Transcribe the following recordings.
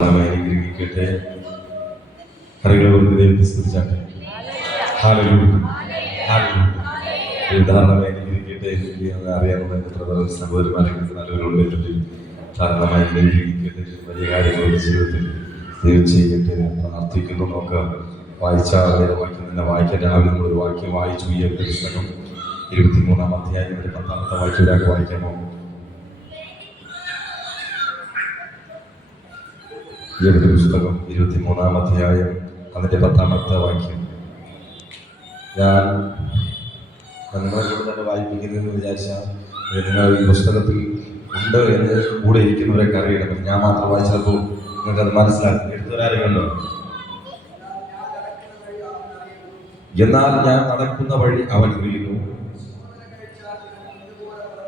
അനുഗ്രഹിക്കട്ടെ. കരങ്ങളെ ദൈവത്തെ സ്തുതിച്ചാട്ടെ. ധാരണമായി അനുഗ്രഹിക്കട്ടെ. എനിക്ക് അറിയാവുന്ന എൻ്റെ ബ്രദർ സഹോദരന്മാരൊക്കെ നല്ലവരുണ്ട്. ധാരണമായി അനുഗ്രഹിക്കട്ടെ. വലിയ കാര്യങ്ങൾ ജീവിതത്തിൽ ദൈവം ചെയ്യട്ടെ പ്രാർത്ഥിക്കുന്നു. നമുക്ക് വായിച്ചാൽ വാക്യം തന്നെ വായിക്കാൻ രാവിലെ നമ്മളൊരു വാക്യം വായിച്ചു. ഈ പുസ്തകം 23-ാം അധ്യായം 10-ാമത്തെ വാക്യം ഒരാൾക്ക് വായിക്കാമോ? ഈ പുസ്തകം 23-ാം അധ്യായം അതിൻ്റെ 10-ാമത്തെ വാക്യം. ഞാൻ നിങ്ങളോട് തന്നെ വായിപ്പിക്കുന്നതെന്ന് വിചാരിച്ചാൽ നിങ്ങൾ ഈ പുസ്തകത്തിൽ ഉണ്ട് എന്ന് കൂടെ ഇരിക്കുന്നവരൊക്കെ അറിയണം. ഞാൻ മാത്രം വായിച്ചപ്പോൾ നിങ്ങൾക്കത് മനസ്സിലാക്കി. എടുത്തവരാരുണ്ടോ? എന്നാൽ ഞാൻ നടക്കുന്ന വഴി അവൻ വീണു.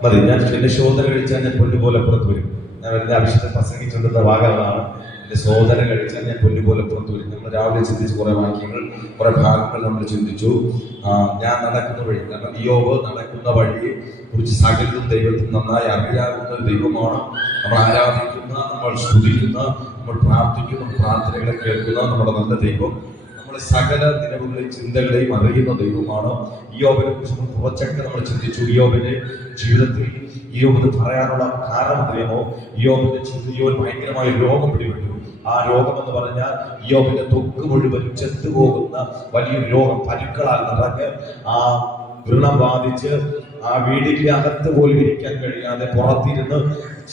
മതി. ഞാൻ എന്റെ ശോധന കഴിച്ചാൽ ഞാൻ പൊന്നുപോലെ പുറത്തു വരും. ഞാൻ എന്റെ അഭിഷേകത്തെ പ്രസംഗിച്ചുകൊണ്ടിരുന്ന ഭാഗങ്ങളാണ്. എന്റെ ശോധന കഴിച്ചാൽ ഞാൻ പൊന്നുപോലെ പുറത്തു വരും. നമ്മൾ രാവിലെ ചിന്തിച്ച് കുറെ വാക്യങ്ങൾ, കുറെ ഭാഗങ്ങൾ നമ്മൾ ചിന്തിച്ചു. ഞാൻ നടക്കുന്ന വഴി, കാരണം യോബ് നടക്കുന്ന വഴിയെ കുറിച്ച് സകലതും ദൈവത്തിന് നന്നായി അറിയാവുന്ന ഒരു ദൈവമാണ്. നമ്മൾ ആരാധിക്കുന്ന, നമ്മൾ സ്തുതിക്കുന്ന, നമ്മൾ പ്രാർത്ഥിക്കുന്ന, പ്രാർത്ഥനകളെ കേൾക്കുന്ന നമ്മുടെ നല്ല ദൈവം നമ്മുടെ സകല നിലവുകളെയും ചിന്തകളെയും അറിയുന്ന ദൈവമാണ്. യോബിനെ കുറിച്ച് കുറച്ചൊക്കെ നമ്മൾ ചിന്തിച്ചു. യോബിന്റെ ജീവിതത്തിൽ യോബിന് പറയാനുള്ള കാരണം അറിയാമോ? യോബിന്റെ ജീവിതത്തിൽ ഭയങ്കരമായ രോഗം പിടിപെട്ടു. ആ രോഗം എന്ന് പറഞ്ഞാൽ യോബിന്റെ ത്വക്ക് മുഴുവൻ ചെത്തുപോകുന്ന വലിയൊരു രോഗം, പരുക്കളാൽ നിറഞ്ഞ് ആ വ്രണം ബാധിച്ച് ആ വീടിന്റെ അകത്ത് പോലും ഇരിക്കാൻ കഴിയാതെ പുറത്തിരുന്ന്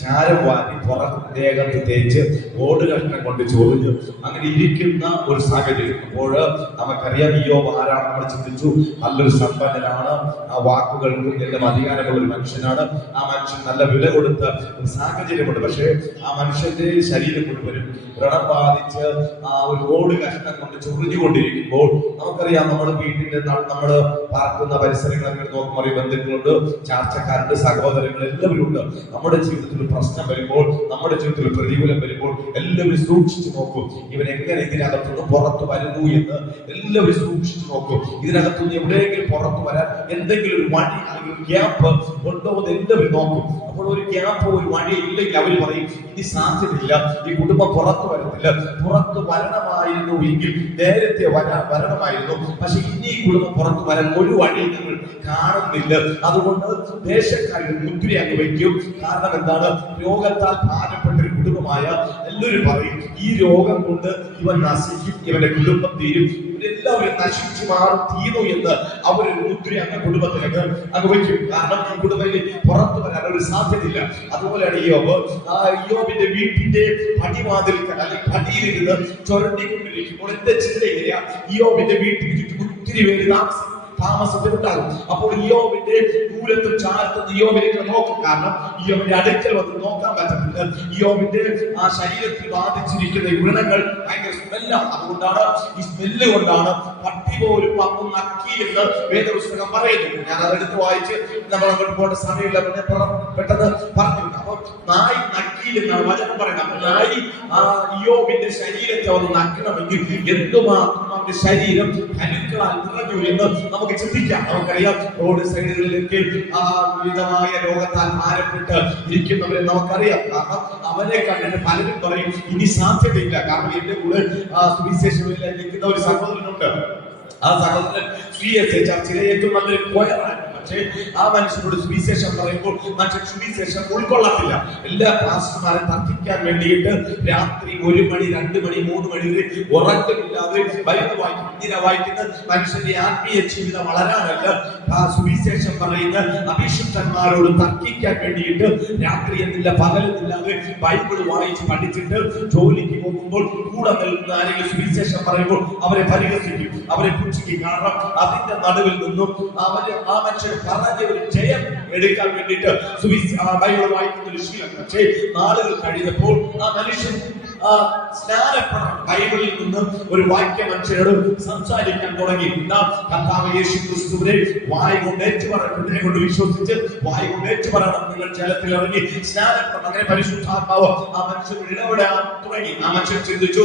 ചാരം വാരി പുറത്തേകത്ത് തേച്ച് ഓട് കഷ്ണം കൊണ്ട് ചൊറിഞ്ഞ് അങ്ങനെ ഇരിക്കുന്ന ഒരു സാഹചര്യം. അപ്പോൾ നമുക്കറിയാം യോബ് ആരാണ്. നമ്മൾ ചിന്തിച്ചു നല്ലൊരു സമ്പന്നനാണ്, ആ വാക്കുകൾക്കും എല്ലാം അധികാരമുള്ള ഒരു മനുഷ്യനാണ്. ആ മനുഷ്യൻ നല്ല വില കൊടുത്ത ഒരു സാഹചര്യമുണ്ട്. പക്ഷേ ആ മനുഷ്യന്റെ ശരീരം മുഴുവനും വ്രണം ബാധിച്ച് ആ ഒരു ഓട് കഷ്ണം കൊണ്ട് ചൊറിഞ്ഞുകൊണ്ടിരിക്കുമ്പോൾ നമുക്കറിയാം നമ്മുടെ വീട്ടിന്റെ നമ്മൾ പാർക്കുന്ന പരിസരങ്ങളൊക്കെ നോക്കുമ്പോൾ ബന്ധുക്കളുണ്ട്, ചാർച്ചക്കാരുണ്ട്, സഹോദരങ്ങൾ എല്ലാവരും ഉണ്ട്. നമ്മുടെ ജീവിതത്തിൽ പ്രശ്നം വരുമ്പോൾ, നമ്മുടെ ജീവിതത്തിൽ പ്രതികൂലം വരുമ്പോൾ എല്ലാവരും സൂക്ഷിച്ചു നോക്കും. ഇവൻ എങ്ങനെ ഇതിനകത്തുനിന്ന് പുറത്തു വരുന്നു എന്ന് എല്ലാവരും സൂക്ഷിച്ചു നോക്കും. ഇതിനകത്തുനിന്ന് എവിടെയെങ്കിലും പുറത്തു വരാൻ എന്തെങ്കിലും ഒരു വഴി അല്ലെങ്കിൽ ഒരു ഗ്യാപ്പ് ഉണ്ടോ എന്ന് എല്ലാവരും നോക്കും. അപ്പോൾ ഒരു ഗ്യാപ്പ്, ഒരു വഴി ഇല്ലെങ്കിൽ അവർ പറയും ഇനി സാധ്യതയില്ല, ഈ കുടുംബം പുറത്തു വരത്തില്ല. പുറത്തു വരണമായിരുന്നു എങ്കിൽ നേരത്തെ വരണമായിരുന്നു, പക്ഷെ ഇനി ഈ കുടുംബം പുറത്തു വരാൻ ഒരു വഴി നിങ്ങൾ കാണുന്നില്ല. അതുകൊണ്ട് ദേശക്കാരുടെ മുദ്ര അങ്ങ് വയ്ക്കും. കാരണം എന്താണ്? രോഗത്താൽ ഭാരപ്പെട്ട ഒരു കുടുംബമായ എല്ലാവരും പറയും ഈ രോഗം കൊണ്ട് ഇവൻ നശിക്കും, ഇവന്റെ കുടുംബം തീരും, ഇവരെല്ലാവരും നശിച്ചു മാറും, തീരും എന്ന് അവരൊരു മുദ്ര അങ്ങ് കുടുംബത്തിലേക്ക് അങ്ങ് വയ്ക്കും. കാരണം ഈ കുടുംബത്തിൽ പുറത്തു വരാൻ ഒരു സാധ്യതയില്ല. അതുപോലെയാണ് യോബിന്റെ വീട്ടിന്റെ പടിവാതിൽ അല്ലെങ്കിൽ പടിയിലിരുന്ന് ചുരണ്ടിക്കൊണ്ടിരിക്കുമ്പോൾ എന്റെ ചിന്ത എങ്ങനെയാ? യോബിന്റെ വീട്ടിൽ ചുറ്റും ഒത്തിരി പേര് താമസത്തിലുണ്ടാകും. അപ്പോൾ യോബിന്റെ ദൂരത്തും ചാരത്തും യോബിലേക്ക് നോക്കും. കാരണം യോബിന്റെ അടുക്കൽ വന്ന് നോക്കാൻ പറ്റത്തില്ല. യോബിന്റെ ആ ശരീരത്തിൽ ബാധിച്ചിരിക്കുന്ന വ്രണങ്ങൾ ഭയങ്കര സ്മെല്ലാണ്. അതുകൊണ്ടാണ് ഈ സ്മെല്ല് കൊണ്ടാണ് പട്ടി പോലും വന്ന് നക്കി എന്ന് വേദപുസ്തകം പറയുന്നു. ഞാൻ അതെടുത്ത് വായിച്ച് നമ്മൾ അങ്ങോട്ട് പോകേണ്ട സമയമില്ല, പെട്ടെന്ന് പറഞ്ഞു. അപ്പോൾ നായി നക്കി എന്നാണ് വചനം പറയുന്നത്. നായി യോബിന്റെ ശരീരത്തെ ഒന്ന് നക്കണമെങ്കിൽ എന്തുമാത്രം അവന്റെ ശരീരം കരുക്കളാൽ നിറഞ്ഞു എന്ന് നമുക്ക് ചിന്തിക്കാം. നമുക്കറിയാം റോഡ് സൈഡുകളിലേക്ക് വിധമായ രോഗത്താൽ ഭാരപ്പെട്ട് ഇരിക്കുന്നവരെ നമുക്കറിയാം. കാരണം അവരെ കണ്ടിട്ട് പലരും പറയും ഇനി സാധ്യതയില്ല. കാരണം എന്റെ കൂടെ സുവിശേഷങ്ങളിൽ നിൽക്കുന്ന ഒരു സഹോദരനുണ്ട്. ആ സഹോദരൻ ചർച്ചയിലെ ഏറ്റവും നല്ലൊരു കൊയറാണ്. പക്ഷേ ആ മനുഷ്യനോട് സുവിശേഷം പറയുമ്പോൾ മനുഷ്യൻ സുവിശേഷം ഉൾക്കൊള്ളത്തില്ല. എല്ലാ പാസ്റ്റർമാരെ തർക്കിക്കാൻ വേണ്ടിയിട്ട് രാത്രി 1 മണി 2 മണി 3 മണി വരെ ഉറക്കമില്ലാതെ ബൈബിൾ വായിക്കും. എന്തിനാ വായിക്കുന്നത്? മനുഷ്യന്റെ ആത്മീയ ജീവിതം വളരാനല്ല, സുവിശേഷം പറയുന്ന അഭിഷിക്തന്മാരോട് തർക്കിക്കാൻ വേണ്ടിയിട്ട് രാത്രി എന്നില്ല പകലെന്നില്ലാതെ ബൈബിൾ വായിച്ച് പഠിച്ചിട്ട് ജോലിക്ക് പോകുമ്പോൾ കൂടെ നിൽക്കുന്ന ആരെങ്കിലും സുവിശേഷം പറയുമ്പോൾ അവരെ പരിഹസിക്കും, അവരെ പുച്ഛിക്കും. കാരണം അതിന്റെ നടുവിൽ നിന്നും ആ മനുഷ്യൻ പറഞ്ഞ ഒരു ജയം എടുക്കാൻ വേണ്ടിയിട്ട് ബൈബിൾ വായിക്കുന്ന ഒരു ശീലം. പക്ഷേ നാളുകൾ കഴിഞ്ഞപ്പോൾ ആ മനുഷ്യൻ സ്നാനപ്പെടാൻ ബൈബിളിൽ നിന്ന് ഒരു വാക്യ മനുഷ്യരോട് സംസാരിക്കാൻ തുടങ്ങി. കർത്താവ് യേശു ക്രിസ്തുവിനെ വായ കൊണ്ട് ഏറ്റുപറയുന്നതിനെ കൊണ്ട് വിശ്വസിച്ച് വായ കൊണ്ട് ഏറ്റുപറയണം, നിങ്ങൾ ജലത്തിൽ ഇറങ്ങി സ്നാനപ്പെടണം. അങ്ങനെ പരിശുദ്ധാത്മാവ് ആ മനുഷ്യനോട് ഇടപെടാൻ തുടങ്ങി. ആ മനുഷ്യൻ ചിന്തിച്ചു,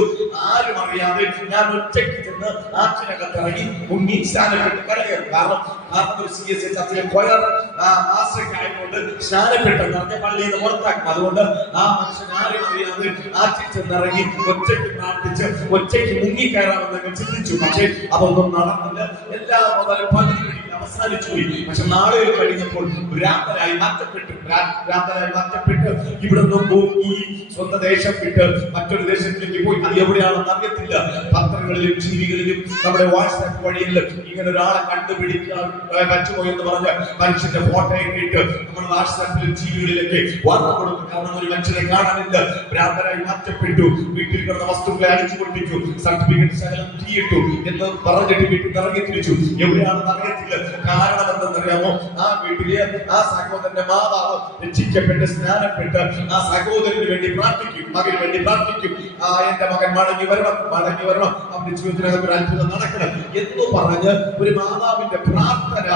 ആരും അറിയാതെ ഞാൻ ഒറ്റയ്ക്ക് ചെന്ന് ആറ്റിനകത്ത് ഇറങ്ങി മുങ്ങി സ്നാനപ്പെട്ട് കരകയറും. കാരണം ഒരു CSA ചർച്ചയിലെ കൊയർ മാസക്കായതുകൊണ്ട് സ്നാനപ്പെട്ടെന്ന് പറഞ്ഞ പള്ളിയിൽ നിന്ന് പുറത്താക്കും. അതുകൊണ്ട് ആ മനുഷ്യൻ ആരും അറിയാതെ ആറ്റിൽ ചെന്നിറങ്ങി ഒറ്റയ്ക്ക് പ്രാർത്ഥിച്ച് ഒറ്റയ്ക്ക് മുങ്ങിക്കയറാമെന്നൊക്കെ ചിന്തിച്ചു. പക്ഷേ അതൊന്നും നടന്നില്ല. എല്ലാ മുതലും പകുതി വഴി അവസാനിച്ചു പോയി. പക്ഷെ നാളുകൾ കഴിഞ്ഞപ്പോൾ ഭ്രാന്തരായി മാറ്റപ്പെട്ട് ഇവിടെ നിന്നും ഈ സ്വന്തം ദേശം വിട്ട് മറ്റൊരു ദേശത്തിലേക്ക് പോയി. അത് എവിടെയാണെന്ന് അറിയത്തില്ല. പത്രങ്ങളിലും ടിവികളിലും നമ്മുടെ വാട്സാപ്പ് വഴിയിലും ഇങ്ങനെ ഒരാളെ കണ്ടുപിടിക്കാൻ പറ്റുമോ എന്ന് പറഞ്ഞ മനുഷ്യന്റെ ഫോട്ടോയൊക്കെ ഇട്ട് നമ്മൾ വാട്സാപ്പിലും ടിവികളിലൊക്കെ വാർത്ത കൊടുക്കും. കാരണം ഒരു മനുഷ്യനെ കാണാനില്ല. ഭ്രാന്തരായി മാറ്റപ്പെട്ടു. വീട്ടിൽ കിടന്ന വസ്തുക്കളെ അടിച്ചു പൊട്ടിച്ചു, സർട്ടിഫിക്കറ്റ് ശകലം തീയിട്ടു എന്ന് പറഞ്ഞിട്ട് വീട്ടിൽ ഇറങ്ങി തിരിച്ചു. എവിടെയാണെന്ന് അറിയത്തില്ല. കാരണം എന്തെന്നറിയാമോ? ആ വീട്ടിലെ ആ സഹോദരന്റെ മാതാവ് രക്ഷിക്കപ്പെട്ട് സ്നാനപ്പെട്ട് ആ സഹോദരന് വേണ്ടി പ്രാർത്ഥിക്കും, മകന് വേണ്ടി പ്രാർത്ഥിക്കും. എന്റെ മകൻ മടങ്ങി വരണം, അവന്റെ ജീവിതത്തിനകത്ത് ഒരു അത്ഭുതം നടക്കണം എന്ന് പറഞ്ഞ് ഒരു മാതാവിന്റെ പ്രാർത്ഥന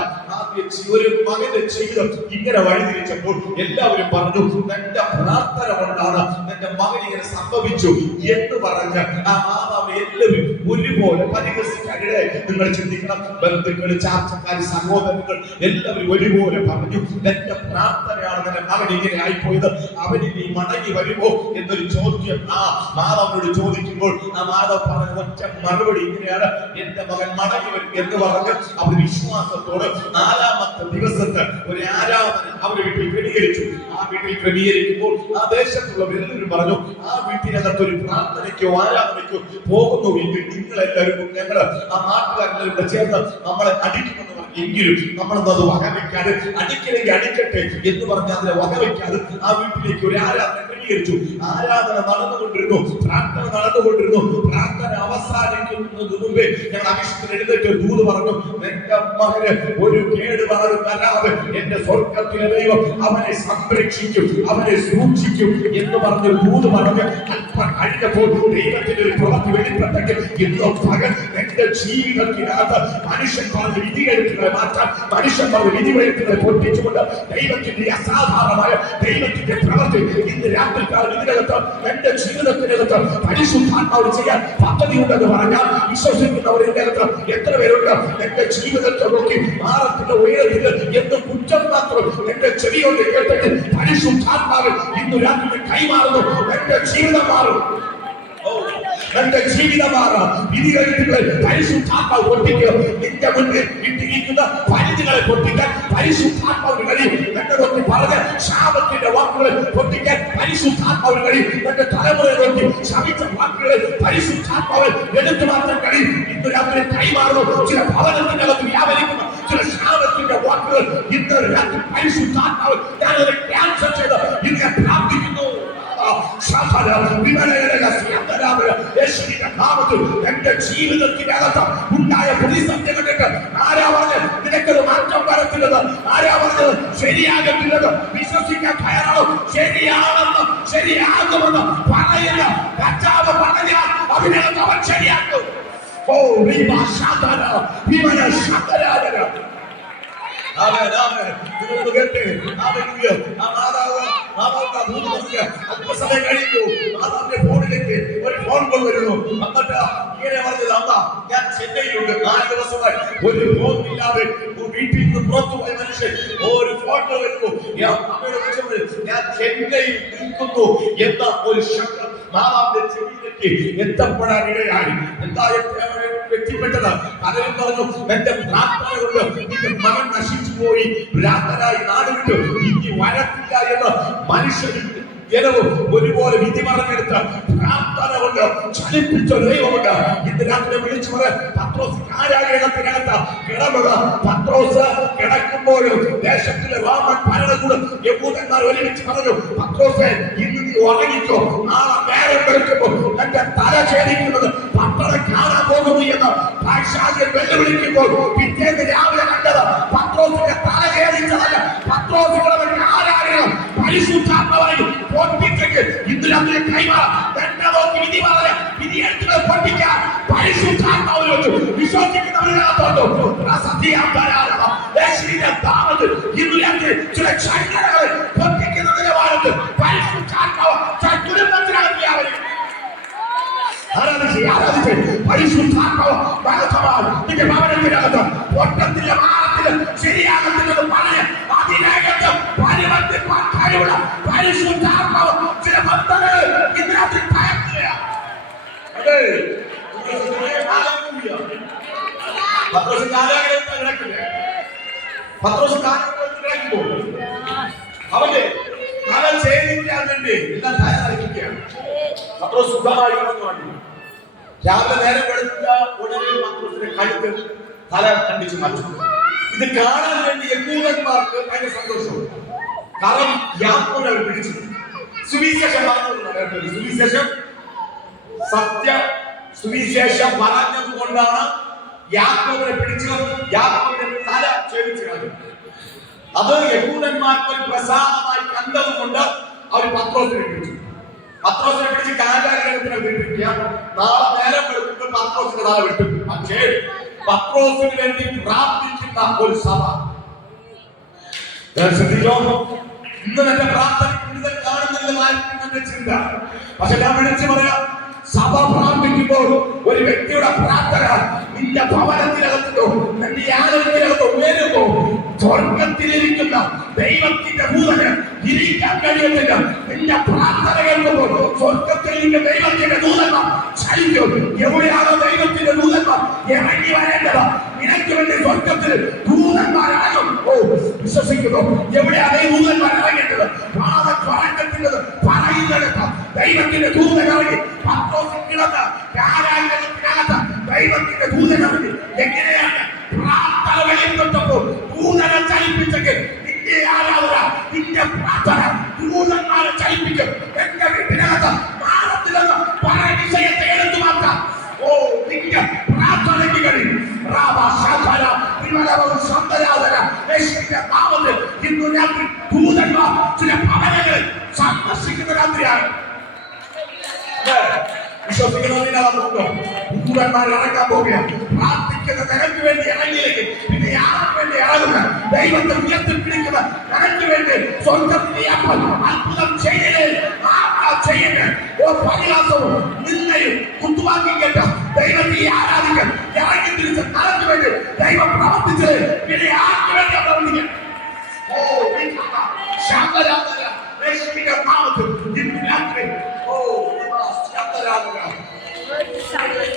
ഒരു മകന്റെ ജീവിതം ഇങ്ങനെ വഴിതിരിച്ചപ്പോൾ എല്ലാവരും പറഞ്ഞു, തന്റെ പ്രാർത്ഥന കൊണ്ടാണ് തന്റെ മകൻ ഇങ്ങനെ സംഭവിച്ചു എന്ന് പറഞ്ഞ് ആ മാതാവ് എല്ലാവരും ഒരുപോലെ പരിഹസിക്കാനിടെ നിങ്ങൾ ചിന്തിക്കണം. ബന്ധുക്കൾ, ചാർച്ചക്കാർ, സഹോദരങ്ങൾ എല്ലാവരും ഒരുപോലെ പറഞ്ഞു, തന്റെ പ്രാർത്ഥനയാണ് തന്റെ മകൻ ഇങ്ങനെ ആയിപ്പോയത്, അവനിനി മടങ്ങി വരുമോ എന്നൊരു ചോദ്യം ആ മാതാവിനോട് ചോദിക്കുമ്പോൾ ആ മാതാവ് പറഞ്ഞ ഒറ്റ മറുപടി ഇങ്ങനെയാണ്, എന്റെ മകൻ മടങ്ങി വരും എന്ന് പറഞ്ഞ് അവർ വിശ്വാസത്തോട് 4ാമത്തെ ദിവസത്തെ ഒരു ആരാധന അവർ വീട്ടിൽ ക്രമീകരിച്ചു. ആ വീട്ടിൽ ക്രമീകരിക്കുമ്പോൾ ആ ദേശത്തുള്ളവരെല്ലാവരും പറഞ്ഞു, ആ വീട്ടിനകത്ത് ഒരു പ്രാർത്ഥനയ്ക്കോ ആരാധനയ്ക്കോ പോകുന്നു എങ്കിൽ നിങ്ങളെല്ലാവരും ഞങ്ങൾ ആ നാട്ടുകാരെല്ലാവരും ചേർന്ന് നമ്മളെ അടിക്കുമെന്ന് എങ്കിലും നമ്മളത് വകവയ്ക്കാതെ അടിക്കണമെങ്കിൽ അടിക്കട്ടെ എന്ന് പറഞ്ഞ് അതിനെ വകവയ്ക്കാതെ ആ വീട്ടിലേക്ക് ഒരു ആരാധന ക്രമീകരിച്ചു. ആരാധന നടന്നുകൊണ്ടിരുന്നു, പ്രാർത്ഥന നടന്നുകൊണ്ടിരുന്നു. പ്രാർത്ഥന അവസാനിക്കുന്നതിന് മുമ്പേ ഞങ്ങൾ അഭിഷേകത്തിന് എഴുന്നേറ്റ് ഒരു ദൂത് പറഞ്ഞു, എന്റെ മകന് ഒരു കേടുപാടും വരാതെ എന്റെ സ്വർഗ്ഗത്തിലെ ദൈവം അവനെ സംരക്ഷിക്കും, അവനെ സൂക്ഷിക്കും എന്ന് പറഞ്ഞൊരു ദൂത് പറഞ്ഞ് അല്പം കഴിഞ്ഞപ്പോൾ ദൈവത്തിന്റെ ഒരു പ്രവൃത്തി വെളിപ്പെട്ടെങ്കിൽ ഇന്നോ പകൽ എന്റെ ജീവിതത്തിനകത്ത് മനുഷ്യൻ പറഞ്ഞ വിധിയെഴുത്തുകളെ മാറ്റാൻ, മനുഷ്യൻ പറഞ്ഞ വിധിയെഴുത്തുകളെ പൊട്ടിച്ചുകൊണ്ട് ദൈവത്തിന്റെ അസാധാരണമായ ദൈവത്തിന്റെ പ്രവൃത്തി ഇന്ന് രാത്രിക്കാലം ഇതിനകത്ത് എന്റെ ജീവിതത്തിനകത്ത് പരിശുദ്ധാത്മാവ് ചെയ്യാൻ പദ്ധതിയുണ്ടെന്ന് പറഞ്ഞാൽ വിശ്വസിക്കുന്നവരിനകത്ത് എത്ര പേരുണ്ട്? എന്റെ ജീവിതത്തെ നോക്കി മാറത്തിന്റെ ഉയരത്തിൽ എന്ത് കുറ്റം മാത്രം എന്റെ ചെവിയോട് കേട്ടിട്ട് പരിശുദ്ധാത്മാവ് ഇന്ന് രാത്രി കൈമാറുന്നു. എന്റെ ജീവിതം മാറും, എന്റെ ജീവിതം മാറാം. വിധികളെ പരിശുദ്ധാത്മാവ് പൊട്ടിക്കുക. നിന്റെ മുന്നിൽ ഇട്ടിരിക്കുന്ന പരിധികളെ പൊട്ടിക്കാൻ പരിശുദ്ധാത്മാവിന് കഴിയും. എന്നെ നോക്കി പറഞ്ഞ ശാപത്തിന്റെ വാക്കുകളെ പൊട്ടിക്കാൻ പരിശുദ്ധാത്മാവിന് കഴിയും. എന്റെ തലമുറയെ നോക്കി ശമിച്ച വാക്കുകളെ പരിശുദ്ധാത്മാവ് എടുത്തു മാറ്റാൻ കഴിയും. ഇന്ന് രാത്രി കൈമാറുന്നു. ചില ഭവനത്തിനകത്ത് വ്യാപരിക്കുന്ന ചില ശാപത്തിന്റെ വാക്കുകൾ ഇന്ന് രാത്രി പരിശുദ്ധാത്മാവ് ഞാനത് ക്യാൻസൽ ചെയ്ത് ഇന്ന് പ്രാർത്ഥിക്കുന്നു. എന്റെ ജീവിതത്തിനകത്ത് ഉണ്ടായ പ്രതിസന്ധി കണ്ടിട്ട് ആരാ പറഞ്ഞത് നിനക്കൊരു മാറ്റം വരത്തില്ലെന്ന്? ആരാ പറഞ്ഞത് ശരിയാകത്തില്ലെന്ന്? വിശ്വസിക്കാൻ തയ്യാറാണോ? ശരിയാണെന്ന്, ശരിയാകുമെന്ന് പറയുന്ന കർത്താവ് പറഞ്ഞാൽ അതിനകത്ത് അവൻ ശരിയാക്കും. ഓ അല്പസമയം കഴിയുന്നു മാതാവിന്റെ ഫോണിലേക്ക് ഒരു ഫോൺ കോൾ വരുന്നു. എന്നിട്ട് ഇങ്ങനെ പറഞ്ഞത്, അമ്മ ഞാൻ ചെന്നൈയിലുണ്ട്, 4 ദിവസമായി ഒരു ഫോൺ ഇല്ലാതെ വീട്ടിൽ നിന്ന് പുറത്തുപോയ മനുഷ്യൻ ഒരു ഫോൺ കോൾ വരുന്നു. ഞാൻ ചെന്നൈയിൽ നിൽക്കുന്നു എന്ന ഒരു ശബ്ദം മാതാവിന്റെ ചെവിയിലേക്ക് എത്തപ്പെടാനിടയായി. എന്താ വ്യക്തിപ്പെട്ടത്? പലരും പറഞ്ഞു, എന്റെ പ്രാർത്ഥന കൊണ്ട് നിന്റെ മകൻ നശിച്ചു പോയി, ഭ്രാന്തനായി നാട് വിട്ടു, ഇനി വരത്തില്ല എന്ന് മനുഷ്യരും ജനവും ഒരുപോലെ വിധി പറഞ്ഞെടുത്ത് പ്രാർത്ഥന കൊണ്ട് ചലിപ്പിച്ച ദൈവമുണ്ട്. ഇന്ന് രാത്രി വിളിച്ചു പറയാൻ പത്രോസ് കാരാഗ്രഹത്തിനകത്ത് കിടന്നത്. പത്രോസ് കിടക്കുമ്പോഴും ദേശത്തിലെ റോമൻ ഭരണകൂടം യഹൂദന്മാർ ഒരുമിച്ച് പറഞ്ഞു, പത്രോസേ ഇന്ന് നീ ഉറങ്ങിക്കോ, നാളെ നേരം വെളുക്കുമ്പോൾ എന്റെ തല ഛേദിക്കുന്നത് പട്ടണം കാണാൻ പോകുന്നു എന്ന് ഭാഷാചാര്യൻ വെല്ലുവിളിക്കുമ്പോൾ പിറ്റേന്ന് രാവിലെ കണ്ടത് പത്രോസിന്റെ തല ഛേദിച്ചതല്ല, പത്രോസിന്റെ ആരാഗ്രഹം പരിശുദ്ധാത്മാവായി പൊട്ടിച്ചെങ്കിൽ ഇന്ന് രാത്രി കൈമാറാം. എന്നെ നോക്കി വിധി പറഞ്ഞ വിധി എടുത്തുകൾ പൊട്ടിക്കാൻ പരിശുദ്ധാത്മാവിൽ വെച്ചു വിശ്വസിക്കുന്നവരിനകത്തോട്ട് ഇന്ന് രാത്രി ചില ചങ്ങലകളെ പൊട്ടിക്കുന്നതിന്റെ ഭാഗത്ത് പരിശുദ്ധാത്മാവ് കുടുംബത്തിനകത്ത് വ്യാപരിക്കും. ആരാധിച്ച് പരിശുദ്ധാത്മാവ് നിന്റെ ഭവനത്തിനകത്ത് പൊട്ടത്തില്ല, മാറത്തില്ല, ശരിയാകത്തില്ലെന്ന് പറഞ്ഞ് അതേ കഴിവുള്ള പരിശുദ്ധാത്മാവ് ചില ബന്ധങ്ങൾ ഇന്ന് രാത്രി തകർക്കുകയാണ്. അതെ, പത്രോസ് കാലാഗ്രഹത്തിൽ കിടക്കില്ലേ? പത്രോസ് കാലാഗ്രഹത്തിൽ കിടക്കുമ്പോൾ അവന്റെ തല ഛേദിക്കാൻ വേണ്ടി എല്ലാം തയ്യാറായിരിക്കുകയാണ്. പത്രോസ് സുഖമായി കിടന്നു. രാവിലെ നേരം വെളുത്ത ഉടനെ പത്രോസിന്റെ കഴുത്ത് തല കണ്ടിച്ചു മാറ്റും. ഇത് കാണാൻ വേണ്ടി യഹൂദന്മാർക്ക് ഭയങ്കര സന്തോഷമുണ്ട്. കാരണം യാക്കോബിനെ അവർ പിടിച്ചു. സുവിശേഷം പറഞ്ഞു, സുവിശേഷം സത്യ സുവിശേഷം പറഞ്ഞത് കൊണ്ടാണ് യാക്കോബിനെ പിടിച്ചു യാക്കോബിന്റെ തല ഛേദിച്ചു കളഞ്ഞു. അത് യഹൂദന്മാർക്ക് ഒരു പ്രസാദമായി കണ്ടതുകൊണ്ട് അവർ പത്രോസിനെ പിടിച്ചു. പത്രോസിനെ പിടിച്ച് കാരാഗ്രഹത്തിന് വിട്ടിരിക്കുക. നാളെ നേരം വെളുക്കുമ്പോൾ പത്രോസിന്റെ തല വിട്ടു. പക്ഷേ പത്രോസിന് വേണ്ടി പ്രാർത്ഥിക്കുന്ന ഒരു സഭ ഇന്ന് എന്റെ പ്രാർത്ഥന കൂടുതൽ കാണുന്നില്ലെന്നായിരിക്കും എന്റെ ചിന്ത. പക്ഷെ ഞാൻ വിളിച്ചു പറയാം, സഭ പ്രാർത്ഥിക്കുമ്പോൾ ഒരു വ്യക്തിയുടെ പ്രാർത്ഥന നിന്റെ ഭവനത്തിനകത്തോ നിന്റെ ആലയത്തിനകത്തോ ഉയരുമ്പോ സ്വർഗത്തിലിരിക്കുന്ന ദൈവത്തിന്റെ ദൂതന് ഇരിക്കാൻ കഴിയത്തില്ല. നിന്റെ പ്രാർത്ഥന കേൾക്കുമ്പോൾ സ്വർഗത്തിലിരിക്കുന്ന ദൈവത്തിന്റെ ദൂതന്മാർ ചലിക്കും. എവിടെയാണോ ദൈവത്തിന്റെ ദൂതന്മാർ ഇറങ്ങി വരേണ്ടത്, നിനക്ക് വേണ്ടി സ്വർഗത്തിൽ ദൂതന്മാരാകും. വിശ്വസിക്കുന്നു. എവിടെയാണ് ഈ ദൂതന്മാർ ഇറങ്ങേണ്ടത്? പറയുന്നത് ദൈവത്തിന്റെ ദൂതൻ ഇറങ്ങി. പത്രോസിൽ കിടന്ന കാരാഗ്രഹത്തിനകത്ത് ദൈവത്തിന്റെ ദൂതൻ ഇറങ്ങി. എങ്ങനെയാണ് പ്രാർത്ഥന വെളിപ്പെട്ടപ്പോൾ ദൂതനെ ചലിപ്പിച്ചെങ്കിൽ നിന്റെ ആരാധന, നിന്റെ പ്രാർത്ഥന ദൂതന്മാരെ ചലിപ്പിക്കും. എന്റെ വീട്ടിനകത്ത് മാനത്തിലെന്ന് പല വിഷയത്തെ എടുത്തു മാറ്റാം. നിന്റെ പ്രാർത്ഥനയ്ക്ക് കഴിയും. ഇന്നു രാത്രി ദൂതന്മാർ ചില ഭവനങ്ങളിൽ സന്ദർശിക്കുന്ന രാത്രിയാണ്. വിശ്വസിക്കുന്നതിനകത്തുണ്ടോ? ദൂതന്മാർ ഇറങ്ങാൻ പോവുകയാണ്. പ്രാർത്ഥിക്കുന്ന നിനക്ക് വേണ്ടി ഇറങ്ങിയില്ലെങ്കിൽ പിന്നെ ആർക്ക് വേണ്ടി ഇറങ്ങുക? ദൈവത്തെ ഉയർത്തിപ്പിടിക്കുന്ന നിനക്ക് വേണ്ടി സ്വർഗത്തിലെ അത്ഭുതം ചെയ്യലേ ചെയ്യട്ടെ. പരിഹാസവും നിന്നയും കുത്തുവാക്കി കേട്ട ദൈവത്തെ ആരാധിക്കാൻ ഇറങ്ങി തിരിച്ച് തലക്ക് വേണ്ടി ദൈവം പ്രവർത്തിച്ചത് പിന്നെ ആർക്ക് വേണ്ടി പ്രവർത്തിക്കാൻ?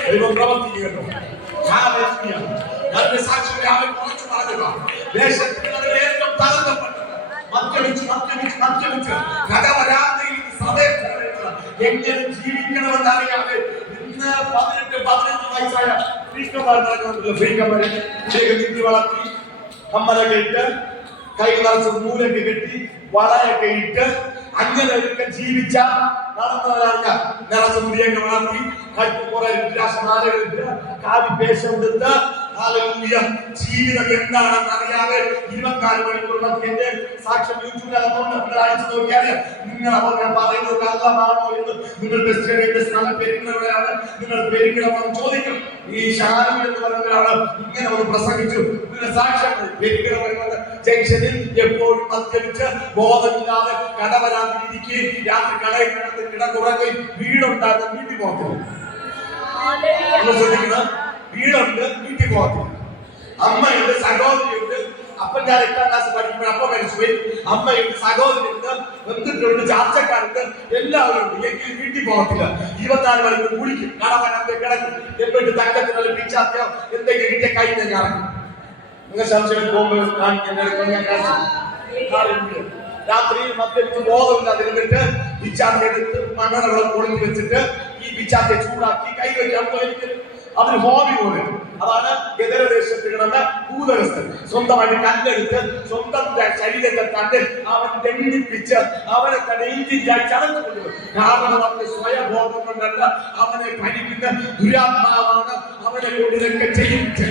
ദൈവം പ്രവർത്തിക്കുന്നു. സാക്ഷി കുറച്ചു പറഞ്ഞത് ദേശത്തിന് ഏറ്റവും തകർക്കപ്പെട്ടത് മദ്യപിച്ച് കഥ വരാതെ സമയത്ത് എങ്ങനെ ജീവിക്കണമെന്ന് അറിയാതെ ഇന്ന് 18-15 വയസ്സായ ഫ്രീക്കന്മാരെ വളർത്തി കമ്മലൊക്കെ ഇട്ട് കൈ നിറച്ച് നൂലൊക്കെ കെട്ടി വളയൊക്കെ ഇട്ട് അങ്ങനെയൊക്കെ ജീവിച്ച നടന്നവരാണ്. നിറച്ച മുടിയൊക്കെ വളർത്തി കഴുത്ത് കുറെ രുദ്രാക്ഷമാലകളിട്ട് കാവി വേഷം എടുത്ത് ജീവിതം എന്താണെന്ന് അറിയാതെ 24 മണിക്കൂർ എന്റെ സാക്ഷ്യം യൂട്യൂബിനകത്തോണ്ട് അയച്ചു നോക്കിയാൽ നിങ്ങൾ അവർ പറയുന്നത് കള്ളമാണോ എന്ന് നിങ്ങൾ ടെസ്റ്റ് ചെയ്ത് സ്ഥലം പെരുങ്ങുന്നവരാണ്. നിങ്ങൾ പെരുങ്ങണമെന്ന് ചോദിക്കും. ഈ ഷാനു എന്ന് പറയുന്നവരാണ് ഇങ്ങനെ ഒരു പ്രസംഗിച്ചു. സാക്ഷ്യം പെരുങ്ങണമെന്നത് ജംഗ്ഷനിൽ എപ്പോഴും മദ്യപിച്ച് ബോധമില്ലാതെ കട വരാതിരിക്കുകയും രാത്രി കടയിൽ കിടന്ന് കിടന്നുറങ്ങുകയും വീടുണ്ടാകുന്ന വീട്ടിൽ പോകത്തില്ല. ശ്രദ്ധിക്കണം, വീടുണ്ട് വീട്ടിൽ പോകത്തില്ല. അമ്മയുണ്ട്, സഹോദരിയുണ്ട്. അപ്പൻ ഞാൻ 8ാം ക്ലാസ് പഠിക്കുമ്പോൾ അപ്പ മരിച്ചുപോയി. അമ്മയുണ്ട്, സഹോദരിയുണ്ട്, ബന്ധുക്കളുണ്ട്, ചാർച്ചക്കാരുണ്ട്, എല്ലാവരും ഉണ്ട്. എങ്കിലും വീട്ടിൽ പോകത്തില്ല. 24 മണിക്കൂർ കുളിക്കും, കടവനത്തെ കിടക്കും. എന്നിട്ട് തങ്കത്തിനുള്ള പിച്ചാത്തയോ എന്തെങ്കിലും കിട്ടിയ കൈ തന്നെ ഇറക്കും. നിങ്ങൾ സംശയം പോകുമ്പോൾ രാത്രി മദ്യപിച്ച് ബോധമില്ലാതെ ഇരുന്നിട്ട് പിച്ചാത്തി എടുത്ത് മണ്ണെണ്ണ കൊളുത്തി വെച്ചിട്ട് ഈ പിച്ചാത്തിയെ ചൂടാക്കി കൈ വെക്കാൻ അതൊരു ഹോബി പോലെ. അതാണ് ഗദരദേശത്ത് കിടന്ന ഭൂതരസ്ഥൻ. സ്വന്തമായിട്ട് കല്ലെടുത്ത് സ്വന്തം ശരീരത്തെ തന്നെ അവൻ ദണ്ഡിപ്പിച്ച് അവനെ തന്നെ ഇഞ്ചിഞ്ചായി ചടച്ചു കൊണ്ടുവരും. കാരണം അവന്റെ സ്വയബോധം കൊണ്ടല്ല, അവനെ ഭരിക്കുന്ന ദുരാത്മാവാണ് അവനെ കൊണ്ട് ഇതൊക്കെ ചെയ്യിച്ച്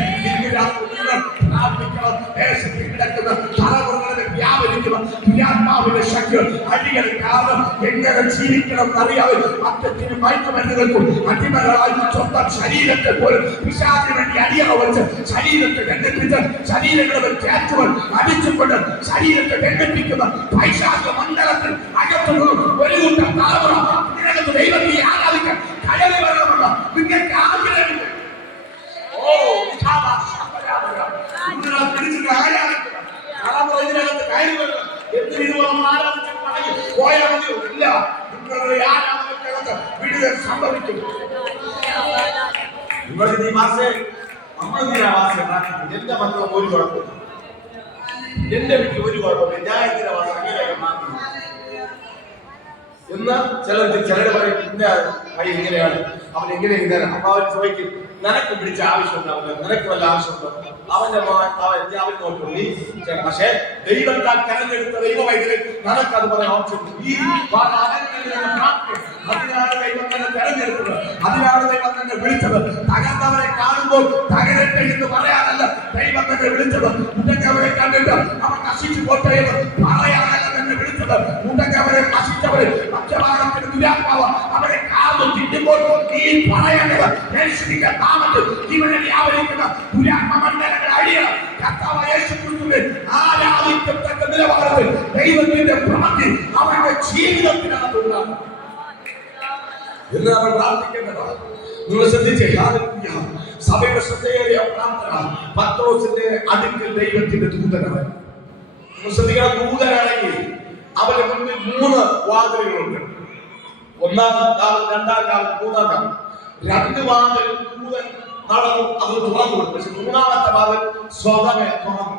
പ്രാർത്ഥിക്കണം. ദേശത്തിൽ കിടക്കുന്ന തലമുറകളെ വ്യാപരിക്കുന്ന ദുരാത്മാവിന്റെ ശക്തി അടികൾ. കാരണം എങ്ങനെ ജീവിക്കണം എന്നറിയാതെ അറ്റത്തിന് മയക്കുമരുന്നുകൾക്കും അടിമകളായി സ്വന്തം ശരീരത്തെ പോലും പിശാചിന് വേണ്ടി അടിയറ വെച്ച് ശരീരത്തെ ദണ്ഡിപ്പിച്ച് ശരീരങ്ങളെ ക്യാച്ചുകൾ അടിച്ചുകൊണ്ട് ശരീരത്തെ ദണ്ഡിപ്പിക്കുന്ന പൈശാചിക മണ്ഡലത്തിൽ അകത്തുള്ള ഒരു കൂട്ടം തലമുറ ഇതിനകത്ത് ദൈവത്തെ ആരാധിക്കാൻ കയറി വരണമെന്ന് നിങ്ങൾക്ക് ആഗ്രഹമില്ല. പിടിച്ചിട്ട് ആരാധിക്കണം. തലമുറ ഇതിനകത്ത് കയറി വരണം. എന്തിനോളം ആരാധിച്ച് സംഭവിക്കും. ഇവിടെ നീ മാസേ നമ്മളെന്തിനാ മാസം എന്റെ മക്കൾ ഒരു കുഴപ്പമില്ല, എന്റെ വീട്ടിൽ ഒരു കുഴപ്പമില്ല, ഞാൻ എന്തിനാ മാസം അങ്ങനെയൊക്കെ മാറ്റി എന്ന് ചിലര് പറയും. എന്റെ കൈ ഇങ്ങനെയാണ്, അവൻ എങ്ങനെ ഇങ്ങനെയാണ്. അപ്പൊ അവൻ ചോദിക്കും, നിനക്ക് പിടിച്ച ആവശ്യമുണ്ടോ, നിനക്ക് വല്ല ആവശ്യമുണ്ടോ? അവന്റെ അവൻ നോക്കും നീ. പക്ഷെ ദൈവത്താൽ തെരഞ്ഞെടുത്ത ദൈവവൈദ്യര് നിനക്കത് പറയാൻ ആവശ്യമുണ്ട്. ഈ അതിനാണ് ദൈവം തന്നെ തെരഞ്ഞെടുത്തത്, അതിനാണ് ദൈവം തന്നെ വിളിച്ചത്. തകർന്നവരെ കാണുമ്പോൾ തകരട്ടെ എന്ന് പറയാനല്ല ദൈവം തന്നെ വിളിച്ചത്. മുടക്കവരെ കണ്ടിട്ട് അവൻ നശിച്ചു പോട്ടെ എന്ന് പറയാനല്ല തന്നെ വിളിച്ചത്. മുടക്കവരെ നശിച്ചവരെ മറ്റഭാഗത്തിന് ദുരാത്മാവ് അവരെ കാതു തിന്നുമ്പോൾ നീ പറയേണ്ടത് യേശുവിന്റെ നാമത്തിൽ ഇവനെ വ്യാപരിക്കുന്ന ദുരാത്മമണ്ഡലങ്ങൾ അഴിയണം. കർത്താവ് യേശുക്രിസ്തുവിനെ ആരാധിക്കത്തക്ക നിലവാരത്തിൽ ദൈവത്തിന്റെ പ്രവൃത്തി അവരുടെ ജീവിതത്തിനകത്തുണ്ടാകും എന്ന് നമ്മൾ പ്രാർത്ഥിക്കേണ്ടതാണ്. നിങ്ങൾ ശ്രദ്ധിച്ചേ, സഭയുടെ ശ്രദ്ധയേറിയ പ്രാർത്ഥന പത്രോസിന്റെ അടുക്കൽ ദൈവത്തിന്റെ ദൂതനാണ്. നിങ്ങൾ ശ്രദ്ധിക്കണം, ദൂതനാണെങ്കിൽ അവന്റെ മുന്നിൽ 3 വാതിലുകളുണ്ട്. ഒന്നാം കാലം, രണ്ടാം കാലം, മൂന്നാം കാലം. 2 വാതിൽ ദൂതൻ നടന്നു, അത് തുറന്നു കൊടുത്തു. പക്ഷെ 3ാമത്തെ വാതിൽ സ്വതമേ തുറന്നു.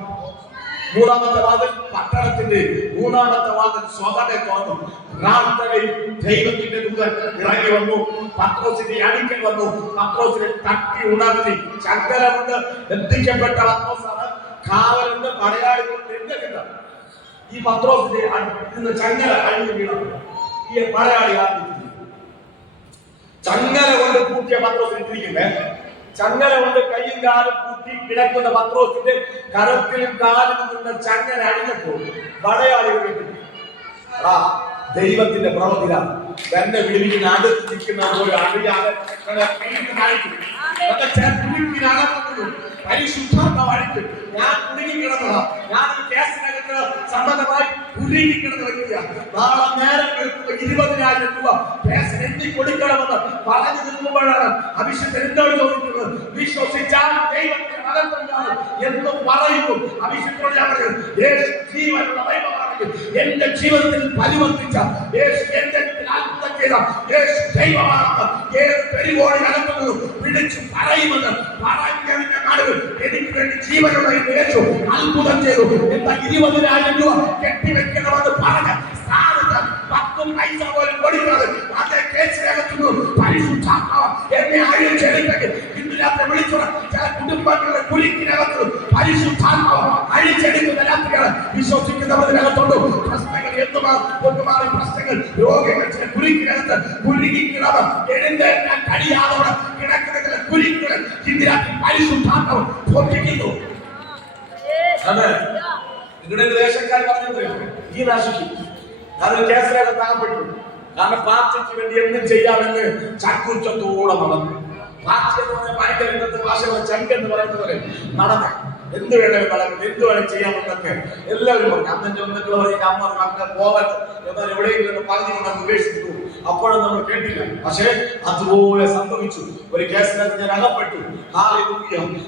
3ാമത്തെ വാതിൽ പട്ടണത്തിന്റെ 3ാമത്തെ വാതിൽ സ്വതമേ തുറന്നു. പ്രാർത്ഥനയിൽ ദൈവത്തിന്റെ ദൂതൻ ഇറങ്ങി വന്നു, പത്രോസിന്റെ അടുക്കൽ വന്നു, പത്രോസിനെ തട്ടി ഉണർത്തി. ചങ്ങല കൊണ്ട് ബന്ധിക്കപ്പെട്ട പത്രോസാണ്, കാവലുണ്ട്, പടയാളികളുണ്ട്, എന്തൊക്കെ. ഈ പത്രോസിന്റെ ഇന്ന് ചങ്ങല അഴിഞ്ഞു വീണു. ഈ പടയാളി ചങ്ങല കൊണ്ട് കൂട്ടിയ പത്രോസിനെ തിരിക്കുന്നേ, ചങ്ങല കൊണ്ട് കൈയും കാലും കൂട്ടി കിടക്കുന്ന പത്രോസിന്റെ കരത്തിലും കാലിലും നിന്ന ചങ്ങല അഴിഞ്ഞപ്പോൾ പടയാളി ദൈവത്തിന്റെ പ്രവൃത്തിയാണ്. തന്നെ വിളിക്കുന്ന അടുത്ത് നിൽക്കുന്ന പോലെ അറിയാതെ പരിശുദ്ധാത്മാവ് അഴിക്കും. ഞാൻ കുടുങ്ങിക്കിടന്നതാ, ഞാൻ ഈ കേസിനകത്ത് സംബന്ധമായി കുടുങ്ങിക്കിടന്ന വ്യക്തിയാണ്. നാളെ നേരം എടുക്കുമ്പോൾ 20,000 രൂപ കേസിന് എത്തി കൊടുക്കണമെന്ന് പറഞ്ഞു നിൽക്കുമ്പോഴാണ് അഭിഷേകൻ എന്നോട് ചോദിക്കുന്നത്, വിശ്വസിച്ചാൽ ദൈവത്തിന്റെ മകത്വമാണ് എന്ന് പറയുന്നു. അഭിഷേകനോട് ഞാൻ പറയുന്നത്, യേശു ജീവനുള്ള ദൈവമാണെങ്കിൽ എന്റെ ജീവിതത്തിൽ പരിവർത്തിച്ച യേശു, എന്റെ അത്ഭുതം ചെയ്ത യേശു ദൈവമാണെന്ന് ഏത് പെരുകോടി നടത്തുന്നതും വിളിച്ചു പറയുമെന്ന് പറഞ്ഞതിന്റെ നടുവിൽ എനിക്ക് വേണ്ടി ജീവനുള്ള യേശു അത്ഭുതം ചെയ്തു. എന്താ 20,000 രൂപ കെട്ടിവെക്കണമെന്ന് പറഞ്ഞ സ്ഥാനത്ത് 10 പൈസ പോലും കൊടുക്കാതെ അതേ കേസിനകത്തുന്നു പരിശുദ്ധാത്മാവ് എന്നെ അഴിച്ചെടുത്തെങ്കിൽ ഇന്ന് രാത്രി വിളിച്ചുള്ള ചില കുടുംബങ്ങളുടെ കുരുക്കിനകത്ത് പരിശുദ്ധാത്മാവ് അഴിച്ചെടുക്കുന്ന രാത്രിയാണ്. വിശ്വസിക്കുന്നവരിനകത്തുണ്ട് പ്രശ്നങ്ങൾ, എന്തുമാറി പ്രശ്നങ്ങൾ, രോഗങ്ങൾ, ചില കുരുക്കിനകത്ത് കുരുങ്ങിക്കിടന്ന് എഴുന്നേൽക്കാൻ കഴിയാതെ കിടക്കുന്ന ചില കുരുക്കുകൾ ഇന്ന് രാത്രി പരിശുദ്ധാത്മാവ് പൊട്ടിക്കുന്നു. നിങ്ങളുടെ ദേശക്കാർ പറഞ്ഞത് ഈ നാശിക്കും. ഞാനൊരു കേസിനകത്ത് അകപ്പെട്ടു. കാരണം പാർട്ടിക്ക് വേണ്ടി എന്തും ചെയ്യാമെന്ന് ചക്കുച്ചത്തോടെ നടന്നു. പാർട്ടി എന്ന് പറഞ്ഞ ഭയങ്കര ഇന്നത്തെ ഭാഷ ചങ്കെന്ന് പറയുന്നത് പോലെ നടന്നു. എന്ത് വേണമെങ്കിലും നടക്കും, എന്ത് വേണം ചെയ്യാമെന്നൊക്കെ എല്ലാവരും പറഞ്ഞു. അന്നെ ഒന്നൊക്കെ പറയും അമ്മ മക്കൾ പോകട്ടെ എന്നാൽ എവിടെയെങ്കിലും പറഞ്ഞുകൊണ്ടങ്ങ് ഉപേക്ഷിച്ചു. അപ്പോഴും നമ്മൾ കേട്ടില്ല. പക്ഷേ അതുപോലെ സംഭവിച്ചു. ഒരു കേസിനകത്ത് ഞാൻ അകപ്പെട്ടു.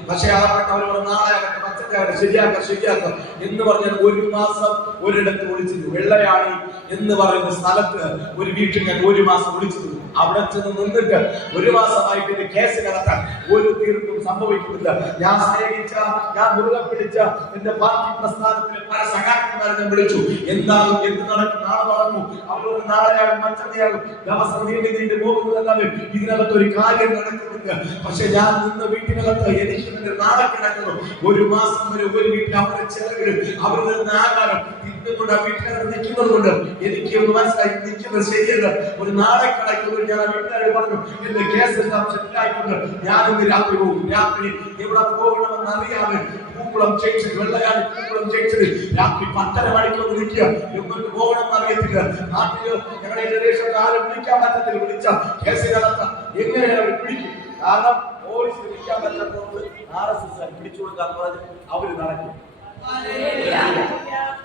പക്ഷേ അകപ്പെട്ടവരോട് നാളെ മറ്റേ ശരിയാക്കാം എന്ന് പറഞ്ഞാൽ 1 മാസം ഒരിടത്ത് വിളിച്ചിരുന്നു. വെള്ളയാണി എന്ന് പറയുന്ന സ്ഥലത്ത് ഒരു വീട്ടിൽ ഞാൻ 1 മാസം വിളിച്ചിരുന്നു. അവിടെ ചെന്ന് നിന്നിട്ട് 1 മാസമായിട്ട് കേസിനകത്താൻ ഒരു തീർപ്പും സംഭവിക്കുന്നില്ല. ഞാൻ സ്നേഹിച്ച, ഞാൻ മുറുകെ പിടിച്ച എന്റെ പാർട്ടി പ്രസ്ഥാനത്തിലെ പല സഹാക്കന്മാരെ ഞാൻ വിളിച്ചു. എന്താകും, എന്ത് നടക്കും, നാളെ നടന്നു, അവരോട് നാളെയാകും, മറ്റന്നെയാകും, ദിവസം നീണ്ടു പോകുന്നതല്ലാതെ ഇതിനകത്ത് ഒരു കാര്യം നടക്കുന്നില്ല. പക്ഷെ ഞാൻ നിന്ന വീട്ടിനകത്ത് എനിക്ക് തന്നെ നാളെ കിടക്കുന്നു. 1 മാസം വരെ ഒരു വീട്ടിൽ അവരുടെ ചെലവിലും അവരുടെ നിന്ന് ആകാരം ഇന്നുകൊണ്ട് ആ വീട്ടിനകത്ത് നിൽക്കുന്നത് കൊണ്ട് എനിക്ക് ഒന്ന് മനസ്സിലായി നിൽക്കുന്നത് ശരിയല്ല. ഒരു നാളെ കിടക്കുന്നു. ഞാൻ ആ വീട്ടുകാരോട് പറഞ്ഞു, എന്റെ കേസ് എല്ലാം സെറ്റിലായിട്ടുണ്ട്, ഞാനിന്ന് രാത്രി പോകും. രാത്രി എവിടെ പോകണമെന്ന് അറിയാതെ പൂക്കുളം ജംഗ്ഷൻ, വെള്ളയാടി പൂക്കുളം ജംഗ്ഷനിൽ രാത്രി 10:30 മണിക്കൊന്ന് നിൽക്കുക. എങ്ങോട്ട് പോകണമെന്ന് അറിയത്തില്ല. നാട്ടില് ഞങ്ങളുടെ ഏകദേശം ആരും വിളിക്കാൻ പറ്റത്തില്ല. വിളിച്ച കേസിനകത്ത് എങ്ങനെയാണ് അവർ പിടിക്കും? കാരണം പോലീസ് വിളിക്കാൻ പറ്റാത്തതുകൊണ്ട് RSS പിടിച്ചു കൊടുക്കാൻ പറഞ്ഞ് അവര് നടക്കും.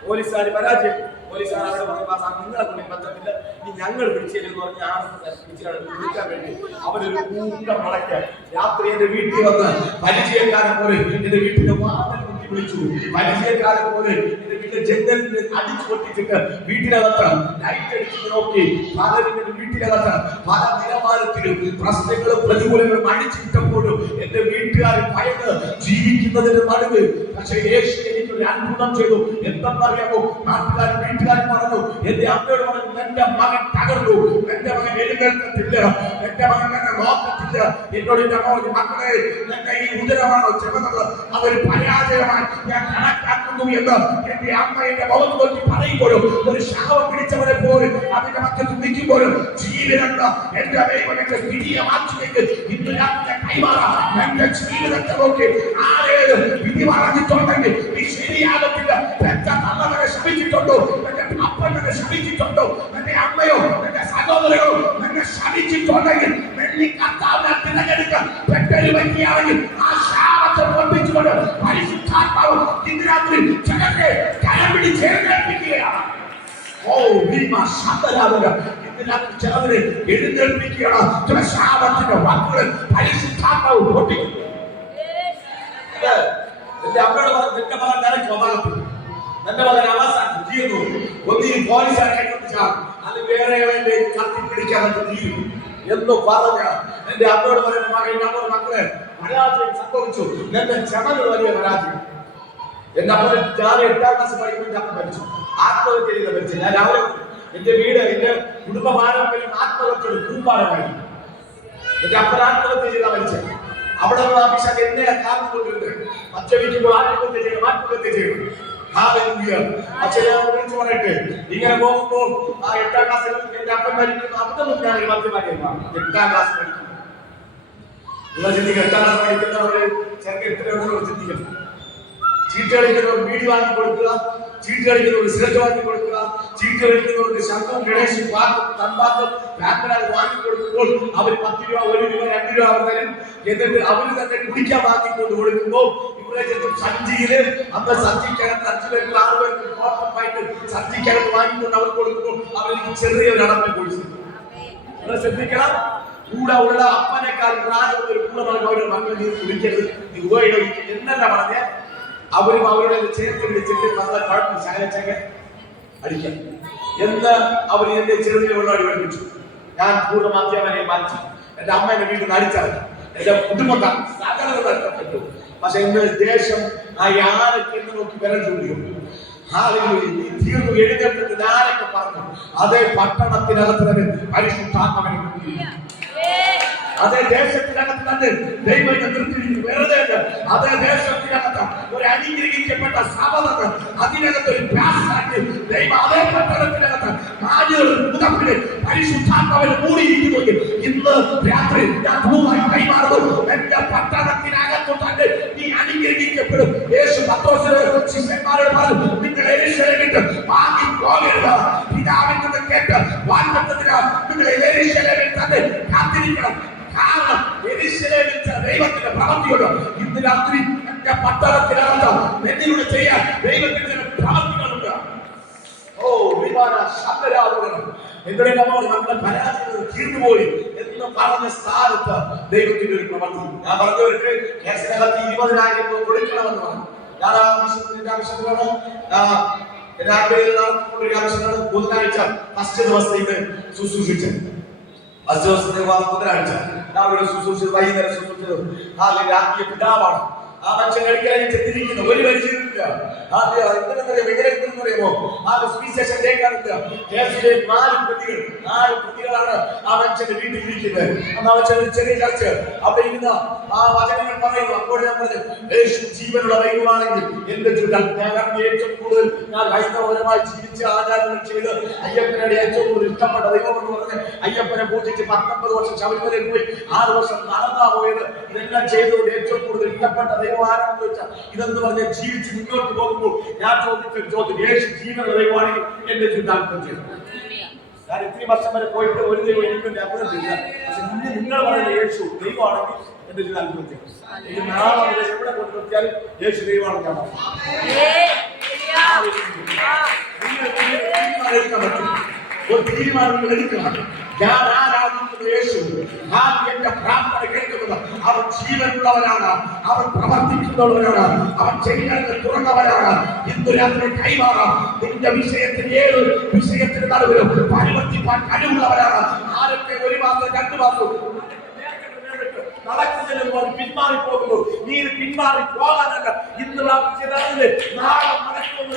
പോലീസുകാർ പരാജയം. പോലീസുകാർ അവിടെ നിങ്ങളെ കൊണ്ട് പറ്റത്തില്ല, ഇനി ഞങ്ങൾ പിടിച്ചേരെന്ന് പറഞ്ഞ് RSS വിളിക്കാൻ വേണ്ടി അവരൊരു കൂട്ടം മടക്കാൻ രാത്രി എന്റെ വീട്ടിൽ വന്ന് പരിചയക്കാരൻ പോലെ എന്റെ വീട്ടിന്റെ വാതിൽ വിളിച്ചു. പരിചയക്കാരെ പോലെ എന്റെ വീട്ടിലെ ജനലിൽ അടിച്ചു പൊട്ടിച്ചിട്ട് വീട്ടിനകത്ത് ലൈറ്റ് അടിച്ചിട്ട് നോക്കി. പലരും വീട്ടിനകത്ത് പല നിലവാരത്തിലും പ്രശ്നങ്ങളും പ്രതികൂലങ്ങളും അടിച്ചിട്ടപ്പോഴും എന്റെ വീട്ടുകാർ ഭയന്ന് ജീവിക്കുന്നതിന് നടുവ്. പക്ഷേ യേശു എനിക്കൊരു അത്ഭുതം ചെയ്തു. എന്തെന്നറിയാമോ? നാട്ടുകാരും വീട്ടുകാരും പറഞ്ഞു, എന്റെ അമ്മയോട് പറഞ്ഞു, എന്റെ മകൻ തകർന്നു, എന്റെ മകൻ എഴുന്നേൽക്കത്തില്ല, എന്റെ മകൻ എന്നെ നോക്കത്തില്ല. എന്നോട് എന്റെ അമ്മ പറഞ്ഞു, മക്കളെ എന്റെ ഈ ഉദരമാണോ ചെറുന്നത്, അതൊരു പരാജയമായി ഞാൻ കണക്കാക്കുന്നു എന്ന് എന്റെ അമ്മ എന്റെ മുഖത്ത് നോക്കി പറയുമ്പോഴും ഒരു ശാപം പിടിച്ചവരെ പോലും അതിന്റെ മക്കത്ത് നിൽക്കുമ്പോഴും ജീവിതം എന്റെ ദൈവം എന്റെ സ്ഥിതിയെ മാറ്റിലേക്ക് ഇന്ന് രാത്രി കൈമാറാം. എന്റെ ജീവിതത്തെ നോക്കി ആരേത് വിധി പറഞ്ഞിട്ടുണ്ടെങ്കിൽ നീ ശരിയാകത്തില്ല. എന്റെ തള്ളവരെ ശപിച്ചിട്ടുണ്ടോ, എന്റെ അപ്പനെ ശപിച്ചിട്ടുണ്ടോ, എന്റെ അമ്മയോ എന്റെ സഹോദരനോ എന്നെ ശപിച്ചിട്ടുണ്ടെങ്കിൽ നീ കർത്താവിനെ തിരഞ്ഞെടുക്കാൻ പെട്ടൊരു വ്യക്തിയാണെങ്കിൽ ആ ശാപത്തെ പൊട്ടിച്ചുകൊണ്ട് പരിശുദ്ധാത്മാവ് ഇന്ന് രാത്രി ജനത്തെ കരം പിടിച്ച് എഴുന്നേൽപ്പിക്കുകയാണ്. ഓ ഭീമ ശബ്ദരാവുക ഇന്ന് രാത്രി ചിലവരെ എഴുന്നേൽപ്പിക്കുകയാണ്. ചില ശാപത്തിന്റെ വാക്കുകൾ പരിശുദ്ധാത്മാവ് പൊട്ടിക്കുന്നു. എന്റെ അമ്മയോട് പറഞ്ഞു, നിന്റെ മകൻ നിനക്ക് ഒന്നാകത്തില്ല, നിന്റെ മകൻ അവസാനം തീർന്നു. ഒന്നിനും പോലീസുകാരെ കത്തിച്ചാൽ അത് വേറെ കത്തിപ്പിടിക്കാനൊക്കെ തീരും എന്ന് പറഞ്ഞ എന്റെ അമ്മയോട് പറയുന്ന മകൻ അമ്മയുടെ മക്കളെ പരാജയം സംഭവിച്ചു. എന്റെ ചമൽ വലിയ പരാജയം. എന്റെ അപ്പൻ ഞാൻ 8ാം ക്ലാസ് പഠിക്കുമ്പോൾ അപ്പൻ മരിച്ചു. ആത്മഹത്യ ചെയ്ത് മരിച്ചു. ഞാൻ രാവിലെ എന്റെ വീട് എന്റെ കുടുംബ പാരമ്പര്യം ആത്മഹത്യയുടെ കൂമ്പാരമായി. എന്റെ അപ്പൻ ആത്മഹത്യ ചെയ്താ മരിച്ചത്. അവിടെ അഭിഷേക് എന്നെ കാത്തുകൊണ്ടിരുന്നത് അച്ഛനിക്കുമ്പോൾ ആത്മഹത്യ ചെയ്യണം. അച്ഛനെ വിളിച്ചു പറയട്ടെ, ഇങ്ങനെ പോകുമ്പോൾ ആ 8ാം ക്ലാസ്സിൽ എന്റെ അപ്പൻ മരിക്കുന്ന അബദ്ധം ഞാൻ മധ്യമാക്കിയാണ്. 8ാം ക്ലാസ് പഠിക്കുന്നു. നിങ്ങൾ ചിന്തിക്കുക, 8ാം ക്ലാസ് പഠിക്കുന്നവര് ചെറുക്ക് എത്രയോട് ചിന്തിക്കണം. ചീട്ട് കളിക്കുന്നവർ വീട് വാങ്ങി കൊടുക്കുക, ചീട്ട് കളിക്കുന്നവർക്ക് സിഗരറ്റ് വാങ്ങി കൊടുക്കുക, ചീട്ട് കളിക്കുന്നവർക്ക് ശബ്ദവും ഗണേശും പാട്ടും തമ്പാത്തും ബാങ്കറായി വാങ്ങി കൊടുക്കുമ്പോൾ അവർ 10 രൂപ 1 രൂപ 2 രൂപ അവർ തരും. എന്നിട്ട് അവർ തന്നെ കുടിക്കാൻ വാങ്ങിക്കൊണ്ട് കൊടുക്കുമ്പോൾ ഇവിടെ ചെന്ന് സഞ്ചിയില് അന്ന് സഞ്ചിക്കകത്ത് 5 പേർക്ക് 6 പേർക്ക് കോട്ടമായിട്ട് സഞ്ചിക്കകത്ത് വാങ്ങിക്കൊണ്ട് അവർ കൊടുക്കുമ്പോൾ അവർക്ക് ചെറിയൊരു അടപ്പിൽ കൊടുത്തു. നിങ്ങൾ ശ്രദ്ധിക്കണം, കൂടെ ഉള്ള അപ്പനേക്കാൾ പ്രായമുള്ള ഒരു കൂടെ പറഞ്ഞ മക്കൾ നീ കുടിക്കരുത്, നീ ഉപയോഗിക്കും എന്നല്ല പറഞ്ഞ. അവരും അവരുടെ ചേർത്ത് വിളിച്ചിട്ട് നമ്മളെ കുഴപ്പം ശകലച്ചൊക്കെ അടിക്കാം എന്ന് അവർ എന്റെ ചെറുതിനെ വെള്ളാടി പഠിപ്പിച്ചു. ഞാൻ പൂർണ്ണ മധ്യമനെ മാറ്റി എന്റെ അമ്മ എന്റെ വീട്ടിൽ നിന്ന് അടിച്ചിറക്കി. എന്റെ കുടുംബം സകലത നഷ്ടപ്പെട്ടു. പക്ഷെ എന്റെ ദേശം ആ ആരൊക്കെ എന്ന് നോക്കി വിരൽ ചൂണ്ടിയുണ്ട്. തീർന്നു എഴുന്നേറ്റത് ആരൊക്കെ പറഞ്ഞു. അതേ പട്ടണത്തിനകത്ത് തന്നെ പരിശുദ്ധാത്മാവിനെ അതേ ദേശത്തിനകത്ത് തന്നെ ദൈവം നിർത്തിയിരിക്കുന്നു. വെറുതെ അതേ ദേശത്തിനകത്ത് ഒരു അനുഗ്രഹിക്കപ്പെട്ട സഭതക്ക് അതിനകത്ത് ഒരു പ്രാസാക്കി ദൈവം അതേ പട്ടണത്തിനകത്ത് മുതപ്പില് പരിശുദ്ധാത്മാവിൽ മൂടിയിരിക്കുന്നു. ഇന്ന് രാത്രി ഞാൻ ഭൂമായി കൈമാറുന്നു. എന്റെ പട്ടണത്തിനകത്ത് തന്നെ നീ അനുഗ്രഹിക്കപ്പെടും. യേശു ശിഷ്യന്മാരോട് പറഞ്ഞു, നിങ്ങൾ യെരൂശലേമിൽ വാങ്ങി പോകരുത്. പിതാവിൽ നിന്ന് കേട്ട് വാഗ്ദത്തത്തിനാൽ നിങ്ങൾ യെരൂശലേമിൽ തന്നെ കാത്തിരിക്കണം. കാരണം യെരൂശലേമിൽ ദൈവത്തിന്റെ പ്രവൃത്തിയുണ്ട്. ഇന്ന് രാത്രി എന്റെ പട്ടണത്തിനകത്ത് എന്നിലൂടെ ചെയ്യാൻ ദൈവത്തിന്റെ പ്രവൃത്തികളുണ്ട്. ഓ വിമാന ശബ്ദരാധനം എന്തൊരു നമ്മുടെ പരാജയം തീർന്നുപോയി എന്ന് പറഞ്ഞ സ്ഥാനത്ത് ദൈവത്തിന്റെ ഒരു പ്രവൃത്തി. ഞാൻ പറഞ്ഞവർക്ക് കേസിനകത്ത് 20,000 രൂപ കൊടുക്കണമെന്ന് പറഞ്ഞു. ഞാൻ ആ ആവശ്യത്തിലാണ് ആവശ്യമാണ് ബുധനാഴ്ച ഫസ്റ്റ് ദിവസത്തെ ശുശ്രൂഷിച്ചത്. ഫസ്റ്റ് ദിവസത്തെ ബുധനാഴ്ച രാവിലെ ശുശ്രൂഷിച്ചത്, വൈകുന്നേരം ശുശ്രൂഷിച്ചത്. രാത്രി പിതാവാണ് ആ മനുഷ്യൻ കഴിക്കാൻ ചെന്നിരിക്കുന്നു. ഒരു പരിചയമില്ല. അറിയുമോ ആ സുവിശേഷം കേൾക്കാറില്ല. കേസിലെ 4 പ്രതികളാണ് ആ മനുഷ്യന്റെ വീട്ടിൽ ഇരിക്കുന്നത്. അന്ന് അവൻ ചെറിയ ചർച്ച അവിടെ ഇരുന്ന ആ വചനങ്ങൾ പറയുന്നു. അപ്പോൾ ഞാൻ പറഞ്ഞു, യേശു ജീവനുള്ള ദൈവമാണെങ്കിൽ എന്റെ ഞാൻ ഏറ്റവും കൂടുതൽ ഞാൻ ഹൈന്ദവപരമായി ജീവിച്ച് ആചാരങ്ങൾ ചെയ്ത് അയ്യപ്പനോട് ഏറ്റവും കൂടുതൽ ഇഷ്ടപ്പെട്ട ദൈവം എന്ന് പറഞ്ഞ് അയ്യപ്പനെ പൂജിച്ച് 19 വർഷം ശബരിമലയിൽ പോയി 6 വർഷം നടന്നാ പോയത്. ഇതെല്ലാം ചെയ്തുകൊണ്ട് ഏറ്റവും കൂടുതൽ ഇഷ്ടപ്പെട്ട ദൈവം ആരാണെന്ന് വെച്ചാൽ ഇതെന്ന് പറഞ്ഞ ജീവിച്ച് മുന്നോട്ട് പോകുമ്പോൾ ഞാൻ ചോദിച്ചൊരു ചോദ്യം, യേശു ജീവനുള്ള ദൈവമാണെങ്കിൽ എന്റെ ജീവിതം ചെയ്തു. ഞാൻ ഇത്തിരി വർഷം വരെ പോയിട്ട് ഒരു ദൈവം എനിക്ക് അത്ഭുതമില്ല. പക്ഷെ നിങ്ങൾ പറയുന്ന യേശു ദൈവമാണെങ്കിൽ എന്റെ ജീവിതം അത്ഭുതം. എനിക്ക് നാളെ എവിടെ കൊണ്ട് നിർത്തിയാലും യേശു ദൈവമാണ്. ഒരു തീരുമാനങ്ങൾ എടുക്കണം. ഞാൻ ആരാധിക്കുന്ന യേശു, ഞാൻ എന്റെ പ്രാർത്ഥന കേൾക്കുന്നത് അവൻ ജീവനുള്ള കഴിവുള്ളവനാണ്, അവൻ പ്രവർത്തിക്കുന്നവനാണ്, അവൻ ചെയ്യുന്നത് തുറന്നവനാണ്. ഇന്ന് രാത്രി കൈമാറാം. നിന്റെ വിഷയത്തിന് ഏത് വിഷയത്തിന് നടുവിലും പരിവർത്തിപ്പാൻ കഴിവുള്ളവരാണ്. ആരൊക്കെ ഒരു മാസം 2 മാസം നടക്കുന്നതിന് പിന്മാറി പോകുന്നു. നീ പിന്മാറി പോകാനല്ല, ഇന്ന് നാളെ നടക്കുമെന്ന്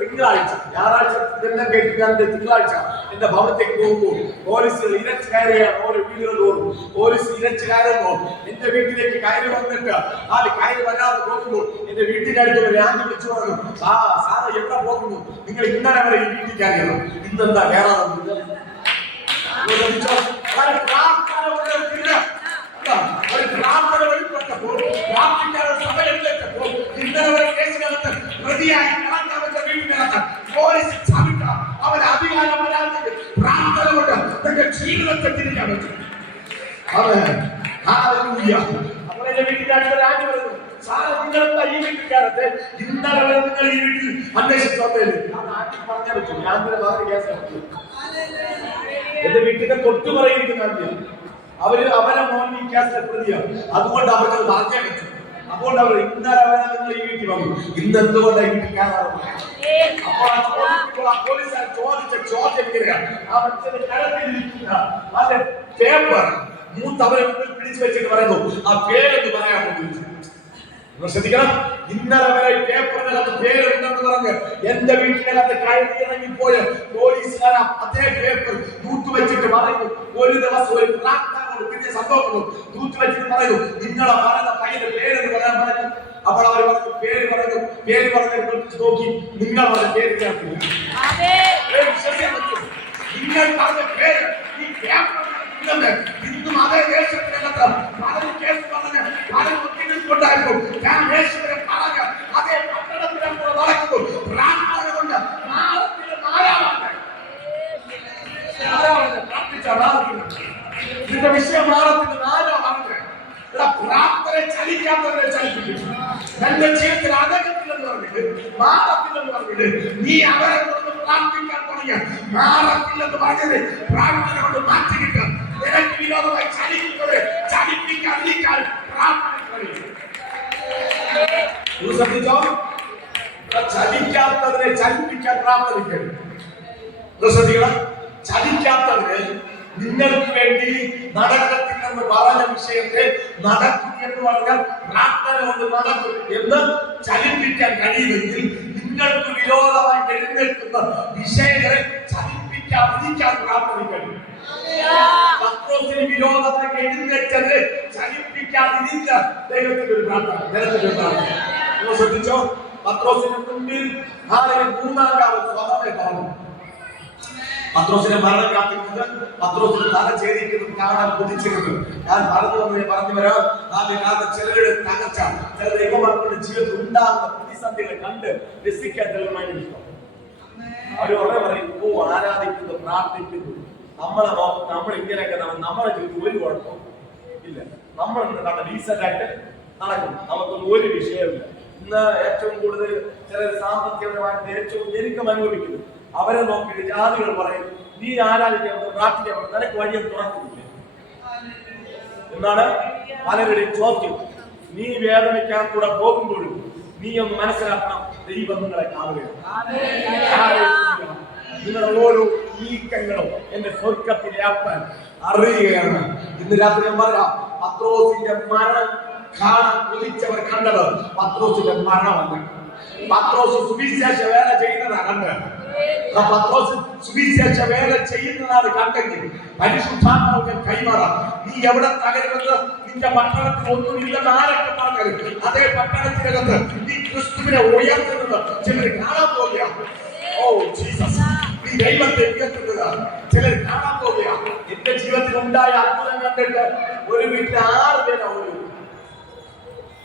തിങ്കളാഴ്ച ഞായറാഴ്ച ഇതെല്ലാം കേട്ടിട്ട് തിങ്കളാഴ്ച എന്റെ ഭവനത്തേക്ക് പോകുമ്പോൾ പോലീസ് ഇരച്ചു കയറിയാണ്. ഓരോ വീടുകൾ തോറും പോലീസ് ഇരച്ചു കയറുമ്പോൾ എന്റെ വീട്ടിലേക്ക് കയറി വന്നിട്ട് കയറി വരാതെ പോകുമ്പോൾ എന്റെ വീട്ടിന്റെ അടുത്ത് ഞാൻ വിളിച്ചു പറഞ്ഞു, സാറ് എവിടെ പോകുന്നു? നിങ്ങൾ ഇന്നലെ വരെ ഈ വീട്ടിൽ കയറിയല്ലോ, ഇന്നെന്താ കയറാതെ? പ്രാർത്ഥന വെളിപ്പെട്ടപ്പോൾ പ്രാർത്ഥിക്കാനുള്ള സമയത്തേക്കപ്പോൾ ഇന്നലെ വരെ കേസിനകത്ത് പ്രതിയായി കിടന്നവന്റെ വീട്ടിനകത്ത് പോലീസ് ചവിട്ട അവന് അധികാരം വരാതെ പ്രാർത്ഥന കൊണ്ട് തന്റെ ജീവിതത്തെ തിരിക്കാൻ പറ്റും. അപ്പോൾ എന്റെ വീട്ടിന്റെ അടുത്ത രാജ്യം വരുന്നു, സാറ് നിങ്ങളെന്താ ഈ വീട്ടുകാരത്തെ ഇന്നലെ വരെ നിങ്ങൾ ഈ വീട്ടിൽ അന്വേഷിച്ചു വന്നേല് പറഞ്ഞാൽ പറ്റും. ഞാൻ വേറെ കേസ് എന്റെ വീട്ടിന്റെ തൊട്ടു പറയുന്ന അവരെ മോൻ ഈ കേസിലെ പ്രതിയാണ്. അതുകൊണ്ട് അവർക്ക് പറഞ്ഞേ പറ്റും. അതുകൊണ്ട് അവർ ഇന്നലെ അവരെ ഈ വീട്ടിൽ വന്നു, ഇന്ന് എന്തുകൊണ്ടാണ് ഈ വീട്ടിൽ കയറാറുണ്ട്? അപ്പോൾ ആ പോലീസുകാർ ചോദിച്ച ചോദ്യം എങ്ങനെയാണ്? ആ മനുഷ്യന്റെ കരത്തിലിരിക്കുന്ന അതിന്റെ പേപ്പർ മൂത്തവരെ പിടിച്ചു വെച്ചിട്ട് പറയുന്നു, ആ പേരെന്ന് പറയാൻ ചോദിച്ചു. ശ്രദ്ധിക്കണം, ഇന്നലെ വരെ പേപ്പറിനകത്ത് പേരുണ്ടെന്ന് പറഞ്ഞ് എന്റെ വീട്ടിനകത്ത് കയറി ഇറങ്ങിപ്പോയ പോലീസുകാർ അതേ പേപ്പർ തൂത്തുവെച്ചിട്ട് പറയുന്നു, ഒരു ദിവസം ഒരു പ്രാർത്ഥന പിന്നെ സംഭവം തൂത്തുവെച്ചിട്ട് പറയുന്നു, നിങ്ങളെ പറയുന്ന പയ്യന്റെ പേരെന്ന് പറയാൻ പറഞ്ഞു. അപ്പോൾ അവർ പറഞ്ഞു പേര് പറഞ്ഞു. പേര് പറഞ്ഞ നോക്കി നിങ്ങൾ അവരുടെ പേര് ചേർത്തില്ല. നിങ്ങൾ പറഞ്ഞ പേര് ഈ പേപ്പർ ഇന്നും അതേ ദേശത്തിനകത്ത് പലരും കേസ് പറഞ്ഞ് പലരും ഒത്തിരിക്കൊണ്ടായിരുന്നു. ഞാൻ യേശുവിനെ പറഞ്ഞ അതേ പട്ടണത്തിനകത്ത് നടക്കുന്നു. പ്രാർത്ഥന കൊണ്ട് നിന്റെ വിഷയം മാറത്തിന് പ്രാർത്ഥന ചലിക്കാത്തവരെ ചലിപ്പിക്കും. എന്റെ ജീവിതത്തിൽ അകത്തില്ലെന്ന് പറഞ്ഞിട്ട് മാറത്തില്ലെന്ന് പറഞ്ഞിട്ട് നീ അവരെ കൊണ്ട് പ്രാർത്ഥിക്കാൻ തുടങ്ങിയ മാറത്തില്ലെന്ന് പറഞ്ഞത് പ്രാർത്ഥന കൊണ്ട് മാറ്റി കിട്ടുക. നിനക്ക് വിരോധമായി ചലിക്കുന്നത് ചലിപ്പിക്കാതിരിക്കാൻ പ്രാർത്ഥന കഴിയും. ശ്രദ്ധിച്ചോ, ചലിക്കാത്തതിനെ ചലിപ്പിക്കാൻ പ്രാർത്ഥിക്കരുത്. ശ്രദ്ധിക്കണം, ചലിക്കാത്തതിന് നിങ്ങൾക്ക് വേണ്ടി നടക്കത്തില്ലെന്ന് പറഞ്ഞ വിഷയത്തെ നടക്കും എന്ന് പറഞ്ഞാൽ പ്രാർത്ഥന കൊണ്ട് നടക്കും എന്ന് ചലിപ്പിക്കാൻ കഴിയുമെങ്കിൽ നിങ്ങൾക്ക് വിരോധമായി എഴുന്നേൽക്കുന്ന വിഷയങ്ങളെ ചലിപ്പിക്കാതിരിക്കാൻ പ്രാർത്ഥന കഴിയും. പത്രോസിന് വിരോധമായി എഴുന്നേറ്റത് ചലിപ്പിക്കാതിരിച്ച ദൈവത്തിന്റെ ഒരു പ്രാർത്ഥന. ശ്രദ്ധിച്ചോ, പത്രോസിന് മുൻപിൽ 3-ാം കാലം സ്വതവേ പറഞ്ഞു. പത്രോസിനെ മരണം കാത്തിരുന്നത്, പത്രോസിന് തല ചേരിക്കുന്നത് കാണാൻ കൊതിച്ചിരുന്നു. ഞാൻ പറഞ്ഞു വരാം, ചിലരുടെ തകർച്ച, ചില ദൈവമക്കളുടെ ജീവിതത്തിൽ ഉണ്ടാകുന്ന പ്രതിസന്ധികളെ കണ്ട് രസിക്കാൻ ചിലരുമായി ഇഷ്ടം. അവർ ഉടനെ പറയും, ആരാധിക്കുന്നു, പ്രാർത്ഥിക്കുന്നു, നമ്മളെ നോക്കും, നമ്മൾ ഇങ്ങനെയൊക്കെ നമ്മളെ ജീവിതത്തിൽ ഒരു കുഴപ്പവും ഇല്ല, നമ്മൾ ഡീസന്റ് ആയിട്ട് നടക്കും, നമുക്കൊന്നും ഒരു വിഷയമില്ല. ഇന്ന് ഏറ്റവും കൂടുതൽ ചിലർ സാമ്പത്തികപരമായിട്ട് ഏറ്റവും ഞെരുക്കം അനുഭവിക്കുന്നു. അവരെ നോക്കിയിട്ട് ജാതികൾ പറയും, നീ ആരാധിക്കാൻ പ്രാർത്ഥിക്കാൻ നിനക്ക് വഴിയൊന്നും തുറക്കുന്നില്ല എന്നാണ് പലരുടെയും ചോദ്യം. നീ വേദനിക്കാൻ കൂടെ പോകുമ്പോഴും നീ ഒന്ന് മനസ്സിലാക്കണം, ദൈവം നിങ്ങളെ കാണുകയാണ്. നിങ്ങളുടെ ഓരോ നീക്കങ്ങളും എന്റെ സ്വർഗത്തിലെ അപ്പൻ അറിയുകയാണ്. ഇന്ന് രാത്രി ഞാൻ പറയാം, പത്രോസിന്റെ മരണം കാണാൻ കൊതിച്ചവർ കണ്ടത് പത്രോസിന്റെ മരണമല്ല. പത്രോസ് സുവിശേഷ വേല ചെയ്യുന്നതാണ് കണ്ടത്. പത്രോസ് സുവിശേഷ വേല ചെയ്യുന്നതാണ് കണ്ടെങ്കിൽ പരിശുദ്ധാത്മാവിനെ കൈമാറാം. നീ എവിടെ തകരുന്നത്? നിന്റെ പട്ടണത്തിൽ ഒന്നും ഇല്ലെന്ന് ആരൊക്കെ പറഞ്ഞത് അതേ പട്ടണത്തിനകത്ത് നീ ക്രിസ്തുവിനെ ഉയർത്തുന്നത് ചിലർ കാണാൻ പോകുകയാണ്. ഓ ജീസസ്, നീ ദൈവത്തെ ഉയർത്തുന്നത് ചിലർ കാണാൻ പോകുകയാണ്. എന്റെ ജീവിതത്തിൽ ഉണ്ടായ അത്ഭുതം കണ്ടിട്ട് ഒരു വീട്ടിൽ 6 പേരാ.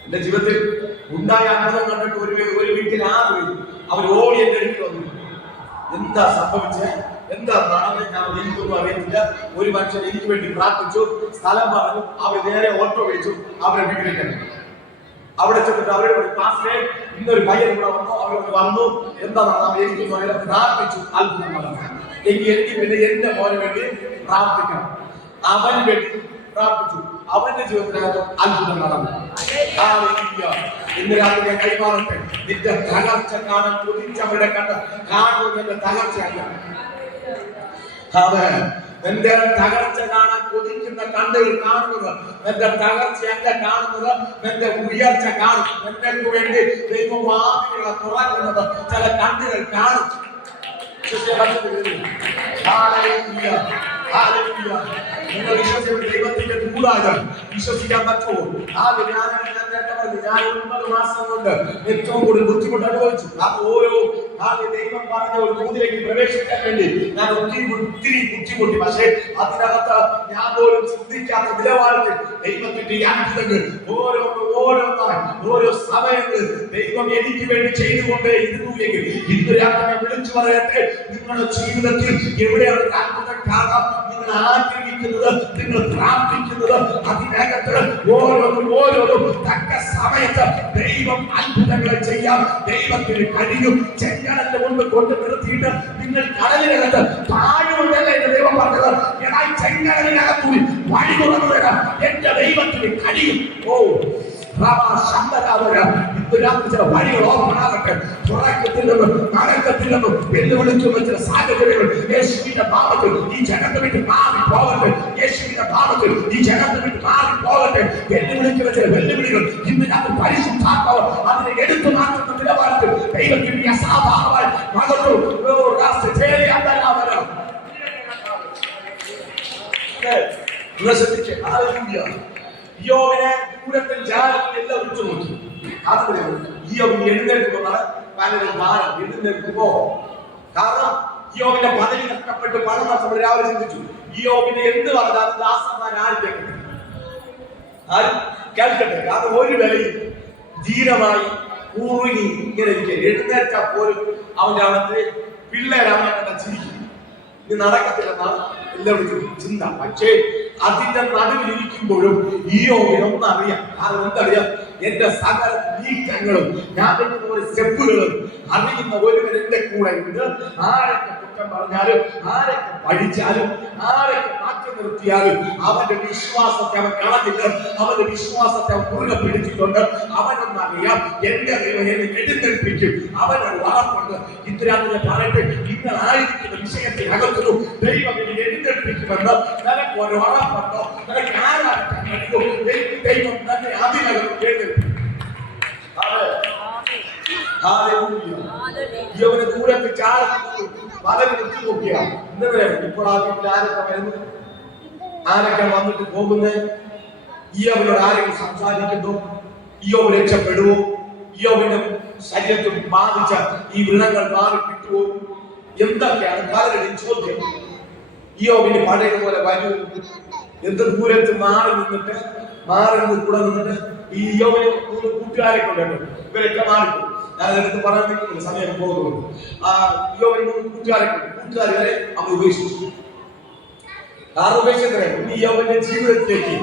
എന്റെ ജീവിതത്തിൽ ഉണ്ടായ അത്ഭുതം കണ്ടിട്ട് ഒരു വീട്ടിൽ 6 പേര് അവർ ഓടി എന്റെ അടുത്ത് വന്നു. എന്താ സംഭവിച്ചത്, എന്താ നടന്നത് ഞാൻ എനിക്കൊന്നും അറിയത്തില്ല. ഒരു മനുഷ്യൻ എനിക്ക് വേണ്ടി പ്രാർത്ഥിച്ചു, സ്ഥലം പറഞ്ഞു, അവർ നേരെ ഓട്ടോ വിളിച്ചു, അവരെ വീട്ടിലേക്ക്. അവിടെ ചെന്നിട്ട് അവരോട് പാസ്റ്റേ ഇന്നൊരു പയ്യൻ ഇവിടെ വന്നു, അവരോട് വന്നു എന്താ എനിക്ക് പ്രാർത്ഥിച്ചു, അത്ഭുതം നടന്നു. എനിക്ക് പിന്നെ എന്റെ മോനെ വേണ്ടി പ്രാർത്ഥിക്കണം. അവന് വേണ്ടി പ്രാർത്ഥിച്ചു, അവന്റെ ജീവിതത്തിനകത്ത് അത്ഭുതം നടന്നു. ഇന്ന് രാത്രി ഞാൻ കൈമാറട്ടെ, നിന്റെ തകർച്ച കാണാൻ കൊതിച്ചവരുടെ കാണുന്നത് എന്റെ തകർച്ചയല്ല. എന്റെ തകർച്ച കാണാൻ കൊതിക്കുന്ന കണ്ണുകൾ കാണുന്നത് എന്റെ തകർച്ചയല്ല കാണുന്നത്, എന്റെ ഉയർച്ച കാണും. എന്നെ വേണ്ടി ദൈവവാദികളെ തുറക്കുന്നത് ചില കണ്ണുകൾ കാണും. നിങ്ങൾ ദൈവത്തിന്റെ കൂടാതെ വിശ്വസിക്കാൻ പറ്റുമോ? ഞാൻ 9 മാസം കൊണ്ട് ഏറ്റവും കൂടുതൽ ബുദ്ധിമുട്ട് അനുഭവിച്ചു. ഓരോ ദൈവം പറഞ്ഞ ഒരു ദൂതിലേക്ക് പ്രവേശിക്കാൻ വേണ്ടി ഞാൻ ഒത്തിരി ബുദ്ധിമുട്ടി. പക്ഷേ അതിനകത്ത് ഞാൻ പോലും ചിന്തിക്കാത്ത നിലവാരത്തിൽ ദൈവത്തിന്റെ അത്ഭുതങ്ങൾ ഓരോന്നായി ഓരോ സമയത്ത് ദൈവം എനിക്ക് വേണ്ടി ചെയ്തുകൊണ്ടേ ഇരുന്നു എങ്കിൽ ഇന്ന് രാത്രി വിളിച്ചു പറയട്ടെ, നിങ്ങളുടെ ജീവിതത്തിൽ എവിടെയാണ് അത്ഭുതം കാണാം? നിങ്ങൾ ആഗ്രഹിക്കുന്നത്, നിങ്ങൾ പ്രാർത്ഥിക്കുന്നത്, അതിനകത്ത് ഓരോന്നും തക്ക സമയത്ത് ദൈവം അത്ഭുതങ്ങൾ ചെയ്യാം. ദൈവത്തിന് കഴിയും. ചെങ്കടലിന്റെ മുൻപ് കൊണ്ട് നിർത്തിയിട്ട് നിങ്ങൾ കടലിനകത്ത് താഴുകൊണ്ടല്ല എന്റെ ദൈവം പറഞ്ഞത്. എന്നാൽ ചെങ്കടലിനകത്ത് വഴി തുറന്നു തരാം എന്റെ ദൈവത്തിന് കഴിയും. ചില വഴികൾ ഓർമ്മനാകട്ടെ. തുറക്കത്തില്ലെന്നും നടക്കത്തില്ലെന്നും വെല്ലുവിളിക്കുന്ന ചില സാഹചര്യങ്ങൾ യേശുവിന്റെ നാമത്തിൽ ഈ ജനത്തെ വിട്ട് മാറി പോകട്ടെ. യേശുവിന്റെ നാമത്തിൽ ഈ ജനത്തെ വിട്ട് മാറി പോകട്ടെ. വെല്ലുവിളിക്കുന്ന ചില വെല്ലുവിളികൾ ഇന്ന് ഞാൻ പരിശുദ്ധാത്മാവ് അതിനെ എടുത്തു മാറ്റുന്ന നിലവാരത്തിൽ ദൈവത്തിന്റെ അസാധാരണമായി മകത്തു യോവിനെ ദൂരത്തിൽ ജാലത്തിൽ എല്ലാം വിളിച്ചു നോക്കി. യോവിന് എഴുന്നേൽക്കുമ്പോൾ പലരും ഭാരം എഴുന്നേൽക്കുമ്പോ, കാരണം യോവിന്റെ പദവി നഷ്ടപ്പെട്ട് പണം നഷ്ടപ്പെട്ട് രാവിലെ ചിന്തിച്ചു. യോവിനെ എന്ത് പറഞ്ഞാലും ദാസന്മാർ ആരും കേൾക്കട്ടെ, ആരും കേൾക്കട്ടെ. കാരണം ഒരു വിലയും ധീരമായി ഊറുങ്ങി ഇങ്ങനെ എഴുന്നേറ്റാൽ പോലും അവന്റെ അവന്റെ പിള്ളേർ അവനെ കണ്ട ചിരിക്കും. ഇത് നടക്കത്തില്ലെന്നാണ് എല്ലാവരും ചിന്ത. പക്ഷേ അതിന്റെ നടുവിലിരിക്കുമ്പോഴും യോവിന് ഒന്നറിയാം. കാരണം എന്തറിയാം? എന്റെ സകല നീക്കങ്ങളും ഞാൻ വെക്കുന്ന ഒരു സ്റ്റെപ്പുകളും അറിയുന്ന ഒരുവൻ എന്റെ കൂടെ ഉണ്ട്. ആരൊക്കെ കുറ്റം പറഞ്ഞാലും, ആരൊക്കെ പഠിച്ചാലും, ആരൊക്കെ മാറ്റി നിർത്തിയാലും അവന്റെ വിശ്വാസത്തെ അവൻ കളഞ്ഞിട്ട് അവന്റെ വിശ്വാസത്തെ അവൻ മുറുകെ പിടിച്ചിട്ടുണ്ട്. അവനൊന്നറിയാം, എന്റെ ദൈവം എന്നെ എഴുന്നേൽപ്പിക്കും. അവനൊരു ഉറപ്പുണ്ട്. ഇത്തരത്തിൽ പറയട്ടെ, നിങ്ങളായിരിക്കുന്ന വിഷയത്തിനകത്തു ദൈവം എന്നെ എഴുന്നേൽപ്പിക്കുമെന്ന് നിനക്ക് ഒരു ഉറപ്പുണ്ടോ? നിനക്ക് ആരാധിക്കാൻ കഴിയും? ദൈവം തന്നെ അതിനകം എഴുന്നേൽപ്പിക്കും. യോവിനെ ദൂരത്തിൽ ചാടി വളരെ കുത്തി നോക്കിയ ഇപ്പോൾ ആ വീട്ടിൽ ആരൊക്കെ വരുന്നു, ആരൊക്കെ വന്നിട്ട് പോകുന്നത്? യോവിനോട് ആരെങ്കിലും സംസാരിക്കുന്നു? യോവ് രക്ഷപ്പെടുവോ? യോവിന്റെ ശരീരത്തിൽ ബാധിച്ച ഈ വ്രണങ്ങൾ മാറി കിട്ടുവോ? എന്തൊക്കെയാണ് പലരുടെയും ചോദ്യം. യോവിന് പഴയതുപോലെ വരൂ? എന്ത് ദൂരത്ത് മാറി നിന്നിട്ട് കൂടെ നിന്നിട്ട് ഈ യോവിന് 3 കൂട്ടുകാരെ കൊണ്ടു ഇവരൊക്കെ മാറിപ്പോ. ഞാനതെടുത്ത് പറയാൻ സമയം പോകുന്നുണ്ട്. യോവിന് 3 കൂട്ടുകാർ വരെ അവർ ഉപേക്ഷിച്ചു. ഉപേക്ഷിച്ചറിയാം. ഈ യോവിന്റെ ജീവിതത്തിലേക്ക്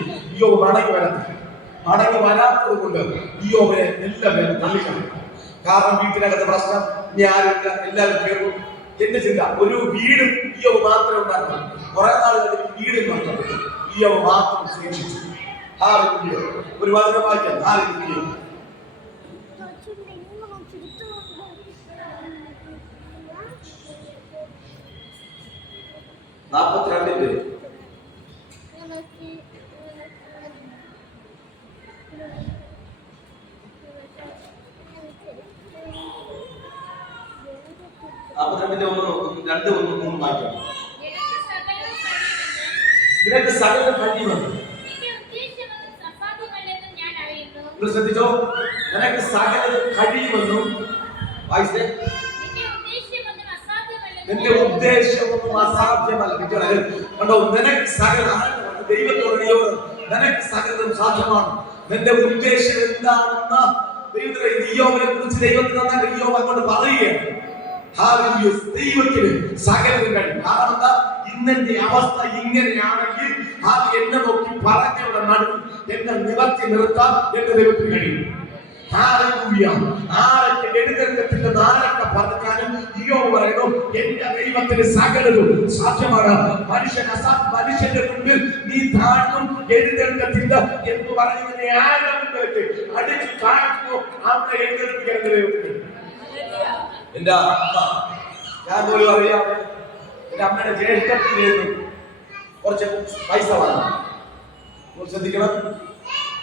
യോവ് മടങ്ങി വരാത്തത് കൊണ്ട് ഈ യോവിനെ എല്ലാവരും തള്ളിക്കളയും. കാരണം വീട്ടിനകത്ത് പ്രശ്നം, ഞാനില്ല, എല്ലാവരും കേൾക്കും. എന്റെ ചിന്ത, ഒരു വീടും യോവ് മാത്രമേ ഉണ്ടായിരുന്നു. കുറെ നാളുകളിൽ വീടും നഷ്ടപ്പെട്ടു, യോവ് മാത്രം ശേഷിച്ചു. ഒരു വചനം വായിക്കാം. 42 2:1-3 വായിക്കാം. നിനക്ക് സകലം കഴിയുമെന്ന് ശ്രദ്ധിച്ചോ. നിനക്ക് സകലം കഴിയുമെന്നും വായിച്ചേ. നിന്റെ ഉദ്ദേശമൊന്നും അസാധ്യമല്ല. കണ്ടോ, നിനക്ക് സകലം ദൈവത്തോട് നിനക്ക് സകലം സാധ്യമാണ്. നിന്റെ ഉദ്ദേശം എന്താണെന്ന് യോവിനെ കുറിച്ച് ദൈവത്തിന് അങ്ങോട്ട് പറയുകയാണ്. ദൈവത്തിന് സകലം കഴിയും. കാരണം എന്താ? ഇന്നെന്റെ അവസ്ഥ ഇങ്ങനെയാണെങ്കിൽ അത് എന്നെ നോക്കി പറഞ്ഞവരുടെ നടുവിൽ എന്നെ നിവർത്തി നിർത്താൻ എന്റെ ദൈവത്തിന് കഴിയും. ഹല്ലേലൂയ. ആരൊക്കെ എഴുന്നേൽക്കത്തിന്റെ നാരൊക്കെ പറഞ്ഞാലും ഇയ്യോബ് പറയുന്നു, എന്റെ ദൈവത്തിന് സകലതും സാധ്യമാണ്. മനുഷ്യന്റെ മുൻപിൽ നീ താഴ്ന്നും എഴുന്നേൽക്കത്തില്ല എന്ന് പറഞ്ഞതിനെ ആരംഭിലേക്ക് അടിച്ചു താഴ്ത്തുന്നു. അവിടെ എഴുന്നേൽപ്പിക്കാൻ എന്റെ അമ്മ, ഞാൻ പോലും അറിയാം, എന്റെ അമ്മയുടെ ജ്യേഷ്ഠത്തിലേക്ക് കുറച്ച് പൈസ വാങ്ങി. ശ്രദ്ധിക്കണം,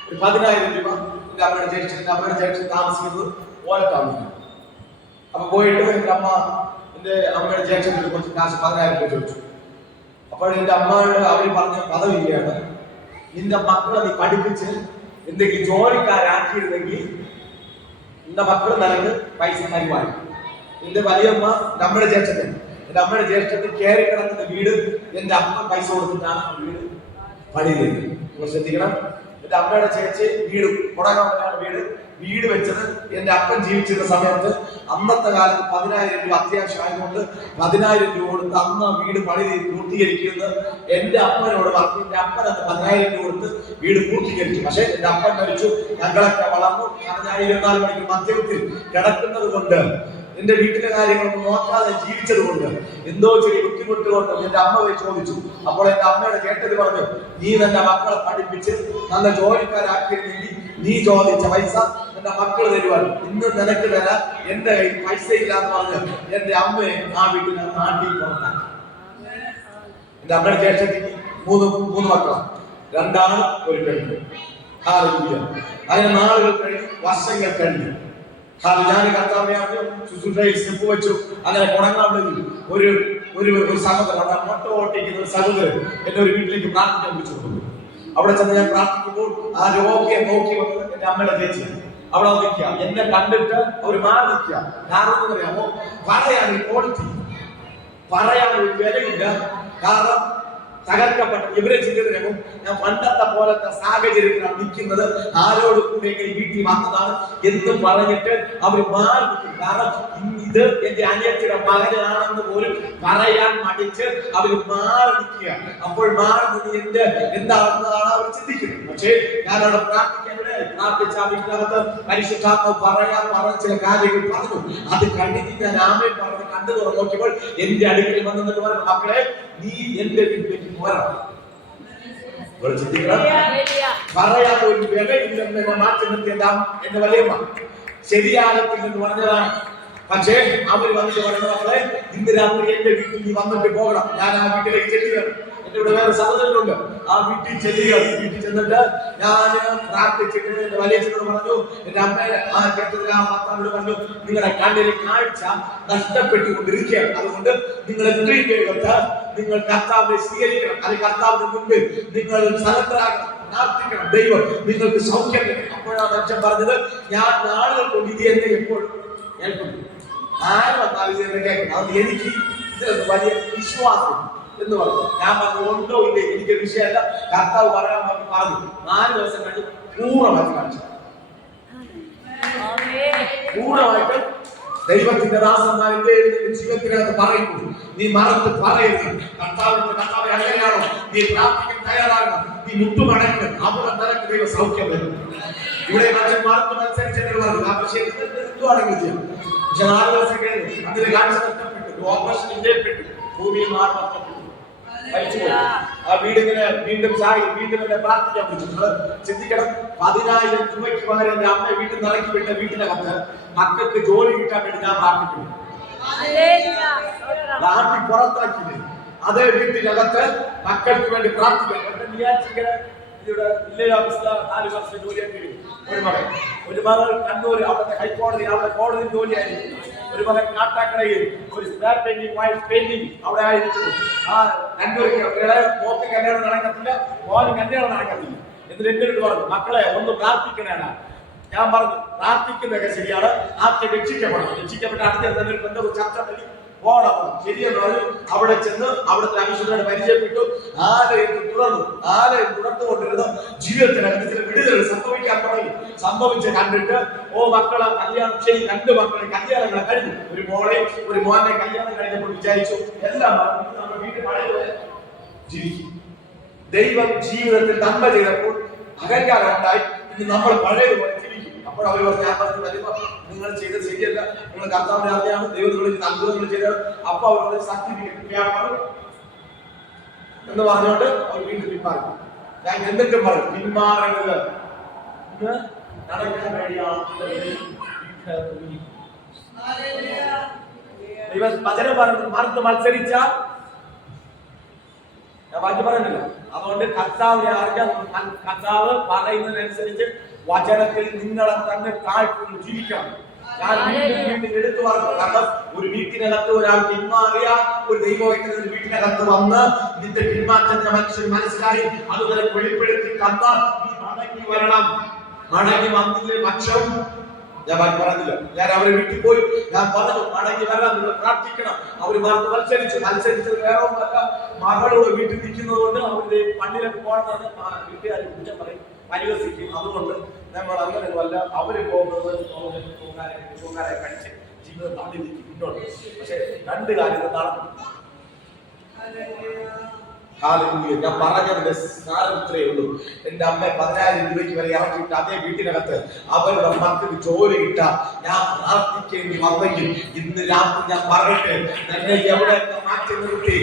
ഒരു 10,000 രൂപ എന്റെ അമ്മയുടെ ജ്യേഷ്ഠൻ താമസിക്കുന്നത് ഓലത്താമസിക്കും. അപ്പൊ പോയിട്ട് എന്റെ അമ്മയുടെ ജ്യേഷ്ഠത്തിന് കുറച്ച് കാശ് 10,000 രൂപ ചോദിച്ചു. അപ്പോൾ എന്റെ അമ്മയോട് അവര് പറഞ്ഞ പദവിയാണ്, നിന്റെ മക്കളെ നീ പഠിപ്പിച്ച് എന്തെങ്കിലും ജോലിക്കാരാക്കിയിരുന്നെങ്കിൽ നിന്റെ മക്കൾ നിനക്ക് പൈസ തരുവായി. എന്റെ വലിയമ്മ നമ്മുടെ ജ്യേഷ്ഠത്തിൽ, എന്റെ അമ്മയുടെ ജ്യേഷ്ഠത്തിൽ കയറി കിടക്കുന്ന വീട് എന്റെ അമ്മ പൈസ കൊടുത്തിട്ടാണ് ആ വീട് പണിതത്. നിങ്ങൾ ശ്രദ്ധിക്കണം, എന്റെ അമ്മയുടെ ചേച്ചി വീട് വെച്ചത് എന്റെ അപ്പൻ ജീവിച്ചിരുന്ന സമയത്ത് അന്നത്തെ കാലത്ത് 10,000 രൂപ അത്യാവശ്യമായതുകൊണ്ട് 10,000 രൂപ കൊടുത്ത് അന്ന് വീട് പണി പൂർത്തീകരിക്കുന്നത് എന്റെ അപ്പനോട് പറഞ്ഞു. എന്റെ അപ്പൻ അന്ന് 10,000 രൂപ കൊടുത്ത് വീട് പൂർത്തീകരിച്ചു. പക്ഷെ എന്റെ അപ്പൻ മരിച്ചു, ഞങ്ങളൊക്കെ വളർന്നു. ഞാൻ 24 മണിക്കൂർ മദ്യത്തിൽ കിടക്കുന്നത് കൊണ്ട്, എന്റെ വീട്ടിലെ കാര്യങ്ങളൊന്നും നോക്കാതെ ജീവിച്ചത് കൊണ്ട്, എന്തോ ചെറിയ ബുദ്ധിമുട്ട് കൊണ്ട് എന്റെ അമ്മ പോയി ചോദിച്ചു. അപ്പോൾ എന്റെ അമ്മയുടെ കേട്ടത് പറഞ്ഞു, നീ നിന്റെ മക്കളെ പഠിപ്പിച്ച് നല്ല ജോലിക്കാരാക്കിയിരുന്നെങ്കിൽ നീ ചോദിച്ച പൈസ എന്റെ മക്കൾ തരുവാൻ, ഇന്ന് നിനക്ക് തരാൻ എന്റെ കയ്യിൽ പൈസ ഇല്ലാന്ന് പറഞ്ഞ് എന്റെ അമ്മയെ ആ വീട്ടിൽ നാട്ടിൽ പുറത്താക്കി. എന്റെ അമ്മയുടെ ജ്യേഷ്ഠത്തിക്ക് മൂന്ന് മക്കളാണ്, 2 ആണ്, 1 പെണ്ണ്. ഹല്ലേലൂയ. അതിന് നാളുകൾ കഴിഞ്ഞു, വർഷങ്ങൾ കഴിഞ്ഞു. ഞാൻ കർത്താവിനെ ശുശ്രൂഷയിൽ സ്റ്റെപ്പ് വെച്ചു. അങ്ങനെ കൊണങ്ങാവിളയിൽ ഒരു സഹോദരൻ, അവിടെ മുട്ട ഓട്ടിക്കുന്ന ഒരു സഹോദരൻ എന്നെ ഒരു വീട്ടിലേക്ക് പ്രാർത്ഥിക്കാൻ വിളിച്ചു കൊണ്ടു. അവിടെ ചെന്ന് ഞാൻ പ്രാർത്ഥിക്കുമ്പോൾ ആ രോഗിയെ നോക്കി വന്നത് എന്റെ അമ്മയുടെ ചേച്ചി. അവിടെ നിൽക്കുക, എന്നെ കണ്ടിട്ട് അവർ മാറി നിൽക്കുക. കാരണം എന്ന് പറയാമോ, പറയാൻ ഒരു ക്വാളിറ്റി, പറയാൻ ഒരു വിലയില്ല. കാരണം തകർക്കപ്പെട്ട ഇവരെ ചിന്തയിലും ഞാൻ പണ്ടത്തെ പോലത്തെ സാഹചര്യത്തിലാണ് നിൽക്കുന്നത്, ആരോട് കൂടെ വീട്ടിൽ വന്നതാണ് എന്ന് പറഞ്ഞിട്ട് അവർ മാറി നിൽക്കും. കാരണം ഇത് എന്റെ അനിയത്തിയുടെ മകനാണെന്ന് പോലും പറയാൻ മടിച്ച് അവർ മാറി നിൽക്കുക. അപ്പോൾ മാറി നിന്ന് എന്താണെന്നതാണ് അവർ ചിന്തിക്കുന്നത്. പക്ഷേ ഞാൻ അവിടെ പ്രാർത്ഥിച്ച വീട്ടിനകത്ത് പരിശുദ്ധാത്മാവ് പറഞ്ഞ ചില കാര്യങ്ങൾ പറഞ്ഞു. അത് കഴിഞ്ഞിട്ട് ഞാൻ ആമേൻ പറഞ്ഞ് കണ്ടു തുറന്ന് നോക്കിയപ്പോൾ എന്റെ അടുക്കൽ വന്നിട്ട് പറഞ്ഞു, മക്കളെ നീ എന്റെ വീട്ടിലേക്ക് പോരാ. പറയാൻ ഒരു വിലയില്ലെന്ന് എന്നെ മാറ്റി നിർത്തിയ എന്റെ വലിയമ്മ ശരിയാകത്തില്ലെന്ന് പറഞ്ഞതാണ്. പക്ഷേ അവർ വന്നിട്ട് പറയുന്ന, മക്കളെ ഇന്ന് രാത്രി എന്റെ വീട്ടിൽ നീ വന്നിട്ട് പോകണം. ഞാൻ ആ വീട്ടിലേക്ക് ചെല്ലുകയാണ്. എന്റെ ഇവിടെ വേറെ സഹോദരനുണ്ട്, ആ വീട്ടിൽ ചെല്ലുകയാണ്. വീട്ടിൽ ചെന്നിട്ട് ഞാൻ പ്രാർത്ഥിച്ചിട്ട് എന്റെ വലിയച്ഛനോട് പറഞ്ഞു, എന്റെ അമ്മയുടെ ആ ഭർത്താവിനോട് പറഞ്ഞു, നിങ്ങളുടെ കണ്ണിലെ കാഴ്ച നഷ്ടപ്പെട്ടുകൊണ്ടിരിക്കുകയാണ്. അതുകൊണ്ട് നിങ്ങൾ എത്രയും വേഗത്ത് നിങ്ങൾ കർത്താവിനെ സ്വീകരിക്കണം. അല്ലെങ്കിൽ കർത്താവിന് മുൻപിൽ നിങ്ങൾ സറണ്ടറാകണം, പ്രാർത്ഥിക്കണം. ദൈവം നിങ്ങൾക്ക് സൗഖ്യം തരും. അപ്പോഴാണ് അച്ഛൻ പറഞ്ഞത്, ഞാൻ നാളുകൾ കൊണ്ട് ഇത് എന്നെ എപ്പോഴും കേൾക്കുന്നു. ആര് വന്നാലും ഇത് എന്നെ കേൾക്കണം. അത് എനിക്ക് ഇതിലൊന്നും വലിയ വിശ്വാസം എന്ന് പറഞ്ഞു. ഞാൻ പറഞ്ഞു, ഉണ്ടോ ഇല്ലേ എനിക്ക് വിഷയമല്ല, കർത്താവ് പറയാൻ പറഞ്ഞു. 4 ദിവസം കഴിഞ്ഞ് പൂർണ്ണമായിട്ട് കാണിച്ചു. പൂർണ്ണമായിട്ട് ദൈവത്തിന്റെ ദാസന്മാരുടെ ജീവിതത്തിനകത്ത് പറയുന്നു, നീ മറന്ന് പറയരുത്. കർത്താവ് അങ്ങനെയാണോ, നീ പ്രാർത്ഥിക്കാൻ തയ്യാറാകണം, നീ മുട്ടുമടക്കണം. അവിടെ നിനക്ക് ദൈവ സൗഖ്യം വരും. ഇവിടെ മനുഷ്യന്മാർക്ക് പറഞ്ഞു ആ വിഷയത്തിൽ എന്തുവാണെങ്കിൽ ചെയ്യാം. പക്ഷെ 4 ദിവസം കഴിഞ്ഞു അതിന് കാഴ്ച നഷ്ടപ്പെട്ടു, ഓപ്പറേഷൻ വിജയപ്പെട്ടു, ഭൂമിയിൽ മാറി നഷ്ടപ്പെട്ടു. ആ വീടിങ്ങനെ വീണ്ടും പ്രാർത്ഥിക്കാൻ പറ്റും. നിങ്ങൾ ചിന്തിക്കണം, 10,000 രൂപയ്ക്ക് പകരം എന്റെ അമ്മ വീട്ടിൽ നിന്ന് ഇറക്കി വിട്ട വീട്ടിനകത്ത് മക്കൾക്ക് ജോലി കിട്ടാൻ വേണ്ടി ഞാൻ പ്രാർത്ഥിക്കുന്നു. നാട്ടിൽ പുറത്താക്കിയില്ലേ, അതേ വീട്ടിനകത്ത് മക്കൾക്ക് വേണ്ടി പ്രാർത്ഥിക്കണം. ഇവിടെ ജില്ലാ ഓഫീസിലെ 4 വർഷം ജോലിയാക്കി ഒരു മകൾ കണ്ണൂർ അവിടുത്തെ ഹൈക്കോടതി അവിടെ കോടതി ജോലിയായിരിക്കും. ഒരു മകൻ കാട്ടാക്കടയിൽ ഒരു സ്ക്രാപ്പ് പെയിന്റിംഗ് വൈറ്റ് പെയിന്റിംഗ് അവിടെ ആയിരിക്കും. ആ മോക്ക് കല്യാണം നടക്കത്തില്ല, മോന് കല്യാണം നടക്കത്തില്ല. എന്നിട്ട് എന്റെ പറഞ്ഞു, മക്കളെ ഒന്ന് പ്രാർത്ഥിക്കണേനാ. ഞാൻ പറഞ്ഞു, പ്രാർത്ഥിക്കുന്നതൊക്കെ ശരിയാണ്, ആദ്യം രക്ഷിക്കപ്പെടണം. രക്ഷിക്കപ്പെട്ട അടുത്ത തന്നെ ഒരു ചർച്ച പറ്റി പോകണം. ശരിയെന്ന് പറഞ്ഞു. അവിടെ ചെന്ന് അവിടുത്തെ അവിശുദ്ധരെ പരിചയപ്പെട്ടു. ആലയം തുടർന്നുകൊണ്ടിരുന്ന ജീവിതത്തിനകത്ത് ചില വിടുതൽ സംഭവിക്കാൻ തുടങ്ങി. സംഭവിച്ച് കണ്ടിട്ട് മക്കളെ കല്യാണം ശരി, 2 മക്കളെ കല്യാണങ്ങളെ കഴിഞ്ഞു. ഒരു മോളെ ഒരു മോനെ കല്യാണം കഴിഞ്ഞപ്പോൾ വിചാരിച്ചു എല്ലാം നമ്മുടെ വീട്ടിൽ പഴയതുപോലെ ജീവിക്കും. ദൈവം ജീവിതത്തിൽ നന്മ ചെയ്തപ്പോൾ അഹങ്കാരം ഉണ്ടായി. ഇനി നമ്മൾ പഴയതുപോലെ ജീവിക്കും. അപ്പോൾ അവർ പറഞ്ഞു ഞാൻ പറഞ്ഞു വരുമ്പോ നിങ്ങൾ ചെയ്തത് ശരിയല്ല, നിങ്ങൾ കർത്താവിനെ അറിഞ്ഞാണ് ദൈവത്തിൽ അത്ഭുതങ്ങൾ ചെയ്തത്. അപ്പൊ അവരുടെ സർട്ടിഫിക്കറ്റ് എന്ന് പറഞ്ഞുകൊണ്ട് അവർ വീണ്ടും പിന്മാറി. ഞാൻ എന്തൊക്കെ പറയും, പിന്മാറരുത് നടക്കാൻ വേണ്ടിയാണ് വചനം മറുത്ത് മത്സരിച്ചാൽ ഞാൻ ബാക്കി പറയുന്നില്ല. അതുകൊണ്ട് കർത്താവിനെ അറിയാൻ കർത്താവ് പറയുന്നതിനനുസരിച്ച് വചനത്തിൽ നിങ്ങളെ തന്നെ താഴ്ത്തി ജീവിക്കണം. ഞാൻ വീണ്ടും എടുത്തു പറഞ്ഞു, കാരണം ഒരു വീട്ടിനകത്ത് ഒരാൾ പിന്മാറിയ ഒരു ദൈവവൈദ്യുതി വീട്ടിനകത്ത് വന്ന് ഇതിന്റെ പിന്മാറ്റത്തിന്റെ മനുഷ്യൻ മനസ്സിലായി അതുപോലെ വെളിപ്പെടുത്തി കണ്ട നീ മടങ്ങി വരണം. മടങ്ങി വന്നില്ലേ പക്ഷം ഞാൻ ബാക്കി പറഞ്ഞില്ല. ഞാൻ അവരെ വീട്ടിൽ പോയി ഞാൻ പറഞ്ഞു മടങ്ങി വരാൻ നിങ്ങൾ പ്രാർത്ഥിക്കണം. അവർ മത്സരിച്ചത് വേറെ ഒന്നല്ല, മകളോട് വീട്ടിൽ നിൽക്കുന്നത് കൊണ്ട് അവരുടെ പള്ളിയിലൊക്കെ പോകണമെന്ന് വീട്ടുകാർ കുറ്റം പറയും, പരിഹസിക്കും. അതുകൊണ്ട് നമ്മൾ അങ്ങനെ വല്ല അവര് പോകുന്നത് ചോക്കാരെ കഴിച്ച് ജീവിതം തള്ളി നിൽക്കും മുന്നോട്ട്. പക്ഷെ രണ്ട് കാര്യങ്ങൾ നടന്നു. ഞാൻ പറഞ്ഞതിന്റെ സാരം ഇത്രയേ ഉള്ളൂ. എന്റെ അമ്മ 10,000 രൂപയ്ക്ക് വരെ ഇറക്കിയിട്ട് അതേ വീട്ടിനകത്ത് അവരുടെ മക്കൾക്ക് ജോലി കിട്ടാ ഞാൻ പ്രാർത്ഥിക്കേണ്ടി വന്നെങ്കിൽ ഇന്ന് രാത്രി ഞാൻ പറയട്ടെ, എന്നെ എവിടെ മാറ്റി നിർത്തി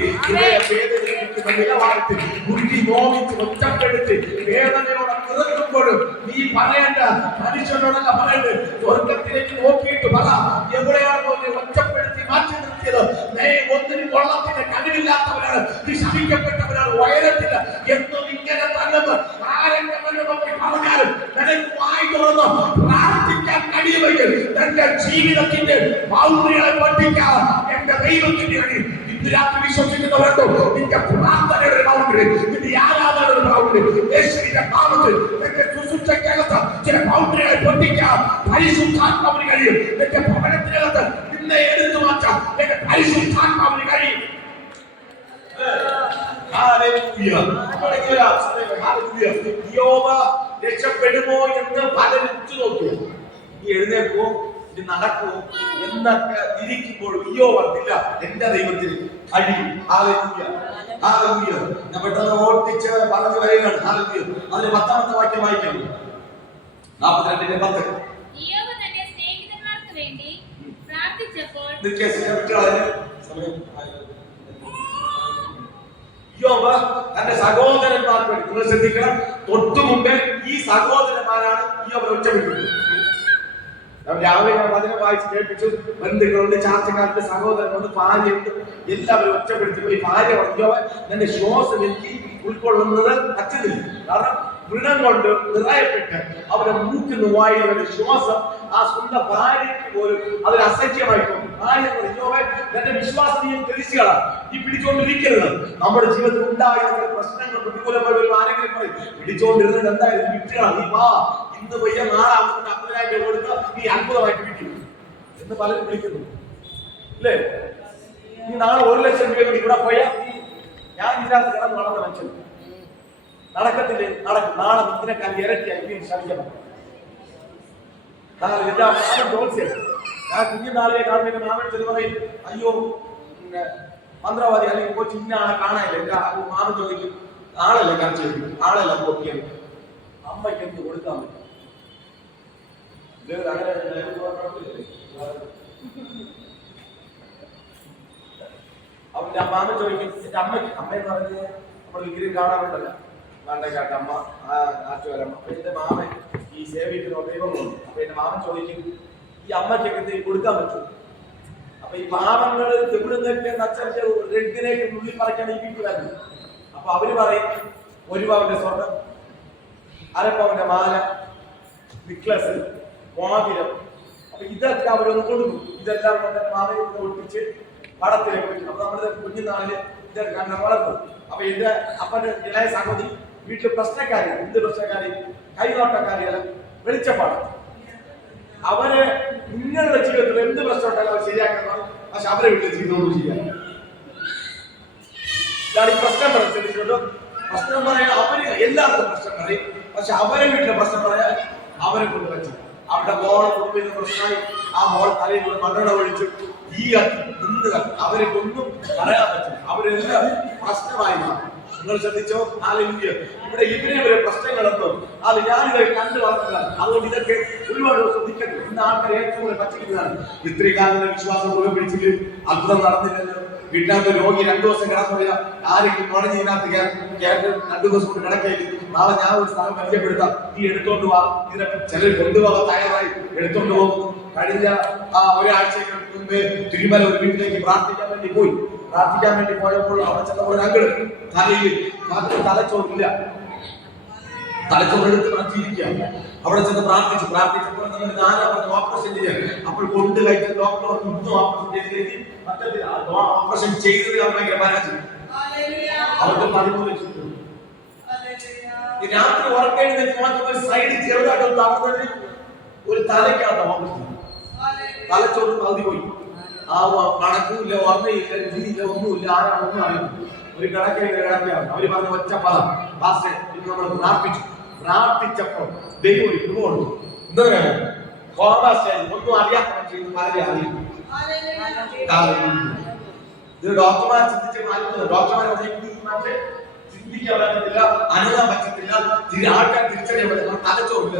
നിലവാരത്തിൽ കുട്ടി നോവിച്ച് ഒറ്റപ്പെടുത്തി വേദനയോടെ കിടക്കുമ്പോഴും നീ പറയേണ്ട മനുഷ്യനോടല്ല പറയട്ടെ, സ്വർഗത്തിലേക്ക് നോക്കിയിട്ട് പറ എവിടെയാണോ നീ ഒറ്റപ്പെടുത്തി മാറ്റി നിർത്തിയത്. ഒന്നിനും കൊള്ളത്തിന്റെ കഴിവില്ലാത്തവരാണ്, നീ ശമിക്കപ്പെട്ടവരാണ്, ഉയരത്തില്ല എന്നും ഇങ്ങനെ തന്നെ ആരെങ്കിലും പറഞ്ഞാലും നിനക്ക് വായി തുറന്ന് പ്രാർത്ഥിക്കാൻ കഴിയുമെങ്കിൽ തന്റെ ജീവിതത്തിന്റെ ബൗണ്ടറികളെ പഠിക്കാൻ എന്റെ ദൈവത്തിന്റെ കഴിയും. ഇന്ന് രാത്രി വിശ്വസിക്കുന്നവരോ നിന്റെ പ്രാർത്ഥനയുടെ ബൗണ്ടറി, നിന്റെ ആരാധനയുടെ ബൗണ്ടറി യേശുവിന്റെ നാമത്തിൽ നിന്റെ ശുശ്രൂഷയ്ക്കകത്ത് ചില ബൗണ്ടറികളെ പഠിക്കാൻ പരിശുദ്ധാത്മാവിന് കഴിയും. നിന്റെ ഭവനത്തിനകത്ത് നിന്നെ എടുത്തു മാറ്റാൻ എന്റെ പരിശുദ്ധാത്മാവിന് കഴിയും. രക്ഷപ്പെടുമോ എന്ന് പലരും ഉറ്റുനോക്കുക. നീ എഴുന്നേൽക്കുമോ, ഇത് നടക്കുമോ എന്നൊക്കെ ഇരിക്കുമ്പോഴും അയ്യോ പറഞ്ഞില്ല എന്റെ ദൈവത്തിന് കഴിയും. ഞാൻ പെട്ടെന്ന് ഓർത്തിച്ച് പറഞ്ഞു വരികയാണ്. അതിന് 10ാമത്തെ വാക്യം വായിക്കാം. 42:10. യോബ് തന്റെ സഹോദരന്മാർക്ക് വേണ്ടി, നിങ്ങൾ ശ്രദ്ധിക്കണം, തൊട്ടു മുമ്പേ ഈ സഹോദരന്മാരാണ് യോബിനെ ഒറ്റപ്പെട്ടത്. രാവിലെ ഞാൻ വചനം വായിച്ച് കേൾപ്പിച്ചു. ബന്ധുക്കളുണ്ട്, ചാർച്ചക്കാരുടെ സഹോദരനുണ്ട്, ഭാര്യയുണ്ട്, എല്ലാവരും ഒറ്റപ്പെടുത്തി. ഈ ഭാര്യ പറഞ്ഞോ എന്റെ ശ്വാസം എനിക്ക് ഉൾക്കൊള്ളുന്നത് പറ്റുന്നില്ല, കാരണം വൃണം കൊണ്ട് നിറയപ്പെട്ട് അവരുടെ മൂക്കിന്ന് വായുന്ന ശ്വാസം ആ സ്വന്തം ഭാര്യയ്ക്ക് പോലും അതൊരു അസഖ്യമായി തോന്നും. ഭാര്യ പറഞ്ഞോ എന്റെ വിശ്വാസം നീ തെളിച്ചുകളാണ്, നീ പിടിച്ചുകൊണ്ടിരിക്കരുത്. നമ്മുടെ ജീവിതത്തിൽ ഉണ്ടായിരുന്ന പ്രശ്നങ്ങൾ പ്രതികൂലമായി ഒരു ആരെങ്കിലും പറയും പിടിച്ചുകൊണ്ടിരുന്നത് എന്തായാലും വിട്ടുകളാണ്, നീ വാ ഇന്ന് വയ്യ നാളെ അവർക്ക് 50,000 രൂപ കൊടുത്ത് നീ അത്ഭുതമായിട്ട് വിളിക്കും എന്ന് പലരും വിളിക്കുന്നു അല്ലേ. നീ നാളെ 1 ലക്ഷം രൂപ ഇവിടെ പോയാൽ ഞാൻ ഇതിനകത്ത് കിടന്ന് നടന്ന മനുഷ്യൻ നടക്കത്തില്ലേ, നടക്കും. നാളെ ഇതിനെക്കാൾ ഇരട്ടിയായി ശ്രമിക്കണം. ഞാൻ കുഞ്ഞുനാളിലെ കാണുന്ന മാമൻ ചെന്ന് പറയും അയ്യോ മന്ത്രവാദി അല്ലെങ്കിൽ കൊച്ചു ഇന്ന ആളെ കാണാനില്ല. എന്റെ മാമൻ ചോദിക്കും ആളല്ലേ കാണിച്ചു തരും, ആളല്ല പൊക്കിയത്, അമ്മയ്ക്ക് എന്ത് കൊടുക്കാൻ പറ്റും? അവന്റെ മാമൻ ചോദിക്കും എന്റെ അമ്മയ്ക്ക്, അമ്മയെന്ന് പറഞ്ഞ് നമ്മൾ വിഗ്രഹം കാണാറുണ്ടല്ലോ, കണ്ടക്കാട്ട് അമ്മ ആറ്റുവരമ്മ. അപ്പൊ എന്റെ മാമൻ ഈ സേവിക്കുന്ന ദൈവങ്ങളുണ്ട്. അപ്പൊ എന്റെ മാമൻ ചോദിക്കും ഈ അമ്മയ്ക്കൊക്കെ എന്തെങ്കിലും കൊടുക്കാൻ പറ്റും? അപ്പൊ ഈ പാവങ്ങൾ തെവിടുന്നൊക്കെ നച്ചന്റെ റെഡിനേക്ക് ഉള്ളിൽ പറയ്ക്കാൻ ഈ വീട്ടിൽ വരുന്നത്. അപ്പൊ അവര് പറയും 1 പവന്റെ സ്വർണം, 1/2 പവന്റെ മാല, നിക്ലസ്, മോതിരം. അപ്പൊ ഇതൊക്കെ അവരൊന്ന് കൊടുക്കും. ഇതെല്ലാം കൊണ്ട് മാമനെ ഒട്ടിച്ച് പടത്തിലേക്ക് വെക്കും. അപ്പൊ നമ്മുടെ കുഞ്ഞുനാളില് ഇതൊക്കെ കണ്ട വളർത്തും. അപ്പൊ എന്റെ അപ്പന്റെ ഇളയ സഹോദരി വീട്ടിൽ പ്രശ്നക്കാരി, എന്ത് പ്രശ്നക്കാരി, കൈനോട്ടക്കാരിയല്ല, വെളിച്ചപ്പാട്. അവര് നിങ്ങളുടെ ജീവിതത്തിൽ എന്ത് പ്രശ്നം ഉണ്ടെങ്കിലും അവർ ശരിയാക്കണം. പക്ഷെ അവരെ വീട്ടിൽ ജീവിതമൊന്നും ശരിയാക്കും. ഇതാണ് ഈ പ്രശ്നം ശ്രദ്ധിച്ചിട്ടുണ്ടോ? പ്രശ്നം പറയാൻ അവര് എല്ലാവർക്കും പ്രശ്നം പറയും, പക്ഷെ അവരെ വീട്ടിലെ പ്രശ്നം പറയാൻ അവരെ കൊണ്ട് പറ്റും. അവരുടെ മോളെ കുടുംബത്തിന് പ്രശ്നമായി, ആ മോൾ തലയിൽ കൂടെ മണ്ണെണ്ണ ഒഴിച്ചു, ഈ കത്തി നിന്ന് കത്തി, അവരെ ഒന്നും പറയാൻ പറ്റും. അവരെല്ലാം പ്രശ്നമായി മാറും. നിങ്ങൾ ശ്രദ്ധിച്ചോ? ഹല്ലേലൂയ. ഇവിടെ ഇവരെ വരെ പ്രശ്നങ്ങളൊന്നും അത് ഞാനിത് കണ്ടു വളർന്നതാണ്. അതുകൊണ്ട് ഇതൊക്കെ ഒരുപാട് ശ്രദ്ധിക്കണം. ഇന്ന് ആൾക്കാർ ഏറ്റവും കൂടുതൽ പറ്റിക്കുന്നതാണ്. ഇത്രയും കാലം വിശ്വാസം മുഴുവൻ പിടിച്ചിട്ട് അത്ഭുതം നടന്നില്ലല്ലോ. വീട്ടിനകത്ത് രോഗി 2 ദിവസം കിടന്നില്ല, ആരെങ്കിലും നുഴഞ്ഞ് ഇതിനകത്ത് കേട്ട് 2 ദിവസം കൊണ്ട് കിടക്കേക്ക്. നാളെ ഞാൻ ഒരു സ്ഥലം പരിചയപ്പെടുത്താം, നീ എടുത്തോണ്ട് വാ. ഇതിനൊക്കെ ചിലർ കൊണ്ടുപോകാൻ തയ്യാറായി എടുത്തോണ്ട് പോകുന്നു. കഴിഞ്ഞ ഒരാഴ്ചക്ക് മുമ്പേ തിരുമല ഒരു വീട്ടിലേക്ക് പ്രാർത്ഥിക്കാൻ വേണ്ടി പോയപ്പോൾ അവിടെ ചെന്നപ്പോൾ ഒരു അങ്കിള് തലയിൽ തലച്ചോറില്ല, തലച്ചോറെടുത്ത് മാറ്റിയിരിക്കുക. അവിടെ ചെന്ന് പ്രാർത്ഥിച്ചപ്പോൾ ഓപ്പറേഷൻ ചെയ്യാൻ. അപ്പോൾ കൊണ്ട് കഴിച്ച ഡോക്ടർ ഇന്നും ഓപ്പറേഷൻ ചെയ്ത് ഓപ്പറേഷൻ ചെയ്തത് ഭയങ്കര പരാജയം. അവർക്ക് 13 ലക്ഷം രൂപ. രാത്രി ഉറക്കേണ്ടി സൈഡ് ചെറുതായിട്ട് തളർന്നത് ഒരു തലയ്ക്കകത്ത് ഓപ്പറേഷൻ. തലച്ചോറ് പകുതി പോയി. ആ കണക്കുമില്ല, ഓർമ്മയില്ല, രുചിയില്ല, ഒന്നുമില്ല. ആരാണൊന്നും അറിയുന്നു. ഒരു കിടക്കുകയാണ്. അവര് പറഞ്ഞ ഒറ്റ പദം പാസ്റ്റർ നമ്മൾ പ്രാർത്ഥിച്ചപ്പോൾ ദൈവം ഒരു കൃപ കൊടുത്തു. എന്താ പറയാ? ഒന്നും അറിയാത്ത ചെയ്യുന്ന പലരെ അറിയും. ഇത് ഡോക്ടർമാർ ചിന്തിച്ച് മാറ്റുന്നത്. ഡോക്ടർമാരെ ചിന്തിക്കാൻ പറ്റത്തില്ല, അനങ്ങാൻ പറ്റത്തില്ല, ആൾക്കാർ തിരിച്ചറിയാൻ പറ്റില്ല. തലച്ചോറില്ല.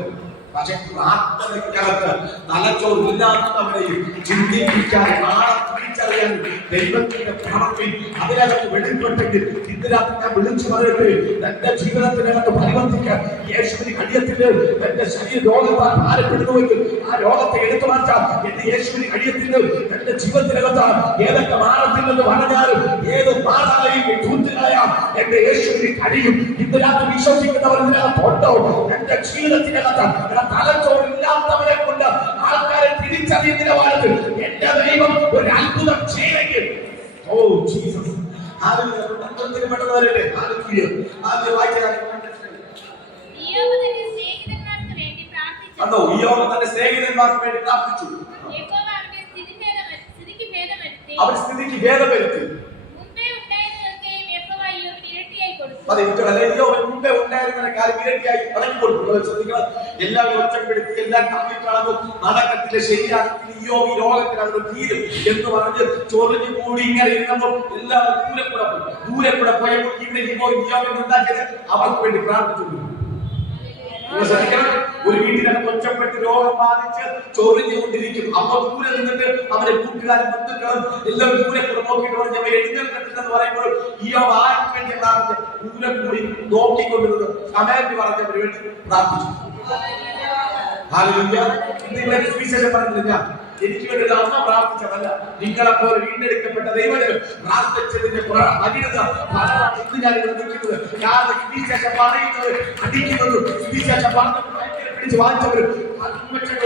പക്ഷെ പ്രാർത്ഥനയ്ക്കകത്ത് തലച്ചോറില്ലാത്തവരെയും ചിന്തിപ്പിക്കാൻ, നാളെ തിരിച്ചറിയാൻ ദൈവത്തിന്റെ പ്രവൃത്തി അതിനകത്ത് വെളിപ്പെട്ടെങ്കിൽ ഇതിനകത്ത് ഞാൻ വിളിച്ചു പറയട്ടെ, എന്റെ ജീവിതത്തിനകത്ത് പരിവർത്തിക്കാൻ യേശുവിന് കഴിയത്തില്ല. എന്റെ ശരീര രോഗത്താൽ ഭാരപ്പെടുന്നുവെങ്കിൽ ആ രോഗത്തെ എടുത്തു മാറ്റാം. എന്റെ യേശുവിന് കഴിയത്തില്ല. എന്റെ ജീവിതത്തിനകത്ത് ഏതൊക്കെ മാറത്തില്ലെന്ന് പറഞ്ഞാലും ഏത് മാറായും തൂറ്റിലായാൽ എന്റെ യേശുവിന് കഴിയും. ഇതിനകത്ത് വിശ്വസിക്കുന്നവർ ഇതിനകത്തുണ്ടോ? എന്റെ ജീവിതത്തിനകത്ത് തലച്ചോറില്ലാത്തവരെ കൊണ്ട് ആൾക്കാരെ തിരിച്ചറിയുന്ന നിലവാരത്തിൽ എന്റെ ദൈവം ഒരു അത്ഭുതം ചെയ്തെങ്കിൽ, ഓ ജീസസ്, ഇയ്യോബ് തന്റെ സ്നേഹിതന്മാർക്ക് വേണ്ടി പ്രാർത്ഥിച്ചു. അവർ സ്ഥിതിക്ക് ഭേദം വരുത്തി. മുമ്പേ ഉണ്ടായിരുന്ന കാര്യം ഇരട്ടിയായി മടങ്ങി കൊടുക്കും. ശ്രദ്ധിക്കണം, എല്ലാവരും ഒറ്റപ്പെടുത്തി, എല്ലാം തമ്മിക്കളന്ന് നടക്കത്തില്ല, ശരിയാകത്തില്ല, ഈ രോഗത്തിന് അത് തീരും എന്ന് പറഞ്ഞ് ചൊറിഞ്ഞു കൂടി ഇങ്ങനെ ഇരുന്നപ്പോൾ എല്ലാവരും ദൂരെ കൂടെ പോയപ്പോൾ ഇവിടെ ഉണ്ടാക്കിയത് അവർക്ക് വേണ്ടി പ്രാർത്ഥിച്ചു. ശ്രദ്ധിക്കണം, ഒരു വീട്ടിനകത്ത് ഒറ്റപ്പെട്ട് രോഗം ബാധിച്ച് ചൊറിഞ്ഞുകൊണ്ടിരിക്കും. അപ്പൊ ദൂരെ നിന്നിട്ട് അവരെ കൂട്ടുകാരും ബന്ധുക്കളും എല്ലാം ദൂരെ കൂടെ നോക്കിയിട്ട് പറഞ്ഞ എഴുന്നേൽക്കത്തില്ലെന്ന് പറയുമ്പോൾ ഈ ആർക്ക് വേണ്ടി പ്രാർത്ഥിച്ച് ദൂരെ കൂടി നോക്കിക്കൊണ്ടിരുന്നത് കമേന്റ് പറഞ്ഞവര് വേണ്ടി പ്രാർത്ഥിച്ചു. സുവിശേഷം പറഞ്ഞില്ല, എനിക്ക് വേണ്ടി ഒരു അമ്മ പ്രാർത്ഥിച്ചതല്ല, നിങ്ങളെപ്പോലെ വീണ്ടെടുക്കപ്പെട്ട ദൈവജനം പ്രാർത്ഥിച്ചതിന്റെ ഫലമാണ് ഇന്ന് ഞാൻ ഇവിടെ നിൽക്കുന്നത്. കാരണം സുവിശേഷം പറയുന്നത് അടിക്കുന്നത്, സുവിശേഷം പറഞ്ഞത് പിടിച്ച് വാങ്ങിച്ചവര്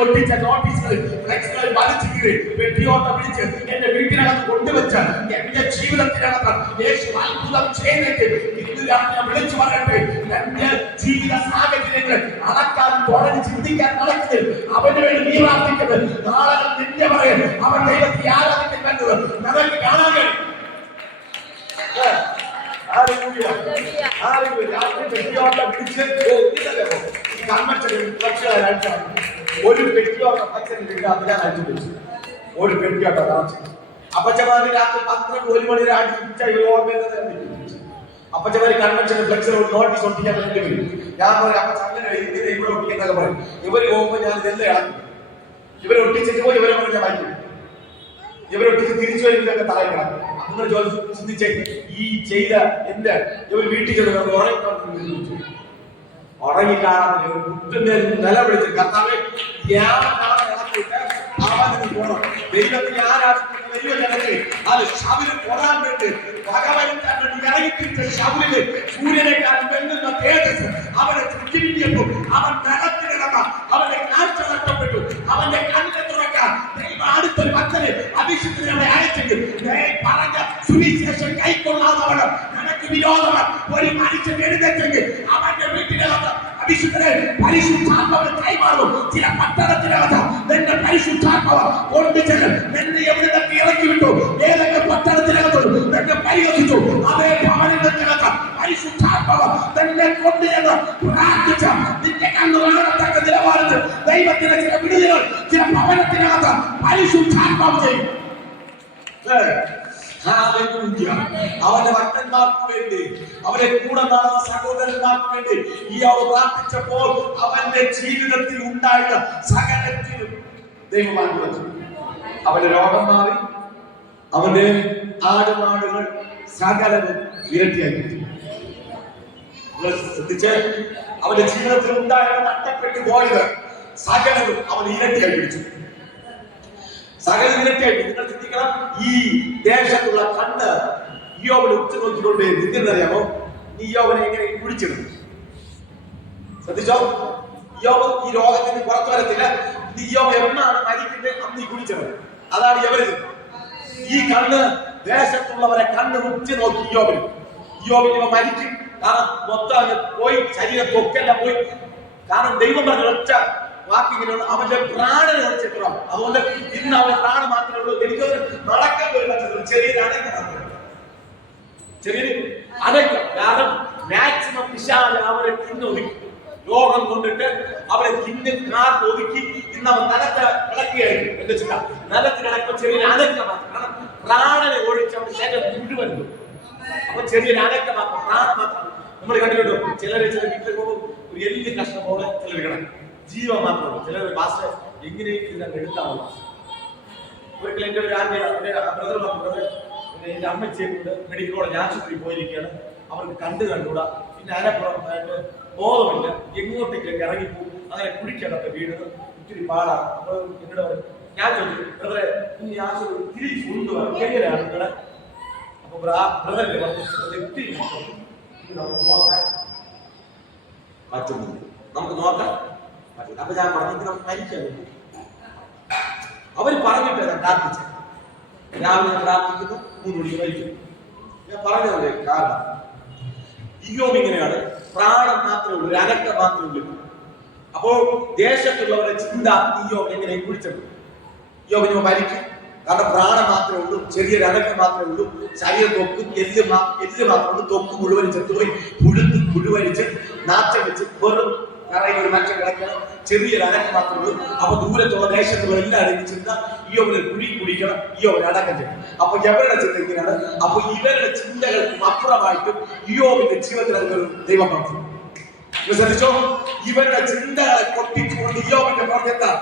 ഒട്ടിച്ച നോട്ടീസുകൾ വലിച്ചു കീറി വെട്ടിയോട്ട പിടിച്ച് എന്റെ വീട്ടിനകത്ത് കൊണ്ടുവച്ച എന്റെ ജീവിതത്തിനകത്ത് യേശു അത്ഭുതം ചെയ്തിട്ട് ഇന്ന് ഞാൻ വിളിച്ചു പറയട്ടെ, എന്റെ ജീവിത സാഹചര്യങ്ങൾ അടക്കാൻ തുടങ്ങി ചിന്തിക്കാൻ നടക്കുന്നത് അവന് വേണ്ടി നീ പ്രാർത്ഥിക്കുന്നത്. നാളെ നിന്റെ പറയും അവൻ ദൈവത്തെ ആരാധിക്കുന്നത് നമുക്ക് കാണാൻ കഴിയും. ഒരു പെട്ടിയോട്ടം അപ്പച്ചമാര് രാത്രി 12 മണി അപ്പച്ചമാര് കൺവെൻഷൻ ഫ്ലെക്സിൽ നോട്ടീസ് ഒട്ടിക്കാൻ വേണ്ടി വരും. ഞാൻ പറയും അപ്പച്ച അങ്ങനെ ഇതിനെ ഇവിടെ ഒട്ടിക്കുന്നൊക്കെ പറയും. ഇവര് പോകുമ്പോ ഞാൻ ഇതെല്ലാം ഇളക്കും. ഇവരെ ഒട്ടിച്ചിട്ട് പോയി ഇവരെ പറഞ്ഞ വായിക്കും. ഇവരൊട്ടിച്ച് തിരിച്ചു വരുന്നതൊക്കെ തലയിക്കണം. നിങ്ങൾ ചിന്തിച്ചേ, ഈ ചെയ്ത എന്റെ ഇവർ വീട്ടിൽ ചെന്ന് ഉറങ്ങിക്കാണാതെ നില വിളിച്ച് കർത്താവേ പോണം ദൈവത്തിന് ആരാധിക്കുന്ന ദൈവജനത്തെ അത് ശബരിൽ കൊടാൻ വേണ്ടി ഭഗവതിക്കാൻ വേണ്ടി ഇറങ്ങിത്തിരിച്ച ശബരില് സൂര്യനേക്കാൾ വെല്ലുന്ന തേജസ് അവനെ ചുറ്റിരിക്കുമ്പോൾ അവൻ നരത്തിനിടന്ന അവന്റെ കാഴ്ച നഷ്ടപ്പെട്ടു. അവന്റെ കണ്ണിനെ തുറക്കാൻ ദൈവം അടുത്തൊരു ഭക്തനെ അഭിഷിക്തനെ അയച്ചെങ്കിൽ പറഞ്ഞ സുവിശേഷം കൈക്കൊള്ളാത്തവണ് നിനക്ക് വിരോധമാണ് ഒരു മനുഷ്യൻ എഴുന്നേറ്റെങ്കിൽ അവന്റെ വീട്ടിനകത്ത് അഭിഷിക്തനെ പരിശുദ്ധാത്മാവ് കൈമാറും. ചില പട്ടണത്തിനകത്ത് നിന്റെ പരിശുദ്ധാത്മാവ് കൊണ്ടുചെല്ലും. നിന്നെ എവിടുന്നൊക്കെ ഇറക്കി വിട്ടു, ഏതൊക്കെ പട്ടണത്തിനകത്ത് നിന്നെ പരിഹസിച്ചു, അതേ ഭവനത്തിനകത്ത് പരിശുദ്ധാത്മാവ് നിന്നെ കൊണ്ടുചെന്ന് പ്രാർത്ഥിച്ച നിന്റെ കണ്ണു കാണത്തക്ക നിലവാരത്തിൽ ദൈവത്തിന്റെ ചില വിടുതലുകൾ ചില ഭവനത്തിനകത്ത് പരിശുദ്ധാത്മാവ് ചെയ്യും. ഹല്ലേലൂയ. അവന്റെ ഭക്തന്മാർക്ക് വേണ്ടി, അവരെ കൂടെ നടന്ന സഹോദരന്മാർക്ക് വേണ്ടി ഇയ്യോബ് പ്രാർത്ഥിച്ചപ്പോൾ അവന്റെ ജീവിതത്തിൽ ഉണ്ടായ സകലത്തിലും ദൈവം അനുവദിച്ചു. അവന്റെ രോഗം മാറി, അവന്റെ ആടുമാടുകൾ സകലവും ഇരട്ടിയാക്കി. ശ്രദ്ധിച്ച്, അവന്റെ ജീവിതത്തിൽ ഉണ്ടായ നഷ്ടപ്പെട്ടു പോയത് സകലവും അവൻ ഇരട്ടിയായി പിടിച്ചു. സകലം ഇരട്ടിയായിട്ട് നിങ്ങൾ ചിന്തിക്കണം. ഈ ദേശത്തുള്ള കണ്ണ് ഇയ്യോബിനെ ഉച്ച നോക്കിക്കൊണ്ട് നിൽക്കുന്നറിയാമോ? ഇയ്യോബിനെ എങ്ങനെ കുടിച്ചിടും? ശ്രദ്ധിച്ചോ, ഇയ്യോബ് ഈ രോഗത്തിന് പുറത്തു വരത്തില്ല. ഇയ്യോബ് എന്നാണ് മരിക്കുന്നത് അന്ന് ഈ കുടിച്ചത്. അതാണ് ഇവര്. ഈ കണ്ണ് ദേശത്തുള്ളവരെ കണ്ണ് ഉച്ച നോക്കി ഇയ്യോബിന് ഇവ മരിക്കും. കാരണം മൊത്തം അങ്ങ് പോയി, ശരീരത്തൊക്കെല്ലാം പോയി. കാരണം ദൈവം പറഞ്ഞ ഒറ്റ വാക്കിങ്ങനെയുള്ള അവന്റെ പ്രാണനെ ഒളിച്ചിട്ടാണ്. അതുകൊണ്ട് ഇന്ന് അവന്റെ പ്രാണം മാത്രമേ ഉള്ളൂ. എനിക്ക് നടക്കാൻ പോലും പറ്റുള്ളൂ. ചെറിയൊരു അനക്കം, കാരണം മാക്സിമം വിശാല അവരെ തിന്നൊതുക്കി, രോഗം കൊണ്ടിട്ട് അവരെ കാത്ത് ഒതുക്കി. ഇന്ന് അവൻ നിലത്ത് കിടക്കുകയായിരുന്നു. എന്താ വെച്ചാൽ നിലത്ത് കിടക്കുമ്പോൾ ചെറിയൊരു അനക്കം മാത്രം. കാരണം പ്രാണനെ ഒഴിച്ച് അവന്റെ ശരീരം മുഴുവൻ. അപ്പൊ ചെറിയൊരു അനക്കം മാത്രം, പ്രാണം മാത്രം. നമ്മൾ കണ്ടിട്ടുണ്ടോ? ചിലരെ ചില വീട്ടിൽ പോകും, ഒരു എല്ല് കഷ്ണം പോലെ ചിലർ കിടക്കും, ജീവൻ മാത്രമേ. ചിലർ ഭാഷ എങ്ങനെയും ഇതിനകത്ത് എടുത്താൽ ഒരിക്കലും എൻ്റെ ഒരു ആദ്യ ബ്രദർ എന്റെ അമ്മച്ചിയെ കൊണ്ട് മെഡിക്കൽ കോളേജ് ആശുപത്രി പോയിരിക്കുകയാണ്. അവർക്ക് കണ്ടുകൂടാ. പിന്നെ അതിനപ്പുറമായിട്ട് ബോധമില്ല, എങ്ങോട്ടേക്കൊക്കെ ഇറങ്ങിപ്പോകും. അങ്ങനെ കുടിക്കകത്ത് വീട് ഒത്തിരി പാടാണ്. അപ്പോൾ എന്നോട് ഞാൻ ചോദിച്ചു, ബ്രദറെ ഈ ആശുപത്രി തിരിച്ചു കൊണ്ടുപോകാൻ എങ്ങനെയാണ് നിങ്ങളുടെ? അപ്പൊ ബ്രദറിന്റെ നമുക്ക് നോക്കാൻ പറ്റുന്നില്ല, നമുക്ക് നോക്കാൻ പറ്റില്ല. അപ്പൊ ഞാൻ പറഞ്ഞു നമുക്ക് മരിക്കാൻ വേണ്ടി അവര് പറഞ്ഞിട്ട് ഞാൻ പ്രാർത്ഥിച്ചത്. രാവിലെ ഞാൻ പ്രാർത്ഥിക്കുന്നു, 3 മണിക്ക് മരിക്കുന്നു. ഞാൻ പറഞ്ഞതല്ലേ കാരണം ഇയ്യോബ് ഇങ്ങനെയാണ്. പ്രാണം മാത്രമേ ഉള്ളൂ, ഒരു അനക്കം മാത്രമേ ഉള്ളൂ. അപ്പോൾ ദേശത്തുള്ളവരുടെ ചിന്ത ഇയ്യോബ് എങ്ങനെ കുടിച്ചത്? ഇയ്യോബിന് മരിക്കും, കാരണം പ്രാണം മാത്രമേ ഉള്ളൂ, ചെറിയൊരു അനക്കം മാത്രമേ ഉള്ളൂ. ശരീരം തൊക്കും, എല്ല് മാത്രമേ ഉള്ളൂ. തൊക്ക് മുഴുവൻ ചെത്തുപോയി പുഴുത്ത് പുഴുവരിച്ച് നാച്ചം വെച്ച് വെറും കറയിൽ ഒരു മനുഷ്യൻ കിടക്കണം, ചെറിയൊരു അനക്കം മാത്രമേ ഉള്ളൂ. അപ്പൊ ദൂരത്തുള്ള ദേശത്തുള്ള എല്ലാവരും ചിന്ത ഇയ്യോബിനെ കുടിക്കണം, ഇയ്യോബിനെ അടക്കം ചെയ്യണം. അപ്പൊ എവരുടെ ചിന്ത ഇങ്ങനെയാണ്. അപ്പൊ ഇവരുടെ ചിന്തകൾക്കും അപ്പുറമായിട്ടും ഇയ്യോബിന്റെ ജീവിതത്തിൽ അതൊരു ദൈവം പ്രവർത്തിക്കും. ശ്രദ്ധിച്ചോ, ഇവരുടെ ചിന്തകളെ കൊട്ടിച്ചുകൊണ്ട് ഇയ്യോബിന്റെ പറഞ്ഞെന്താ?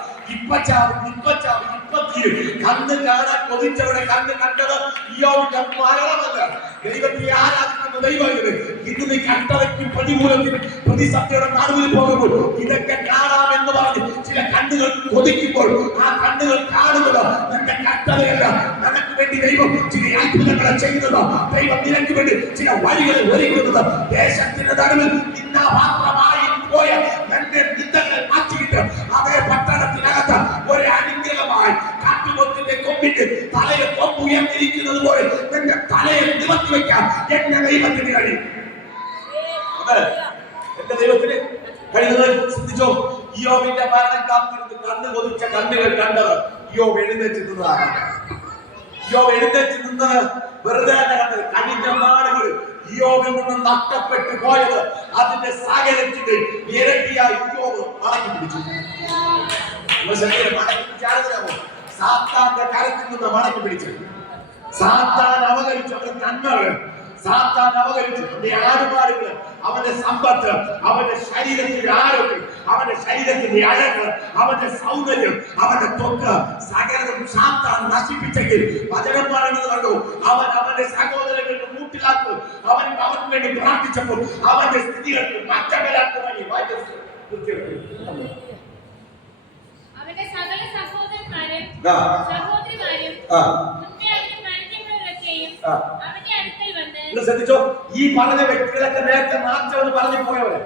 കണ്ണ് കാണാൻ കൊതിച്ചവരുടെ കണ്ണ് കണ്ടത് ഇയ്യോബിന്റെ മരണമല്ല, ദൈവത്തെ ആരാധിക്കുന്ന ദൈവമാണ്. ഇന്ന് നീ കണ്ടവയ്ക്കും പ്രതികൂലത്തിന് പ്രതിസന്ധിയുടെ നടുവിൽ പോകുമ്പോൾ ഇതൊക്കെ കാണാമെന്ന് പറഞ്ഞ് ചില കണ്ണുകൾ കൊതിക്കുമ്പോൾ ആ കണ്ണുകൾ കാണുന്നത് നിന്റെ കണ്ടതയല്ല. നിനക്ക് വേണ്ടി ദൈവം ചില അത്ഭുതങ്ങളെ ചെയ്യുന്നത്, ദൈവം നിനക്ക് വേണ്ടി ചില വഴികൾ ഒരുക്കുന്നത്. ദേശത്തിന്റെ നടുവിൽ നിന്നാപാത്രമായി പോയ എന്റെ നിന്ദകളെ മാറ്റിയിട്ട് അതേ പട്ടണത്തിനകത്ത് ഒരു അനുഗ്രഹമായി കാട്ടുകൊത്തിന്റെ കൊമ്പിട്ട് തലയെ കൊമ്പുയർന്നിരിക്കുന്നത് പോലെ നിന്റെ തലയെ നിവർത്തി വയ്ക്കാൻ എന്റെ ദൈവത്തിന് കഴിയും. എന്റെ ദൈവത്തിന് കഴിയുന്നത് ചിന്തിച്ചോ. ഇയ്യോബിന്റെ മരണം കാത്തിരുന്ന് കണ്ണ് കൊതിച്ച കണ്ണുകൾ കണ്ടത് ഇയ്യോബ് എഴുന്നേറ്റ് നിന്നതാണ്. ഇയ്യോബ് എഴുന്നേറ്റ് നിന്നത് വെറുതെ കണ്ടത്. കഴിഞ്ഞ നാളുകൾ ഇയ്യോബിൽ നിന്ന് നഷ്ടപ്പെട്ടു പോയത് അതിന്റെ സകലത്തിന്റെ ഇരട്ടിയായി ഇയ്യോബ് മടക്കി പിടിച്ചു. മടക്കി പിടിച്ചാലോ? സാത്താന്റെ കരത്തിൽ നിന്ന് മടക്കി പിടിച്ചു. സാത്താൻ അവഗണിച്ചു അവന്റെ നന്മകൾ, സാത്താൻ അവഗണിച്ചു അവന്റെ ആടുപാടുകൾ, അവന്റെ സമ്പത്ത്, അവന്റെ ശരീരത്തിന്റെ ആരോഗ്യം, അവന്റെ ശരീരത്തിന്റെ അഴക്, അവന്റെ സൗന്ദര്യം, അവന്റെ ത്വക്ക് സകലം സാത്താൻ നശിപ്പിച്ചെങ്കിൽ വചനം പറയുന്നത് കണ്ടു. അവൻ അവന്റെ സഹോദരങ്ങൾക്ക് കൂട്ടിലാക്കും. അവൻ അവർക്ക് വേണ്ടി പ്രാർത്ഥിച്ചപ്പോൾ അവന്റെ സ്ഥിതികൾക്ക് മറ്റകലാക്കി തുടങ്ങി. അവന്റെ സകല സഹോദരന്മാരും സഹോദരിമാരും അവന്റെ അടുക്കൽ വന്ന്. ശ്രദ്ധിച്ചോ, ഈ പറഞ്ഞ വ്യക്തികളൊക്കെ നേരത്തെ നാച്ചവന് പറഞ്ഞു പോയവരെ,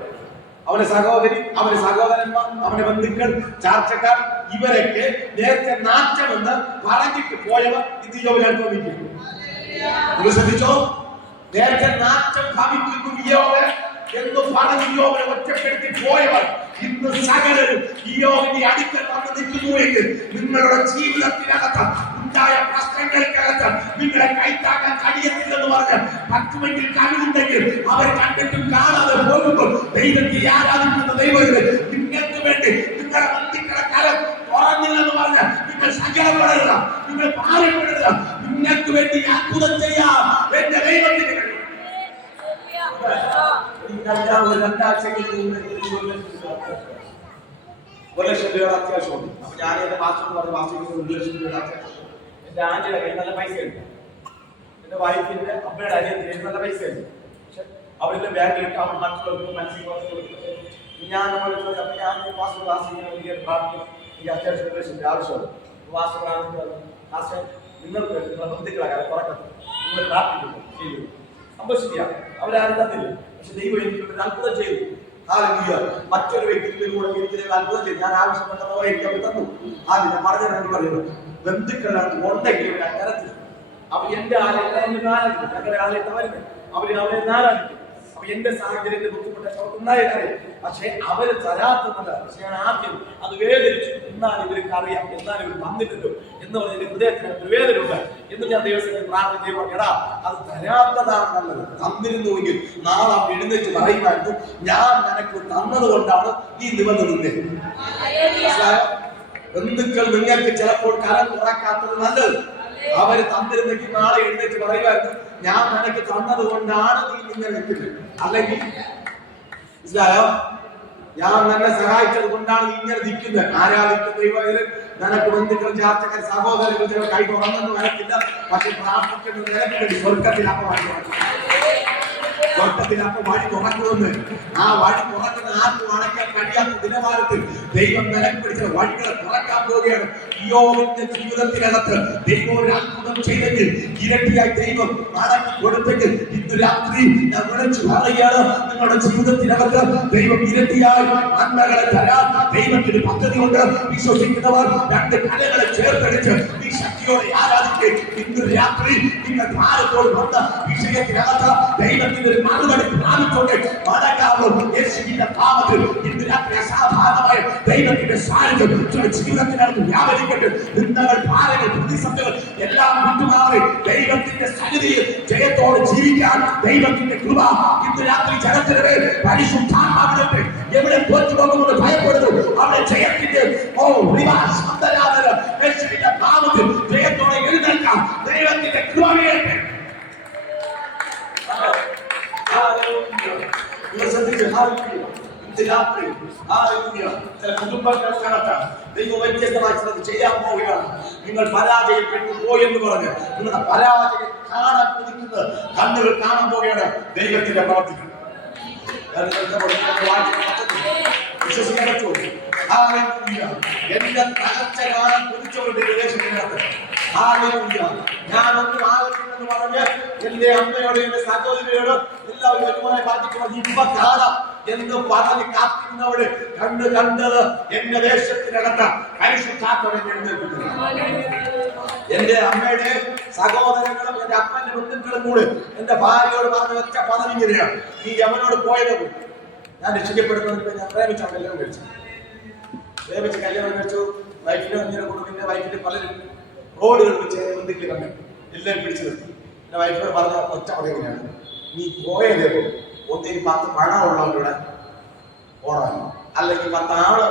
അവന്റെ സഹോദരി, അവന്റെ സഹോദരന്മാർ, അവന്റെ ബന്ധുക്കൾ, ചാർച്ചക്കാർ, ഇവരൊക്കെ നേരത്തെ നാച്ചമെന്ന് പറഞ്ഞിട്ട് പോയവർ ഇത് ഇയ്യോബിനെ അനുഭവിക്കുന്നു. നിങ്ങൾ ശ്രദ്ധിച്ചോ, നേരത്തെ നാച്ചം ഭാവിക്കുന്നു ഇയ്യോബ് എന്ന് പറഞ്ഞ് ഇയ്യോബിനെ ഒറ്റപ്പെടുത്തി പോയവർ ഇന്ന് സകലരും ഇയ്യോബിന്റെ അടുക്കൽ വന്ന് നിൽക്കുന്നുവെങ്കിൽ നിങ്ങളുടെ ജീവിതത്തിനകത്ത് ഉണ്ടായ പ്രശ്നങ്ങൾക്കകത്ത് നിങ്ങളെ കൈത്താക്കാൻ കഴിയത്തില്ലെന്ന് പറഞ്ഞ് 10 മിനിറ്റിൽ കഴിവുണ്ടെങ്കിൽ അവർ കണ്ടിട്ടും കാണാതെ പോകുമ്പോൾ ദൈവത്തെ ആരാധിക്കുന്ന ദൈവങ്ങൾ നിങ്ങൾക്ക് വേണ്ടി നിങ്ങളുടെ ബന്ധിക്കളെ കരം തുറന്നില്ലെന്ന് പറഞ്ഞ് നിങ്ങൾ സങ്കടപ്പെടരുത്, നിങ്ങൾ ഭാരപ്പെടരുത്. നിങ്ങൾക്ക് നിങ്ങൾക്ക് വേണ്ടി അത്ഭുതം ചെയ്യാം. എന്റെ ദൈവത്തിന് കഴിയും. ഒരു ലക്ഷം രൂപയുടെ അത്യാവശ്യമുണ്ട്. അപ്പൊ ഞാൻ എന്റെ മാസ്റ്റർ പറഞ്ഞ മാസ്റ്റർക്ക് 1 ലക്ഷം രൂപയുടെ അത്യാവശ്യം. എന്റെ ആന്റിയുടെ കയ്യിൽ നല്ല പൈസയുണ്ട്. എന്റെ വൈഫിന്റെ അമ്മയുടെ അനിയത്തിന് നല്ല പൈസയുണ്ട്. പക്ഷെ അവരുടെ ബാങ്കിലിട്ട് അവർ മറ്റുള്ളവർക്ക് മനസ്സിലാക്കി ഞാൻ മാസ്റ്റർ ഈ അത്യാവശ്യം 1 ലക്ഷം ആവശ്യമുണ്ട്. മാസ്റ്റർ മാസ്റ്റർ നിങ്ങൾക്ക് നിങ്ങളുടെ ബന്ധുക്കളെ തുറക്കട്ടെ, നിങ്ങൾ പ്രാർത്ഥിക്കുന്നു ചെയ്തു. സംഭവം ശരിയാണ്, അവരാരും തന്നില്ല. പക്ഷെ ദൈവം എനിക്ക് ഒരു അത്ഭുതം ചെയ്തു. മറ്റൊരു വ്യക്തിയിലൂടെ എനിക്ക് അത്ഭുതം ചെയ്തു. ഞാൻ ആവശ്യപ്പെട്ടതോ എനിക്ക് അവർ തന്നു. ഞാൻ പറഞ്ഞത് പറയുന്നു, ബന്ധുക്കളാണ് ഉണ്ടെങ്കിൽ തരത്തിൽ അവർ എന്റെ ആലയത്തെ ആരാധിക്കും. ഞങ്ങളുടെ ആലയത്തെ വരുന്നത് അവരെ ആരാധിക്കും. അപ്പൊ എന്റെ സാഹചര്യത്തിൽ ബുദ്ധിമുട്ട ഉണ്ടായിരുന്നേ. പക്ഷെ അവര് തരാത്തതല്ല. പക്ഷെ ഞാൻ ആദ്യം അത് വേദനിച്ചു. എന്നാൽ ഇവർക്ക് അറിയാം, എന്നാൽ ഇവർ തന്നില്ലല്ലോ എന്ന് പറഞ്ഞ എന്റെ ഹൃദയത്തിന് വേദനയുണ്ട് എന്ന് ഞാൻ ദൈവത്തിന് പ്രാർത്ഥന എടാ, അത് തരാത്തതാണ് നല്ലത്. തന്നിരുന്നുവെങ്കിൽ നാളെ അവൻ എഴുന്നേറ്റ് പറയുമായിരുന്നു, ഞാൻ നിനക്ക് തന്നത് കൊണ്ടാണ് ഈ നിബന്ധന നിന്നത്. ബന്ധുക്കൾ നിങ്ങൾക്ക് ചിലപ്പോൾ കരം തുറക്കാത്തത് നല്ലത്. അവര് തന്നിരുന്നെങ്കിൽ നാളെ എഴുന്നേറ്റ് പറയുമായിരുന്നു, ഞാൻ നിനക്ക് തന്നത് കൊണ്ടാണ് നീ നിങ്ങൾ നിൽക്കുന്നത്. അല്ലെങ്കിൽ മനസ്സിലായോ, ഞാൻ നിന്നെ സഹായിച്ചത് കൊണ്ടാണ് നീ ഇങ്ങനെ നിൽക്കുന്നത്. ആരാധിക്കുന്ന ദൈവത്തിൽ നിനക്ക് ബന്ധുക്കൾ ചാർച്ചക്കാർ സഹോദരങ്ങൾ ചില കൈ തുറന്നെന്ന് വരത്തില്ല. പക്ഷെ പ്രാർത്ഥിക്കുന്നത് നിനക്ക് വേണ്ടി സ്വർഗത്തിലപ്പ വഴി തുറക്കുമെന്ന്. ആ വഴി തുറക്കുന്ന ആർക്കും അടയ്ക്കാൻ കഴിയാത്ത നിലവാരത്തിൽ ദൈവം നിലക്ക് പിടിച്ച വഴികളെ തുറക്കാൻ പോവുകയാണ്. യോബിന്റെ ജീവിതത്തിനകത്ത് ദൈവം ഒരു അത്ഭുതം ചെയ്തെങ്കിൽ ഇരട്ടിയായി ദൈവം മടക്കി കൊടുത്തെങ്കിൽ ഇന്ന് രാത്രി ഞാൻ വിളിച്ചു പറയുകയാണ്, നിങ്ങളുടെ ജീവിതത്തിനകത്ത് ദൈവം ഇരട്ടിയായി നന്മകളെ തരാൻ ദൈവത്തിന് പദ്ധതിയുണ്ട്. വിശ്വസിക്കുന്നവർ 2 കലകളെ ചേർത്തടിച്ച് ഈ ശക്തിയോടെ ആരാധിക്കുക. ഇന്ന് രാത്രി നിങ്ങൾ ഭാരത്തോട് വന്ന വിഷയത്തിനകത്ത് ദൈവത്തിന്റെ ഒരു മറുപടി പ്രാപിച്ചോട്ടെ. മടക്കാവും യേശുവിന്റെ നാമത്തിൽ ഇന്ന് രാത്രി അസാധാരണമായ ദൈവത്തിന്റെ സാന്നിധ്യം ജീവിതത്തിനകത്ത് വ്യാപരിക്കട്ടെ. നിന്ദകൾ, ഭാരങ്ങൾ, പ്രതിസന്ധികൾ എല്ലാം വിട്ടുമാറി ദൈവത്തിന്റെ സന്നിധിയിൽ ജയത്തോടെ ജീവിക്കാൻ ദൈവത്തിന്റെ കൃപ ഇന്ന് രാത്രി ജനത്തിനെ പരിശുദ്ധാത്മാവിനെ എവിടെ തോറ്റുപോകുമെന്ന് ഭയപ്പെടുന്നു അവിടെ ജയത്തിന്റെ യേശുവിന്റെ നാമത്തിൽ ജയത്തോടെ എഴുന്നേൽക്കാം. ദൈവത്തിന്റെ കൃപ വേണ്ടേ. ദൈവം വ്യത്യസ്തമായി ചിലത് ചെയ്യാൻ പോവുകയാണ്. നിങ്ങൾ പരാജയപ്പെട്ടു പോയെന്ന് പറഞ്ഞ് നിങ്ങളുടെ പരാജയം കാണാൻ കുതിക്കുന്നത് കണ്ണുകൾ കാണാൻ പോവുകയാണ്. ദൈവത്തിന്റെ പ്രവർത്തികൾ വിശ്വസിക്കാൻ പറ്റുമോ? എന്റെ തകർച്ച കാണാൻ കുതിച്ചുകൊണ്ട് ദേശത്തിനകത്ത് ഞാനൊന്നും ആകത്തില്ലെന്ന് പറഞ്ഞ് എന്റെ അമ്മയോട് എന്റെ സഹോദരിയോട് എല്ലാവരും ഒരുപോലെ പറഞ്ഞിട്ടുണ്ട്. ഇപ്പൊ കാണാം എന്ന് പറഞ്ഞ് കാത്തിരുന്നവര് കണ്ടത് എന്റെ ദേശത്തിനകത്ത് പരിശുദ്ധാത്മാവിനെ എഴുന്നേൽപ്പിക്കുന്നു. എന്റെ അമ്മയുടെ സഹോദരങ്ങളും എന്റെ അപ്പന്റെ ബന്ധുക്കളും കൂടെ എന്റെ ഭാര്യയോട് പറഞ്ഞ് വെച്ച പദം ഇങ്ങനെയാണ്, നീ യമനോട് പോയത് ഞാൻ രക്ഷിക്കപ്പെടുന്നത്. ഞാൻ പ്രേമിച്ച കല്യാണം കഴിച്ചു, പ്രേമിച്ച് കല്യാണം കഴിച്ചു. വൈഫിനെ ഇങ്ങനെ കൊടുക്കുന്ന വൈഫിന്റെ പലരും റോഡുകൾ വെച്ച് ബന്ധുക്കൾ കണ്ടു എല്ലാവരും പിടിച്ചു നിർത്തി. എന്റെ വൈഫിനോട് പറഞ്ഞ ഒറ്റ പറയുകയാണ്, നീ പോയതേ ഒന്നിന് 10 പണമുള്ളവരുടെ ഓണം, അല്ലെങ്കിൽ 10 ആള്.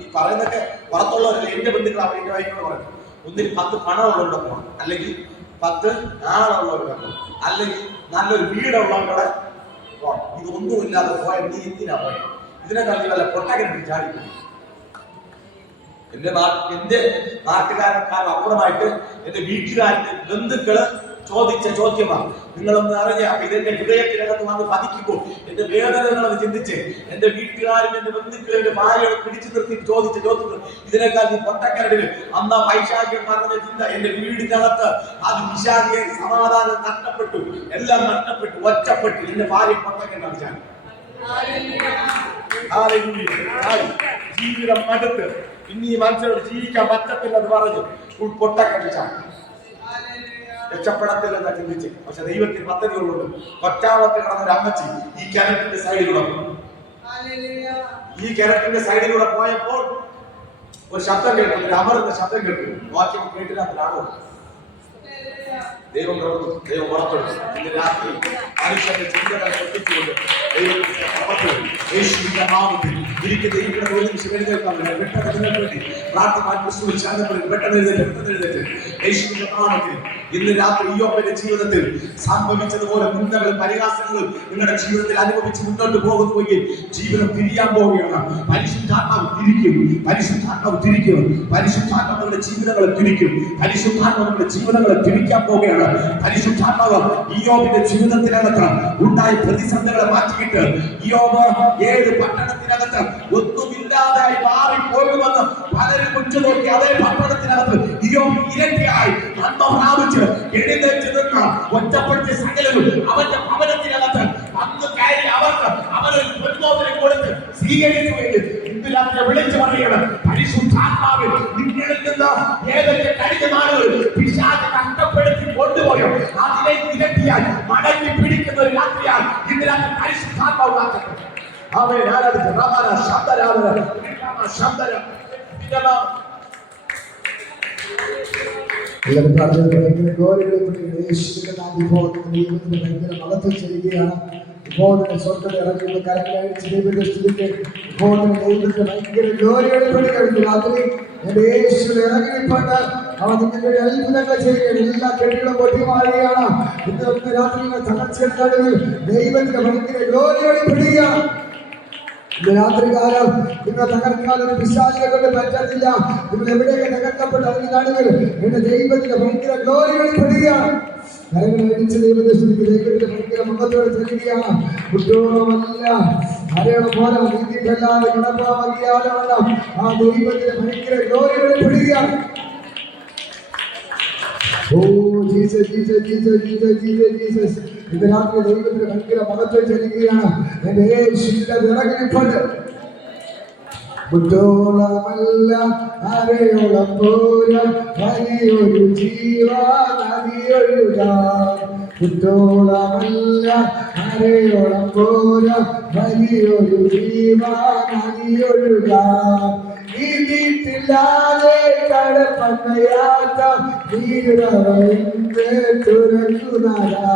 ഈ പറയുന്നൊക്കെ പുറത്തുള്ളവരല്ലേ എന്റെ ബന്ധുക്കൾ. അവർ എന്റെ വൈഫിനോട് പറഞ്ഞു, ഒന്നിന് 10 പണമുള്ളവരുടെ പോകണം, അല്ലെങ്കിൽ 10 ആളുള്ളവരുടെ പോകണം, അല്ലെങ്കിൽ നല്ലൊരു വീടുള്ളവരുടെ പോകണം. ഇതൊന്നുമില്ലാതെ പോയ നീ എന്തിനാ പോയത്? ഇതിനെക്കാൾ നീ വല്ല പൊട്ടക്കരത്തിൽ ചാടിക്കുന്നു. എന്റെ നാട്ടുകാരക്കാരും അപ്പുറമായിട്ട് എന്റെ വീട്ടുകാരുടെ ബന്ധുക്കള് ചോദിച്ച ചോദ്യമാണ്. നിങ്ങളൊന്ന് അറിഞ്ഞ ഇതെന്റെ ഹൃദയത്തിനകത്ത് വന്ന് പതിക്കുമ്പോൾ എന്റെ വേദനകളൊന്ന് ചിന്തിച്ച് എന്റെ വീട്ടുകാരും എന്റെ ബന്ധുക്കളും എന്റെ ഭാര്യയോട് പിടിച്ചു നിർത്തി ചോദിച്ച ചോദ്യങ്ങൾ ഇതിനേക്കാൾ നീ പൊട്ടക്കരടില് അന്ന് വൈശാഖ്യം പറഞ്ഞ ചിന്ത. എന്റെ വീടിനകത്ത് അത് വിശാഖിയെ സമാധാനം നഷ്ടപ്പെട്ടു, എല്ലാം നഷ്ടപ്പെട്ടു, ഒറ്റപ്പെട്ടു. എന്റെ ഭാര്യ പൊട്ടക്കരടാണ് ഞാൻ. ജീവിതം മടുത്ത് ഇനി ഈ മനുഷ്യരോട് ജീവിക്കാൻ പറ്റത്തില്ലെന്ന് പറഞ്ഞു പൊട്ടക്കടിച്ചാണ്. രക്ഷപ്പെടത്തില്ലെന്ന് ചിന്തിച്ച്. പക്ഷെ ദൈവത്തിന് പദ്ധതികളുണ്ട്. ഒറ്റാവത്ത് കിടന്നൊരു അമ്മച്ചി ഈ കിണറ്റിന്റെ സൈഡിലൂടെ പോയപ്പോൾ ഒരു ശബ്ദം കേട്ടു, ഒരു അമർന്ന ശബ്ദം കേട്ടു. വാക്യം കേട്ടില്ലാത്തതാണോ? ദൈവം പ്രവർത്തിച്ചു, ദൈവം പുറപ്പെടും. ഇന്ന് രാത്രി മനുഷ്യന്റെ ചിന്തകളെ ശ്രദ്ധിച്ചുകൊണ്ട് ദൈവത്തിന്റെ നാമത്തിൽ യേശുവിന്റെ നാമത്തിൽ ഇരിക്കുന്ന ഇവിടെ ഒരു നിമിഷം എഴുന്നേൽക്കാം. പെട്ടെന്ന് നിങ്ങൾക്ക് വേണ്ടി പ്രാർത്ഥിക്കാൻ ക്രിസ്തുവിൽ ശാന്തപ്പെടും. പെട്ടെന്ന് എഴുന്നേറ്റ് യേശുവിന്റെ നാമത്തിൽ ഇന്ന് രാത്രി ഇയ്യോബിന്റെ ജീവിതത്തിൽ സംഭവിച്ചതുപോലെ നിന്ദകളും പരിഹാസങ്ങളും നിങ്ങളുടെ ജീവിതത്തിൽ അനുഭവിച്ച് മുന്നോട്ട് പോകുന്നുവെങ്കിൽ ജീവിതം തിരിയാൻ പോവുകയാണ്. പരിശുദ്ധാത്മാവ് തിരിക്കും, പരിശുദ്ധാത്മാവ് തിരിക്കും, പരിശുദ്ധാത്മാവ് നമ്മുടെ ജീവിതങ്ങളെ തിരിക്കും, പരിശുദ്ധാത്മാവ് നമ്മുടെ ജീവിതങ്ങളെ തിരിക്കാൻ പോവുകയാണ്. പരിശുദ്ധാത്മാവ് ഇയ്യോബിന്റെ ജീവിതത്തിനകത്ത് ഉണ്ടായ പ്രതിസന്ധികളെ മാറ്റിയിട്ട് ഇയ്യോബ് ഏത് പട്ടണത്തിനകത്ത് ഒന്നുമില്ലാതായി മാറിപ്പോകുമെന്ന് പലരും ഉറ്റുനോക്കി അതേ പട്ടണത്തിനകത്ത് ഇയ്യോബ് ഇരട്ടിയായി നന്മ പ്രാപിച്ച് എഴുന്നേറ്റ് നിന്ന് ഒറ്റപ്പെടുത്തിയ സകലരും അവന്റെ ഭവനത്തിനകത്ത് വന്ന് കയറി അവർക്ക് അവനൊരു പൊന്മോതിരം കൊടുത്ത് സ്വീകരിക്കുകയും ഇന്ന് രാത്രി വിളിച്ചു പറയുകയാണ്, പരിശുദ്ധാത്മാവിൽ നിങ്ങളിൽ നിന്ന് ഏതൊക്കെ കഴിഞ്ഞ നാളുകൾ പിശാച് നഷ്ടപ്പെടുത്തി കൊണ്ടുപോയോ അതിനെ ഇരട്ടിയായി മടങ്ങി പിടിക്കുന്ന ഒരു രാത്രിയാൽ ഇന്ന് രാത്രി പരിശുദ്ധാത്മാവ് മാറ്റട്ടെ. അവൻ ആരാധിച്ചു റമന ശബ്ദരാമന ശബ്ദര മഹത്വം ചെയ്യുകയാണ്. ഇപ്പോൾ തന്നെ സ്വർഗത്തെ ഇറങ്ങുന്ന കരങ്ങളടിച്ച് ദൈവത്തെ സ്തുതിക്ക്. ഇപ്പോൾ തന്നെ ദൈവത്തെ ഭയങ്കര ഗ്ലോറിയോടെ കഴിഞ്ഞു. രാത്രി എന്റെ യേശുവിനെ ഇറങ്ങിപ്പെട്ട് അവൻ നിങ്ങളുടെ അത്ഭുതങ്ങൾ ചെയ്യുകയാണ്. എല്ലാ കെട്ടികളും പൊട്ടിമാറുകയാണ്. ഇന്ന് രാത്രി തകർച്ചയുടെ നടുവിൽ ദൈവത്തിന്റെ ഭയങ്കര ഗ്ലോറിയോടെ പെടുകയാണ്. ഇന്ന് രാത്രികാലം നിങ്ങൾ തകർക്കാനും പിശാചിനെ കൊണ്ട് പറ്റത്തില്ല. നിങ്ങൾ എവിടെയൊക്കെ തകർക്കപ്പെട്ട അതിന് നടുവിൽ എന്റെ ദൈവത്തിന്റെ ഭയങ്കര ഗ്ലോറിയോടെ പെടുകയാണ്. കരങ്ങളെ അടിച്ച് ദൈവത്തെ സ്തുതിക്ക്. ദൈവത്തിന്റെ ഭയങ്കര മുഖത്തോടെ ചെല്ലുകയാണ്. കുറ്റവുമല്ല അറിയണം പോലെ നീതിയിട്ടല്ലാതെ കിടപ്പാകിയാലല്ല ആ ദൈവത്തിന്റെ ഭയങ്കര ഗ്ലോറിയോടെ പെടുകയാണ്. ഓ Jesus Jesus Jesus Jesus Jesus Jesus. ഇന്ന് രാത്രി ദൈവത്തിന്റെ ഭയങ്കര മഹത്വം ചെല്ലുകയാണ്. എന്റെ യേശുവിന്റെ വിറകിനിപ്പുണ്ട്. മുറ്റോളമല്ല അരയോളം പോരാ വലിയൊരു ജീവാ നദിയൊഴുകാം. മുറ്റോളമല്ല അരയോളം പോരാ വലിയൊരു ജീവാ നദിയൊഴുകാം. നീതിയില്ലാതെ കടപ്പന്നയാത്ത നീരവെന്ന് തുറക്കുന്നതാ.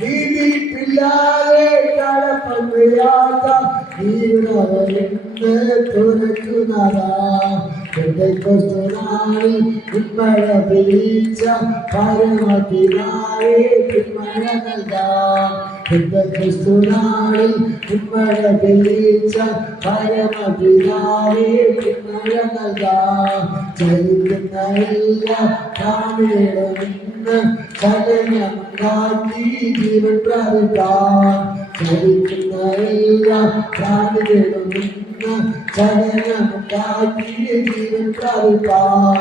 നീതിയില്ലാതെ കടപ്പന്നയാത്ത നീരവെന്ന് തുറക്കുന്നതാ. പെന്തക്കോസ്തുനാളിൽ ഉന്മഴ പിടിച്ച പരമപിതാവേ പിന്മഴ നൽകാം. പെന്തക്കോസ്തുനാളിൽ ഉന്മഴ പിടിച്ച പരമപിതാവേ പിന്മഴ നൽകാം. ചലിക്കുന്ന എല്ലാ പ്രാണികളും ഇന്ന് ചലനമുണ്ടാക്കി ജീവൻ പ്രാപിക്കാം. ചലിക്കുന്ന എല്ലാ പ്രാണികളും ഇന്ന് ചലനമുണ്ടാക്കി ജീവൻ പ്രാപിക്കാം.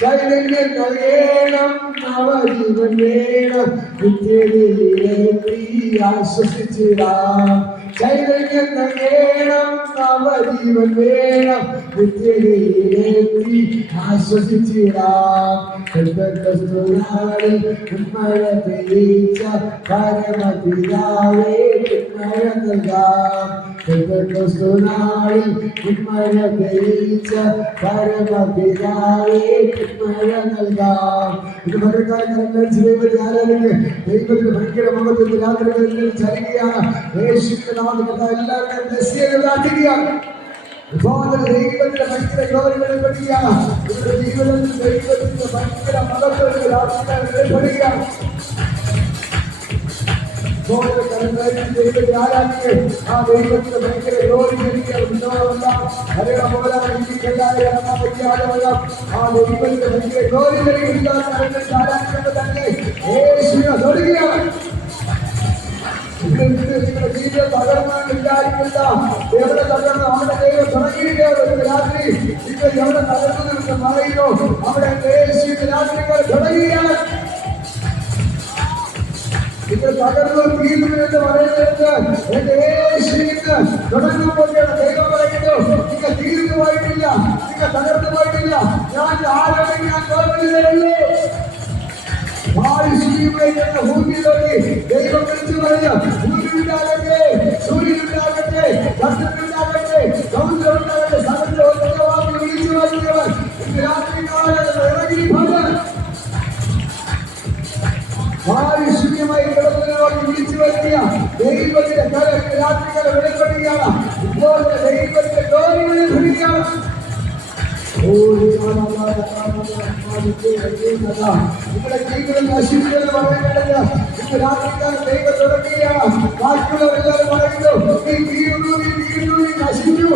ചൈതന്യങ്ങൾ വേണം, നവജീവൻ വേണം, നിത്യതയിലെത്തി ആശ്വസിച്ചിടാം. ചൈതന്യങ്ങൾ വേണം, നവജീവൻ വേണം, നിത്യതയിലെത്തി ആശ്വസിച്ചിടാം. പെന്തക്കോസ്തുനാളിൽ ഉന്മഴ പെയ്യിച്ച പരമപിതാവേ പിന്മഴ നൽകാം. പെന്തക്കോസ്തുനാളിൽ ഉന്മഴ പെയ്യിച്ച പരമപിതാവേ പിന്മഴ നൽകാം. ഇത് ഭയങ്കരമായ ദൈവത്തെ ആരാധിക്കുക. ദൈവത്തിന്റെ ഭയങ്കര മഹത്വത്തിൽ രാത്രികളിൽ ചലിക്കുകയാണ്. യേശുവിന്റെ നാമത്തിൽ എല്ലാവരുടെയും ബ്ലെസ്സിംഗ് പ്രാർത്ഥിക്കുകയാണ്. ദൈവത്തിന്റെ ഭയങ്കര ഗ്ലോറി വെളിപ്പെടുകയാണ്. ഇവരുടെ ജീവിതത്തിൽ ദൈവത്തിന്റെ ഭയങ്കര മഹത്വം വെളിപ്പെടുകയാണ്. ദൈവത്തെ ആരാധിക്കുക. ആ ദൈവത്തിന്റെ ഭയങ്കര ഗ്ലോറി വെളിപ്പെടുകയാണ്. ഹരേ പോലെ എല്ലാവരും പറ്റിയാലുമല്ല ആ ദൈവത്തിന്റെ ഭയങ്കര ഗ്ലോറി വെളിപ്പെടുകയാണ്. ആരാധിക്കുന്നത് തന്നെ യേശുവിനെ തൊടുകയാണ്. നിങ്ങളുടെ ജീവിതം തകർന്നാൻ വിചാരിക്കില്ല. എവിടെ തകർന്ന് അവിടെ ദൈവം തുടങ്ങിയിരിക്കുകയാണ്. രാത്രി നിങ്ങൾ എവിടെ തകർന്നു പറയുന്നു അവിടെ യേശുവിന്റെ രാത്രികൾ തുടങ്ങിയാണ്. നിങ്ങൾ തകർന്നു തീരുമെന്ന് പറയുന്നത് എന്റെ യേശുവിന് തുടങ്ങുമ്പോഴാണ് ദൈവം പറയുന്നു. നിങ്ങൾ തീർന്നു പോയിട്ടില്ല, നിങ്ങൾ തകർന്നു പോയിട്ടില്ല, ഞാൻ ആരോഗ്യം ഞാൻ തോന്നുന്നില്ലല്ലോ. ഭൂമിയിലോട്ട് ദൈവം വിളിച്ചു പറയാം. ഭൂമിയുണ്ടാകട്ടെ, സൂര്യനുണ്ടാകട്ടെ, ചന്ദ്രനുണ്ടാകട്ടെ, സമുദ്രമുണ്ടാകട്ടെ, സമുദ്രവാദി വിളിച്ചു പറയുന്നവർ രാത്രികാലത്ത് ഇറങ്ങി ശൂന്യമായി കിടക്കുന്നതിനോട് ദൈവമാക്കി വിളിച്ചു വരുത്തിയ ദൈവത്തിന്റെ രാത്രികളെ വെളിപ്പെടുകയാണ്. ഇപ്പോൾ ദൈവത്തിന്റെ ഗ്ലോറി വെളിപ്പെടുകയാണ്. നിങ്ങളുടെ ജീവിതം നശിപ്പിക്കുന്നത് പറയുന്നത് ഇന്ന് രാത്രിക്കാലം ദൈവം തുടങ്ങുകയാണ്. ബാക്കിയുള്ളവരെല്ലാവരും പറയുന്നു നീ വീഴുന്നു, നീ വീഴുന്നു, നീ നശിച്ചു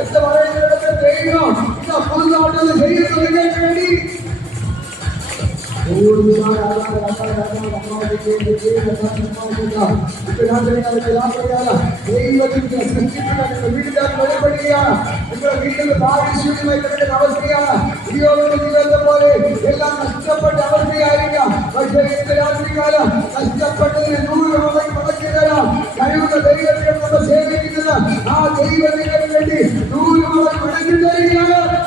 എന്ന് പറയുന്നത് ദൈവം ഇതാ പുതുതാട്ടത് ചെയ്യുന്നു നിങ്ങൾക്ക് വേണ്ടി. ദൈവത്തിന്റെ സൃഷ്ടിപ്പിക്കുന്ന വീടിന്റെ വെളിപ്പെടുകയാണ്. നിങ്ങളുടെ വീട്ടിൽ ഭാഗ്യശൂന്യമായി കിടക്കുന്ന അവസ്ഥയാണ്. ജീവിതത്തെ പോലെ എല്ലാം നഷ്ടപ്പെട്ട അവസ്ഥയായിരിക്കാം. പക്ഷേ ഇന്ന് രാത്രികാലം നഷ്ടപ്പെട്ടതിന് 100 മടക്കി തരാം. കഴിവുള്ള ദൈവത്തെ നമ്മൾ സേവിക്കുന്നത് ആ ദൈവത്തിന് വേണ്ടി 100 മടക്കി തരികയാണ്.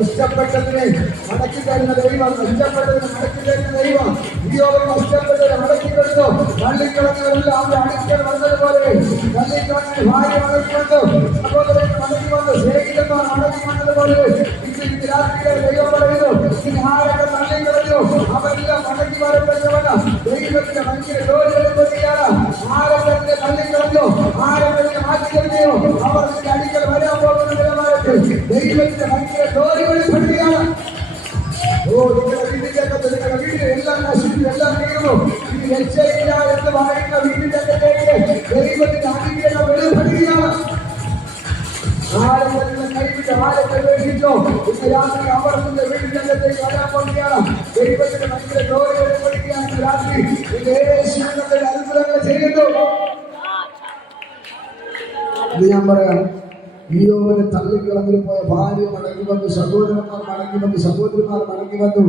നഷ്ടപ്പെട്ടതിനെ മടക്കി തരുന്ന ദൈവം, നഷ്ടപ്പെട്ടതിന് മടക്കി തരുന്ന ദൈവം. നഷ്ടപ്പെട്ടതിനെ മടക്കി കൊടുത്തു. തള്ളിക്കളഞ്ഞവരെല്ലാം അവരുടെ അടിക്കൽ വന്നതുപോലെ തള്ളിക്കളഞ്ഞ ഭാര്യ മടക്കി വന്നു, സഹോദരൻ മടക്കി വന്നു, സ്നേഹിതന്മാർ മടക്കി വന്നതുപോലെ ഇന്ന് രാത്രിയിൽ ദൈവം പറയുന്നു ഇന്ന് ആരൊക്കെ തള്ളിക്കളഞ്ഞു അവരെല്ലാം മടക്കി വരപ്പെട്ടവന് ദൈവത്തിന്റെ ഭയങ്കര ജോലി എടുക്കുകയാണ്. ആരൊക്കെ തള്ളിക്കളഞ്ഞു, ആരൊക്കെ മാറ്റി തരുകയോ അവർ നിന്റെ അടിക്കൽ വരാൻ പോകുന്ന നിലവാരത്തിൽ ദൈവത്തിന്റെ ഭയങ്കര ജോലി വെളിപ്പെടുകയാണ്. നിങ്ങളുടെ വീട്ടിൽ എല്ലാം നശിച്ചു, എല്ലാം തീർന്നു, ഇനി രക്ഷയില്ല എന്ന് പറയുന്ന വീടിന്റെ അകത്തേക്ക് ദൈവത്തിന്റെ അനുഗ്രഹം വെളിപ്പെടുകയാണ്. ആരെങ്കിലും കൈവിട്ട് ആരെ പ്രവേശിച്ചോ ഇന്ന് രാത്രി അവർ നിന്റെ വീടിന്റെ അകത്തേക്ക് വരാൻ പോകുകയാണ്. ദൈവത്തിന്റെ ഭയങ്കര ജോലി വെളിപ്പെടുകയാണ്. രാത്രി യേശുവിന്റെ അത്ഭുതങ്ങൾ ചെയ്യുന്നു. ഇത് ഞാൻ പറയാം. യോബിനെ തള്ളിക്കളഞ്ഞു പോയ ഭാര്യ മടങ്ങി വന്നു, സഹോദരന്മാർ മടങ്ങി വന്നു, സഹോദരിമാർ മടങ്ങി വന്നു,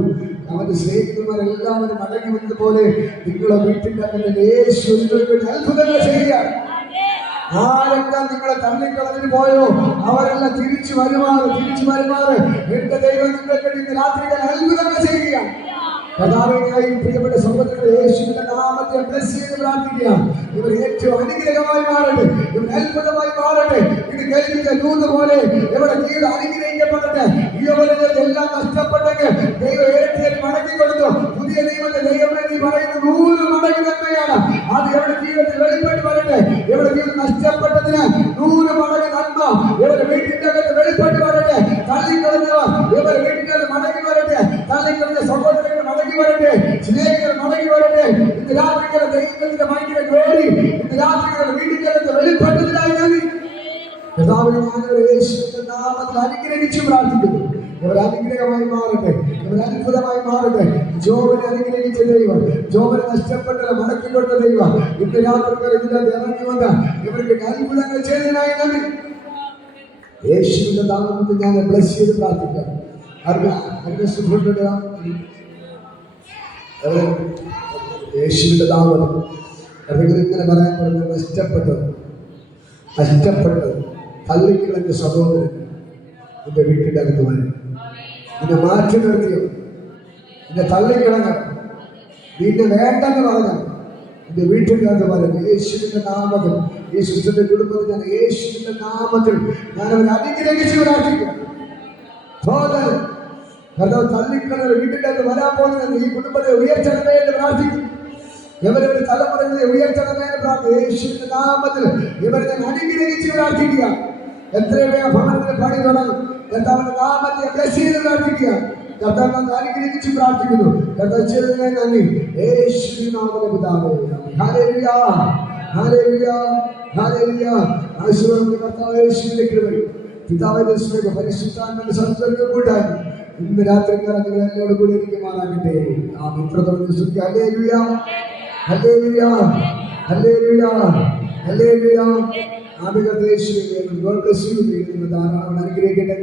അവന്റെ സ്നേഹിതന്മാർ എല്ലാവരും മടങ്ങി വന്നതുപോലെ നിങ്ങളുടെ വീട്ടിന്റെ അകത്ത് യേശു അത്ഭുതങ്ങൾ ചെയ്യുക. ആരൊക്കെ നിങ്ങളെ തള്ളിക്കളഞ്ഞു പോയോ അവരെല്ലാം തിരിച്ചു വരുമാറ് എന്റെ ദൈവം നിങ്ങൾക്ക് ഇന്ന് രാത്രികൾ അത്ഭുതങ്ങൾ ചെയ്യുക. കഥാവിനായി പ്രിയപ്പെട്ട സഹോദരങ്ങളെ യേശുവിന്റെ നാമത്തെ ബ്ലെസ് ചെയ്ത് പ്രാർത്ഥിക്കുക. ഇവർ ഏറ്റവും അനുഗ്രഹമായി മാറട്ടെ, ഇവർ അത്ഭുതമായി മാറട്ടെ. ഇത് കേൾവിച്ച ദൂത് പോലെ ഇവരുടെ ജീവിതം അനുഗ്രഹിക്കപ്പെടട്ടെ. എല്ലാം നഷ്ടപ്പെട്ടെങ്കിൽ ദൈവം ഏറ്റവും മടക്കി കൊടുത്തു. പുതിയ ദൈവത്തെ ദൈവമേ നീ പറയുന്ന 100 മടങ്ങി നന്മയാണ്. അത് ഇവരുടെ ജീവിതത്തിൽ വെളിപ്പെട്ട് വരട്ടെ. ഇവരുടെ ജീവിതം നഷ്ടപ്പെട്ടതിന് 100 മടങ്ങി നന്മ ഇവരുടെ വീട്ടിന്റെ അകത്ത് വെളിപ്പെട്ട് വരട്ടെ. തള്ളിക്കളഞ്ഞവർ ഇവരുടെ വീട്ടിന്റെ അകത്ത് മടങ്ങി വരട്ടെ. തള്ളിക്കളഞ്ഞ സഹോദരങ്ങൾ മടങ്ങി വരട്ടെ, സ്നേഹിതർ മടങ്ങി വരട്ടെ. ഇന്ന് രാത്രികളെ ദൈവത്തിന്റെ ഭയങ്കര ഗ്ലോറി ഇന്ന് രാത്രികളെ വീട്ടിന്റെ വെളിപ്പെട്ടതിനായി നന്ദി. യേശുവിന്റെ നാമത്തിൽ അനുഗ്രഹിച്ചു പ്രാർത്ഥിക്കുന്നു. ഇവർ അനുഗ്രഹമായി മാറട്ടെ, ഇവർ അത്ഭുതമായി മാറട്ടെ. ജോബിനെ അനുഗ്രഹിച്ച ദൈവം, ജോബിനെ നഷ്ടപ്പെട്ടത് മടക്കിക്കൊണ്ട ദൈവം ഇന്ന് രാത്രികൾ ഇതിനകത്ത് ഇറങ്ങി വന്ന ഇവർക്ക് അത്ഭുതങ്ങൾ ചെയ്തതിനായി നന്ദി. യേശുവിന്റെ നാമത്തിൽ ഞാൻ ബ്ലസ് ചെയ്ത് പ്രാർത്ഥിക്കാം. യേശുവിന്റെ നാമത്തിൽ ഇങ്ങനെ പറയാൻ പറഞ്ഞത് നഷ്ടപ്പെട്ടത് തള്ളിക്കളഞ്ഞ സഹോദരൻ നിന്റെ വീട്ടിന്റെ അകത്ത് വരും. നിന്നെ മാറ്റി നിർത്തിയോ, നിന്നെ തള്ളിക്കളഞ്ഞ, നിന്നെ വേണ്ടെന്ന് പറഞ്ഞു നിന്റെ വീട്ടിന്റെ അകത്ത് വരും. യേശുവിന്റെ നാമത്തിൽ ഈ സിസ്റ്ററിന്റെ കുടുംബത്തിൽ ഞാൻ യേശുവിന്റെ നാമത്തിൽ ഞാൻ അവരെ അനുഗ്രഹിച്ച് പ്രാർത്ഥിക്കാം. സഹോദരൻ കർത്താവ് തള്ളിക്കളഞ്ഞ വീട്ടിന്റെ അകത്ത് വരാൻ പോകുന്നത് ഈ കുടുംബത്തെ ഉയർച്ചണമേ എന്ന് പ്രാർത്ഥിക്കും. ഇവരുടെ തലമുറകളെ ഉയർത്തണമേ എന്ന് പ്രാർത്ഥിക്കും. യേശുവിന്റെ നാമത്തിൽ ഇവരെ ഞാൻ അനുഗ്രഹിച്ച് പ്രാർത്ഥിക്കുക. എത്രയോ ഭവനത്തിന് പണി തുടങ്ങും. കർത്താവിന്റെ നാമത്തെ ബ്ലെസ് ചെയ്ത് പ്രാർത്ഥിക്കുക. കർത്താവ് അനുഗ്രഹിച്ച് പ്രാർത്ഥിക്കുന്നു. കർത്താവ് ചെയ്തതിനെ നന്ദി. യേശുവിന്റെ നാമത്തിലെ പിതാവേ, ഹല്ലേലൂയ, ഹല്ലേലൂയ, ഹല്ലേലൂയ. ആശീർവാദം കർത്താവ് യേശുവിന്റെ കൃപയും പിതാവിന്റെ സ്നേഹവും പരിശുദ്ധാത്മാവിന്റെ സംസർഗം കൂട്ടായി ഇന്ന് രാത്രിക്കാലം നിങ്ങൾ എന്നോട് കൂടി ഇരിക്കുമാറാകട്ടെ. ആ മിത്രത്തോട് ഹല്ലേലൂയ, ഹല്ലേലൂയ, ഹല്ലേലൂയ, ഹല്ലേലൂയ. ആമിക യേശുവിനെ ധാരാളം അനുഗ്രഹിക്കട്ടെ.